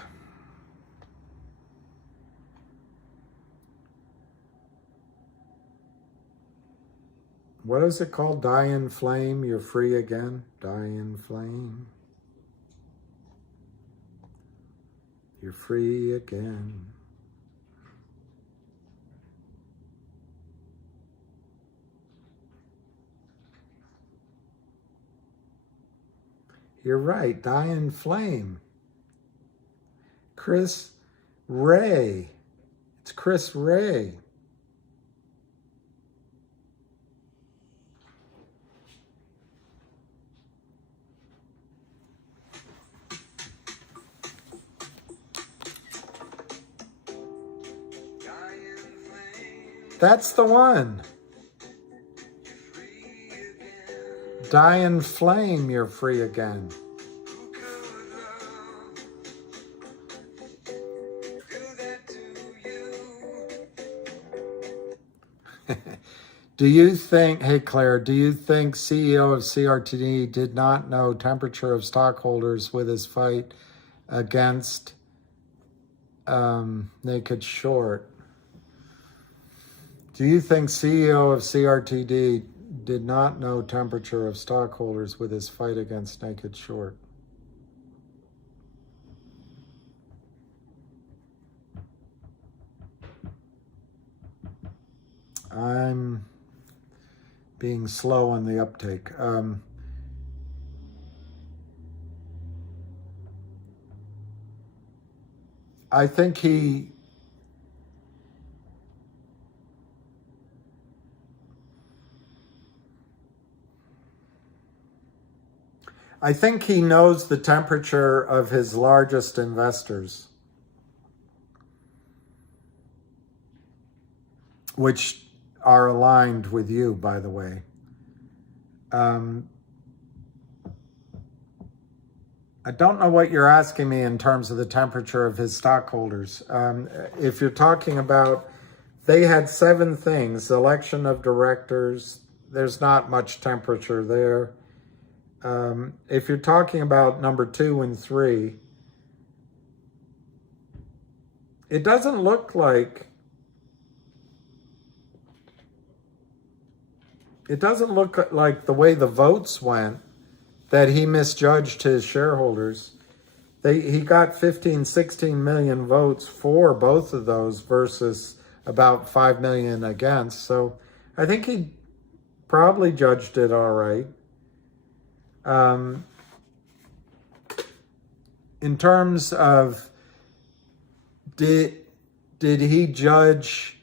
What is it called? Die in flame, you're free again. Die in flame. You're free again. You're right, die in flame. Chris Ray. It's Chris Ray. That's the one. Die in flame, you're free again. Do you think, hey Claire, do you think CEO of CRTD did not know temperature of stockholders with his fight against Naked Short? Do you think CEO of CRTD did not know temperature of stockholders with his fight against Naked Short? I'm being slow on the uptake. I think he knows the temperature of his largest investors, which are aligned with you, by the way. I don't know what you're asking me in terms of the temperature of his stockholders. If you're talking about, they had 7 things, election of directors, there's not much temperature there. If you're talking about number 2 and 3, it doesn't look like the way the votes went that he misjudged his shareholders. He got 15, 16 million votes for both of those versus about 5 million against. So I think he probably judged it all right. In terms of, did he judge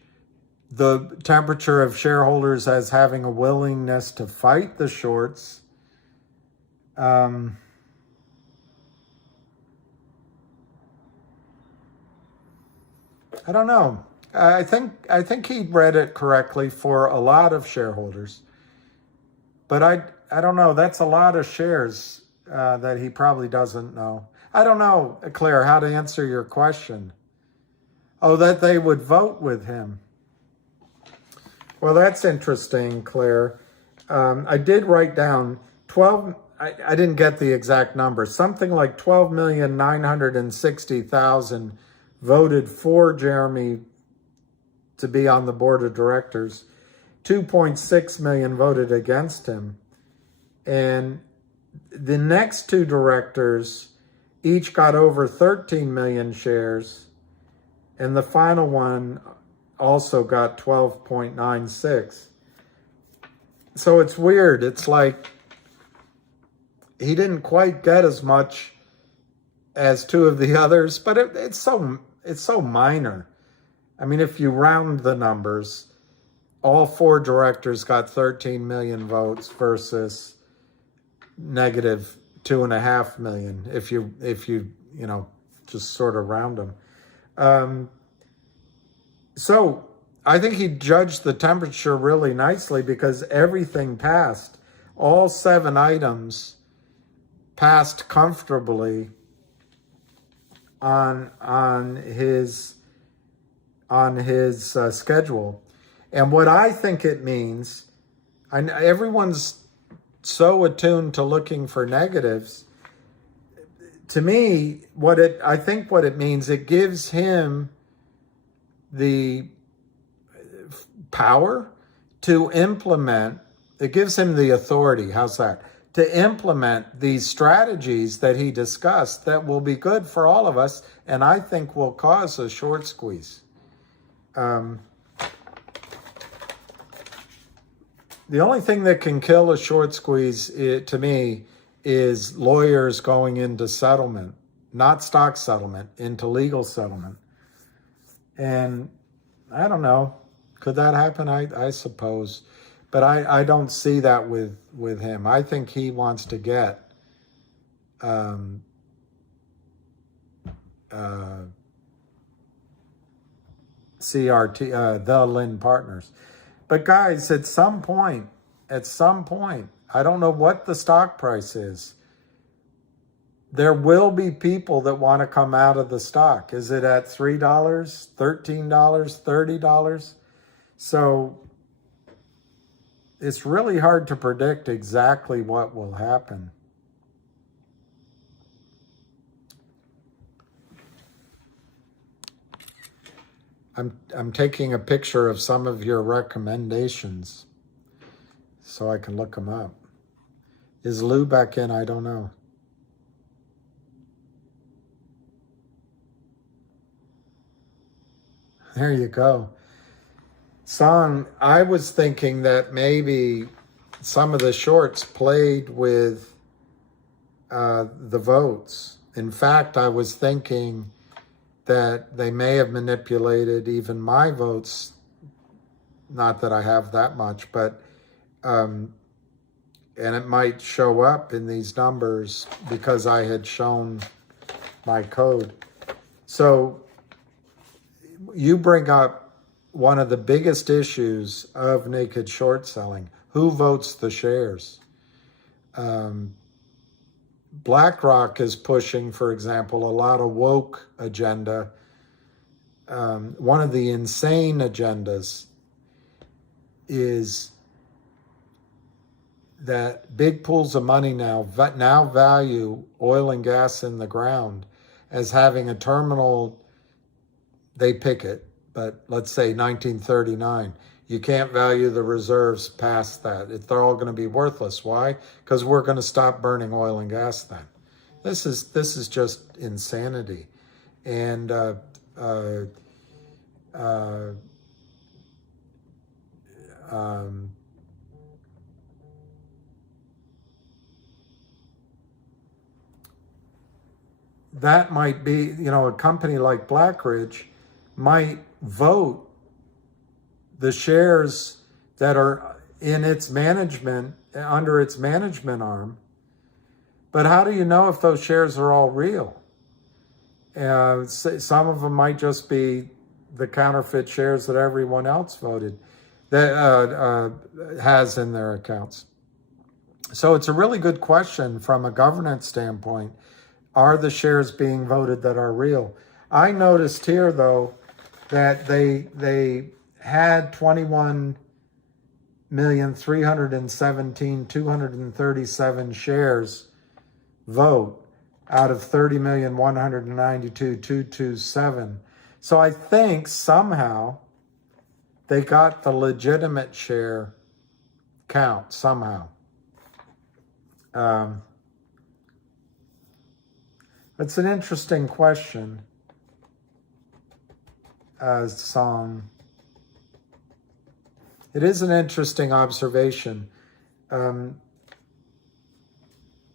the temperature of shareholders as having a willingness to fight the shorts? I don't know. I think he read it correctly for a lot of shareholders, but I don't know. That's a lot of shares that he probably doesn't know. I don't know, Claire, how to answer your question. Oh, that they would vote with him. Well, that's interesting, Claire. I did write down 12, I didn't get the exact number, something like 12,960,000 voted for Jeremy to be on the board of directors. 2.6 million voted against him. And the next 2 directors each got over 13 million shares. And the final one also got 12.96. So it's weird. It's like he didn't quite get as much as two of the others, but it's so minor. I mean, if you round the numbers, all 4 directors got 13 million votes versus negative 2.5 million. If you just sort of round them. So I think he judged the temperature really nicely because everything passed. All 7 items passed comfortably on his schedule. And what I think it means, everyone's so attuned to looking for negatives. To me, I think what it means, it gives him the power to implement, it gives him the authority, how's that? To implement these strategies that he discussed that will be good for all of us, and I think will cause a short squeeze. The only thing that can kill a short squeeze, to me, is lawyers going into settlement, not stock settlement, into legal settlement. And I don't know, could that happen? I suppose. But I don't see that with him. I think he wants to get CRT, the Lynn Partners. But guys, at some point, I don't know what the stock price is. There will be people that want to come out of the stock. Is it at $3, $13, $30? So it's really hard to predict exactly what will happen. I'm taking a picture of some of your recommendations so I can look them up. Is Lou back in? I don't know. There you go. Son, I was thinking that maybe some of the shorts played with the votes. In fact, I was thinking that they may have manipulated even my votes. Not that I have that much, but and it might show up in these numbers because I had shown my code. So you bring up one of the biggest issues of naked short selling. Who votes the shares? BlackRock is pushing, for example, a lot of woke agenda. One of the insane agendas is that big pools of money now value oil and gas in the ground as having a terminal, they pick it, but let's say 1939. You can't value the reserves past that. They're all going to be worthless. Why? Because we're going to stop burning oil and gas then. This is just insanity. And that might be, a company like Blackridge might vote the shares that are in its management, under its management arm. But how do you know if those shares are all real? Some of them might just be the counterfeit shares that everyone else voted, that has in their accounts. So it's a really good question from a governance standpoint. Are the shares being voted that are real? I noticed here, though, that they had 21,317,237 shares vote out of 30,192,227. So I think somehow they got the legitimate share count somehow. It's an interesting question, Song. It is an interesting observation.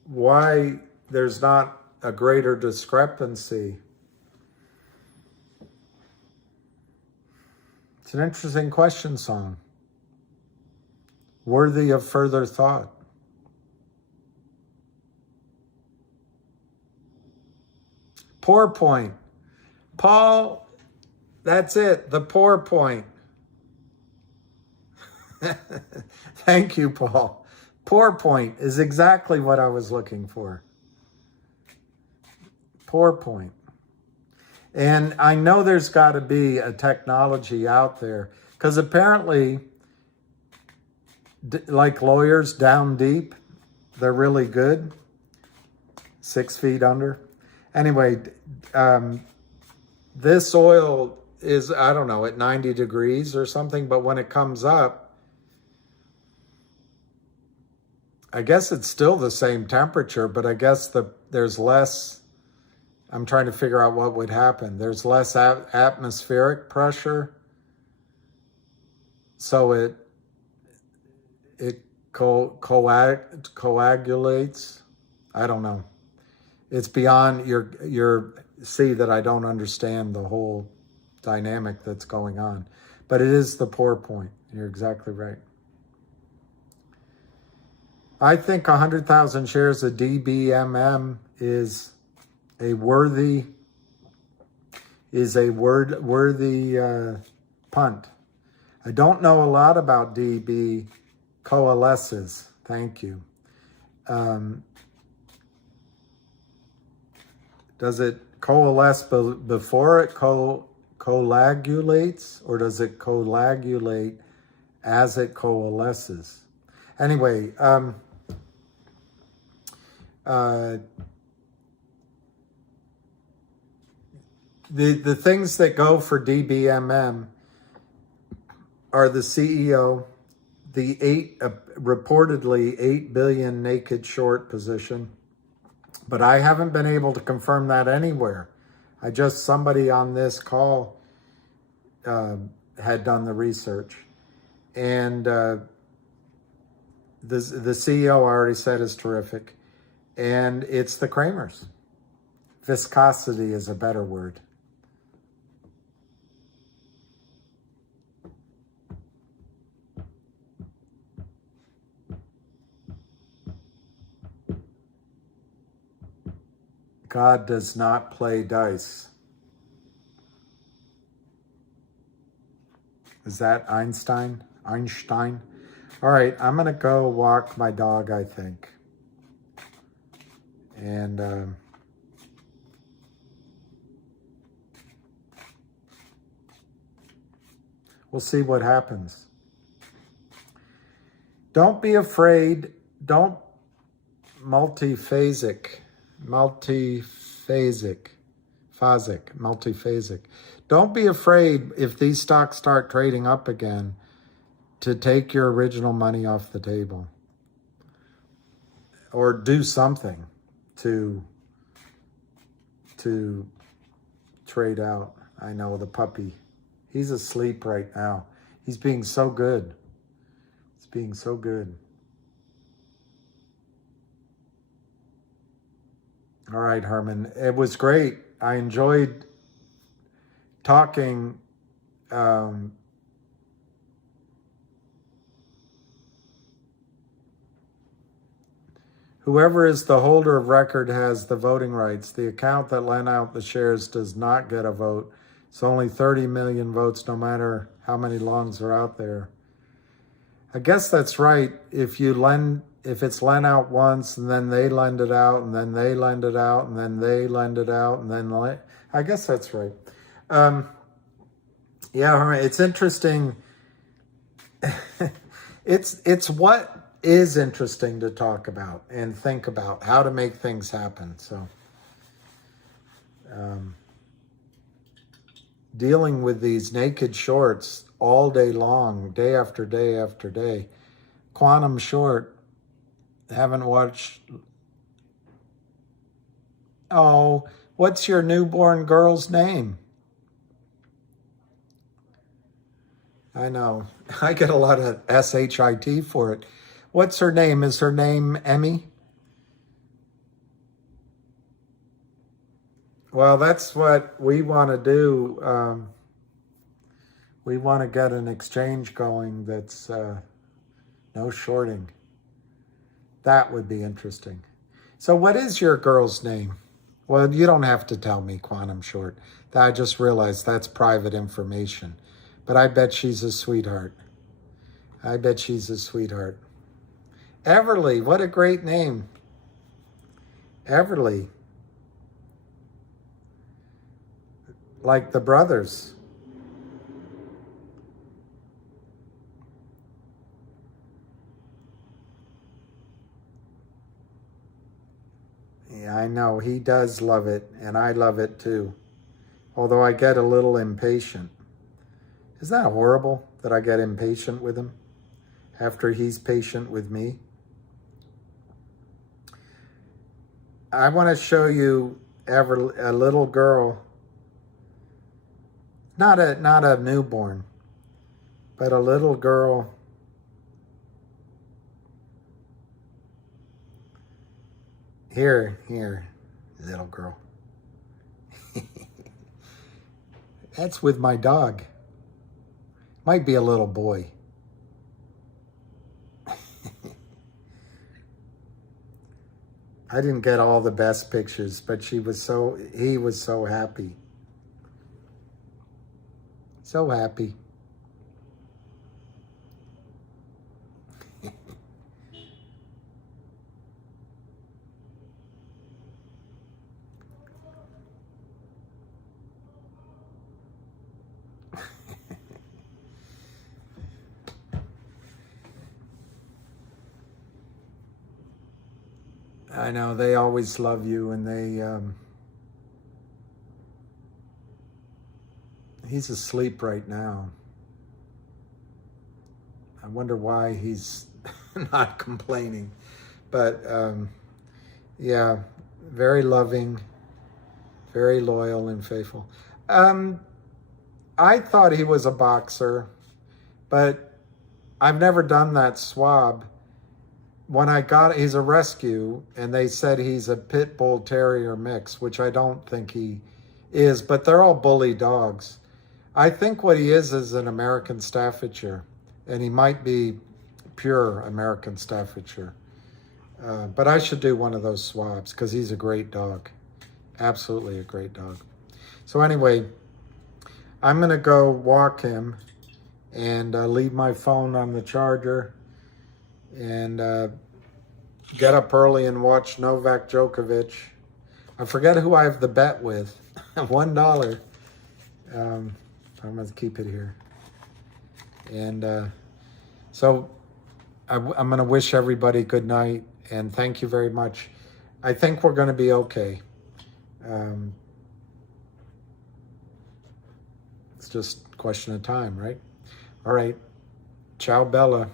Why there's not a greater discrepancy? It's an interesting question, Song. Worthy of further thought. Pour point. Paul, that's it, the pour point. Thank you, Paul. Pour point is exactly what I was looking for. Pour point. And I know there's got to be a technology out there, because apparently, like lawyers down deep, they're really good. 6 feet under. Anyway, this oil is, I don't know, at 90 degrees or something, but when it comes up, I guess it's still the same temperature, but I guess there's less, I'm trying to figure out what would happen. There's less atmospheric pressure, so it coagulates. I don't know. It's beyond your see that I don't understand the whole dynamic that's going on. But it is the pour point. You're exactly right. I think 100,000 shares of DBMM is a worthy punt. I don't know a lot about DB coalesces. Thank you. Does it coalesce before it coagulates, or does it coagulate as it coalesces? Anyway, the things that go for DBMM are the CEO, the reportedly 8 billion naked short position, but I haven't been able to confirm that anywhere. Somebody on this call had done the research, and the CEO I already said is terrific, and it's the Kramers. Viscosity is a better word. God does not play dice. Is that Einstein? Einstein? All right, I'm going to go walk my dog, I think. And we'll see what happens. Don't be afraid. Don't multiphasic. Don't be afraid if these stocks start trading up again to take your original money off the table, or do something to trade out. I know the puppy, he's asleep right now. He's being so good. It's being so good. All right, Herman. It was great. I enjoyed talking. Whoever is the holder of record has the voting rights. The account that lent out the shares does not get a vote. It's only 30 million votes, no matter how many longs are out there. I guess that's right. If it's lent out once, and then they lend it out, and then they lend it out, and then they lend it out, and then I guess that's right. Yeah, it's interesting. It's what is interesting to talk about and think about how to make things happen. So, dealing with these naked shorts all day long, day after day after day. Quantum short. Haven't watched. Oh, what's your newborn girl's name? I know. I get a lot of SHIT for it. What's her name? Is her name Emmy? Well, that's what we want to do. We want to get an exchange going that's no shorting. That would be interesting. So what is your girl's name? Well, you don't have to tell me, Quantum Short. I just realized that's private information. But I bet she's a sweetheart. I bet she's a sweetheart. Everly, what a great name. Everly. Like the brothers. Yeah, I know. He does love it, and I love it too. Although I get a little impatient. Isn't that horrible that I get impatient with him after he's patient with me? I want to show you a little girl, not a newborn, but a little girl. Here, little girl. That's with my dog. Might be a little boy. I didn't get all the best pictures, but he was so happy. So happy. I know, they always love you, and he's asleep right now. I wonder why he's not complaining. But yeah, very loving, very loyal and faithful. I thought he was a boxer, but I've never done that swab. When I got, he's a rescue, and they said he's a pit bull terrier mix, which I don't think he is, but they're all bully dogs. I think what he is an American Staffordshire, and he might be pure American Staffordshire. But I should do one of those swabs because he's a great dog. Absolutely a great dog. So anyway, I'm going to go walk him and leave my phone on the charger and get up early and watch Novak Djokovic. I forget who I have the bet with. $1. I'm going to keep it here. And so I'm going to wish everybody good night and thank you very much. I think we're going to be okay. It's just a question of time, right? All right. Ciao, Bella.